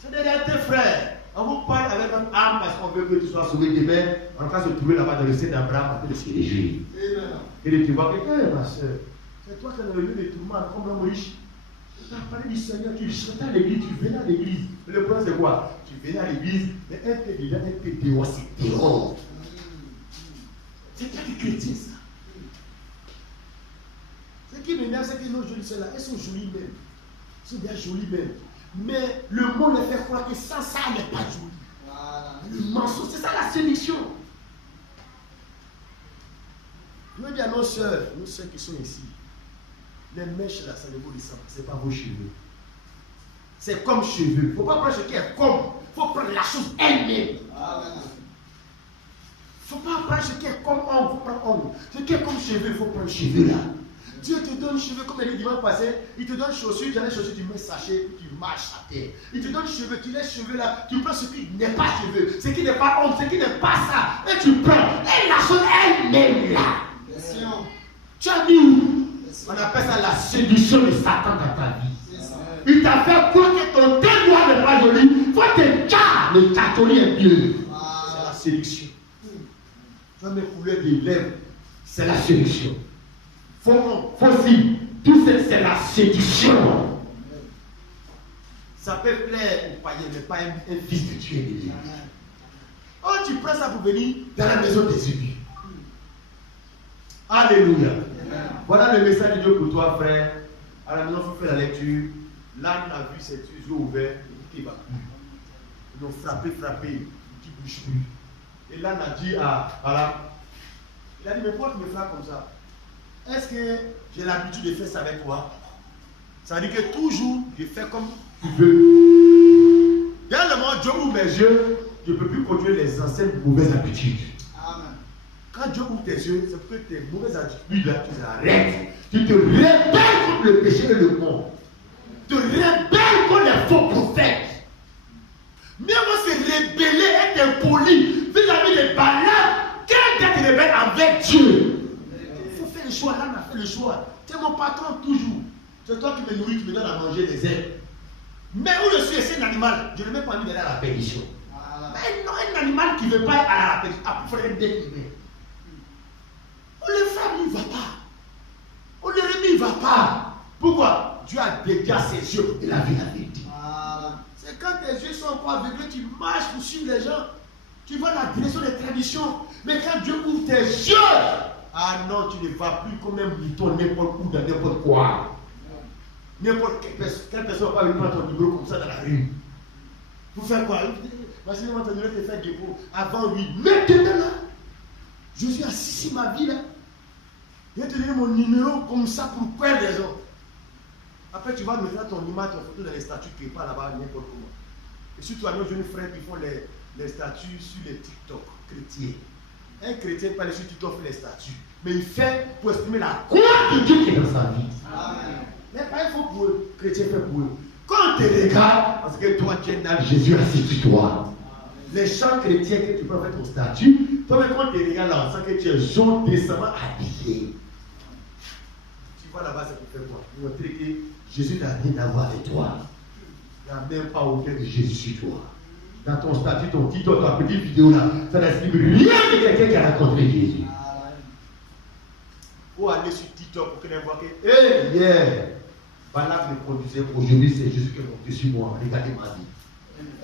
C'est derrière tes frères. On vous parle avec une âme parce qu'on veut que tu sois sauvé demain. On va se trouver là-bas dans le sein d'Abraham après de se réjouir. Et tu vois que, ma soeur, c'est toi qui as le lieu de tourment comme l'homme riche. Tu as parlé du Seigneur, tu chantais à l'église, tu venais à l'église. Mais le problème c'est quoi? Tu venais à l'église, mais un peu dedans, un peu dehors, c'est dehors. C'est pas des chrétiens ça. Ce qui m'énerve, c'est que nos jolies soeurs là, elles sont jolies même. Elles sont bien jolies même. Mais le monde les fait croire que sans ça, elle n'est pas jolie. Voilà. Le mensonge, c'est ça la séduction. Je veux dire à nos soeurs qui sont ici, les mèches là, ça ne vous descend, ce n'est pas vos cheveux. C'est comme cheveux. Il ne faut pas prendre ce qui est comme. Il faut prendre la chose elle-même. Il ne faut pas prendre ce qui est comme ongle, il faut prendre ongle. Ce qui est comme cheveux, il faut prendre cheveux là. Dieu te donne cheveux, comme il a dit dimanche passé, il te donne chaussures, tu as les chaussures, tu mets sachet, tu marches à terre. Il te donne cheveux, tu les cheveux là, tu prends ce qui n'est pas cheveux, ce qui n'est pas ongle, ce qui n'est pas ça, et tu prends. Et la chose elle-même là. Tu as mis où? On appelle ça la séduction de Satan dans ta vie. Il t'a fait croire que ton témoin n'est pas joli. Il faut te car, le catholique est mieux. C'est la séduction. Tu as mes couleurs des lèvres, c'est la séduction. Fossile, tout ça c'est la séduction. Ça peut plaire aux païens, mais pas un fils de Dieu. Oh, tu prends ça pour venir dans la maison des élus. Alléluia. Voilà le message de Dieu pour toi, frère. À la maison, il faut faire la lecture. L'âne a vu ses yeux ouverts, il va plus. Ils l'ont frappé, qui ne bouge plus. Et l'âne a dit il a dit, mais pourquoi tu me frappes comme ça? Est-ce que j'ai l'habitude de faire ça avec toi? Ça veut dire que toujours, je fais comme tu veux. Dès le moment où Dieu ouvre mes yeux, je ne peux plus continuer les anciennes mauvaises habitudes. Amen. Quand Dieu ouvre tes yeux, c'est pour que tes mauvaises habitudes là, tu les arrêtes. Tu te rebelles contre le péché et le monde. Tu te rebelles contre les faux prophètes. Même se rebeller, être impoli vis-à-vis des balades, quel est rebelle avec Dieu? Il faut faire le choix. Là, on a fait le choix. Tu es mon patron toujours. C'est toi qui me nourris, tu me donnes à manger des herbes. Mais où je suis, c'est un animal. Je ne mets pas envie d'aller à la perdition. Mais non, un animal qui ne veut pas aller à la perdition, il faudrait d'être humain. Le frère, il ne va pas. Le Rémi, il ne va pas. Pourquoi? Dieu a déjà ses yeux et la vie a été. C'est quand tes yeux sont encore aveuglés, tu marches pour suivre les gens. Tu vas dans la direction des traditions. Mais quand Dieu ouvre tes yeux, ah non, tu ne vas plus comme un mouton n'importe où, dans n'importe quoi. N'importe quelle personne va pas venir prendre ton numéro comme ça dans la rue. Pour faire quoi? Voici mon numéro te fait dépôt. Avant, oui. Maintenant, là, je suis assis sur ma vie, là. Je vais te donner mon numéro comme ça pour quelle raison? Après, tu vas me faire ton image, ton photo dans les statuts qui n'est pas là-bas, n'importe comment. Et surtout, à nos jeunes frères qui font les statuts sur les TikTok chrétiens. Un chrétien peut aller sur TikTok faire les statuts. Mais il fait pour exprimer la gloire de Dieu qui est dans sa vie. Amen. Mais pas il faut pour eux. Chrétien fait pour eux. Quand tu regardes, parce que toi, tu es dans Jésus assis sur toi. Les chants chrétiens que tu peux faire ton statut, toi, quand tu regardes là, on sent que tu es jaune, décemment habillé. Tu vas là-bas, c'est pour faire quoi? Pour montrer que Jésus n'a rien à voir avec toi. Il n'a même pas aucun de Jésus sur toi. Dans ton statut, ton titre, ta petite vidéo là, ça n'explique rien de quelqu'un qui a rencontré Jésus. Faut aller sur TikTok pour que les voit que, hey, yeah, voilà me produisait aujourd'hui, c'est Jésus qui est monté sur moi. Regardez ma vie.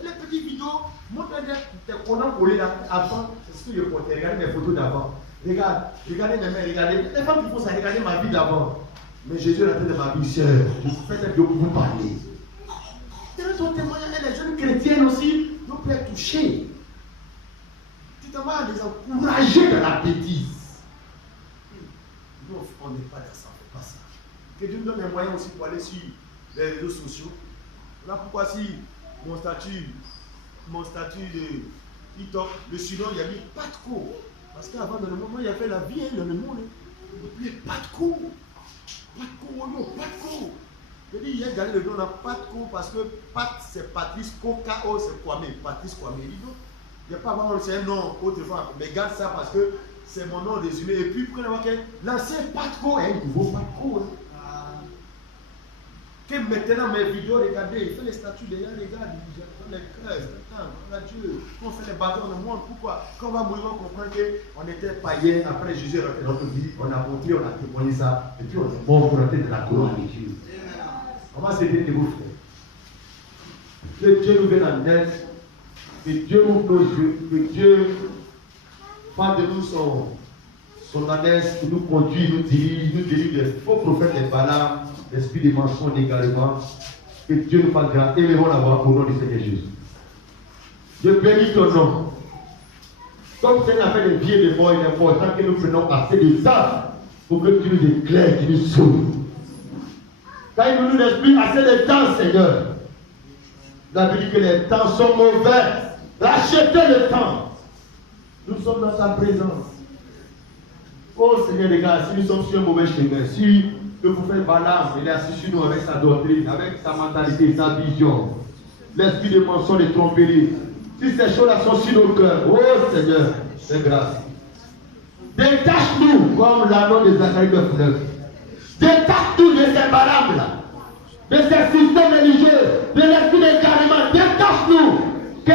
Les petites vidéos, montre tes condamnes collés là, avant, c'est ce que je portais. Regardez mes photos d'avant. Regardez mes mains, regardez. Les femmes qui font ça, regardez ma vie d'avant. Mais Jésus est la tête de ma vie, sœur. Je vous fais cette vidéo pour vous parler. C'est ton témoignage, les jeunes chrétiennes aussi, nous pouvons être touchés. Tu t'en vas les encourager dans la bêtise. Nous, on n'est pas dans ça, on ne fait pas ça. Que Dieu nous donne les moyens aussi pour aller sur les réseaux sociaux. Voilà pourquoi si mon statut de TikTok, le surnom, il y a mis pas de cours. Parce qu'avant, dans le moment, il y avait la vie dans le monde. Il n'y a pas de cours. Pas de cours, non, pas de cours. Je dis, il y a gagné le nom, on n'a pas de cours parce que Pat, c'est Patrice, K.O. c'est Kwame, Patrice Kwame. Il dit non, il n'y a pas vraiment, c'est un nom autrefois. Mais garde ça parce que c'est mon nom résumé. Et puis, pour voir que l'ancien Patco est un nouveau Patco. Que maintenant mes vidéos, regardez, il fait les statuts, les gars, regarde, il fait les creuses, attends, Dieu, on fait les bâtons dans le monde. Pourquoi? Quand on va mourir, on comprend qu'on était païens, après Jésus est rentré dans notre vie, on a montré, on a témoigné ça, et puis on est mort pour rentrer dans la gloire de Dieu. On va s'aider de vous frères. Que Dieu nous vienne en aide, que Dieu ouvre nos yeux, que Dieu fasse de nous son adresse, pour nous conduire, nous dirige, nous délivre des faux prophètes, des Balaam, l'esprit des mensonges, également. Que Dieu nous fasse grâce. Élevons la voix au nom du Seigneur Jésus. Je bénis ton nom. Comme c'est une affaire de vie et de mort, il est important que nous prenions assez de temps pour que tu nous éclaires, tu nous sauves. Quand il nous l'esprit assez de temps, Seigneur, nous avons dit que les temps sont mauvais. Rachetez le temps. Nous sommes dans ta présence. Oh Seigneur, les gars, si nous sommes sur un mauvais chemin, si le prophète Balaam, il est assis sur nous avec sa doctrine, avec sa mentalité, sa vision, l'esprit de mensonge et tromperie, si ces choses-là sont sur nos cœurs, oh Seigneur, c'est grâce. Détache-nous comme l'anneau de Zacharie 9:9. Détache-nous de ces Balaam-là, de ces systèmes religieux, de l'esprit d'égarement. Détache-nous que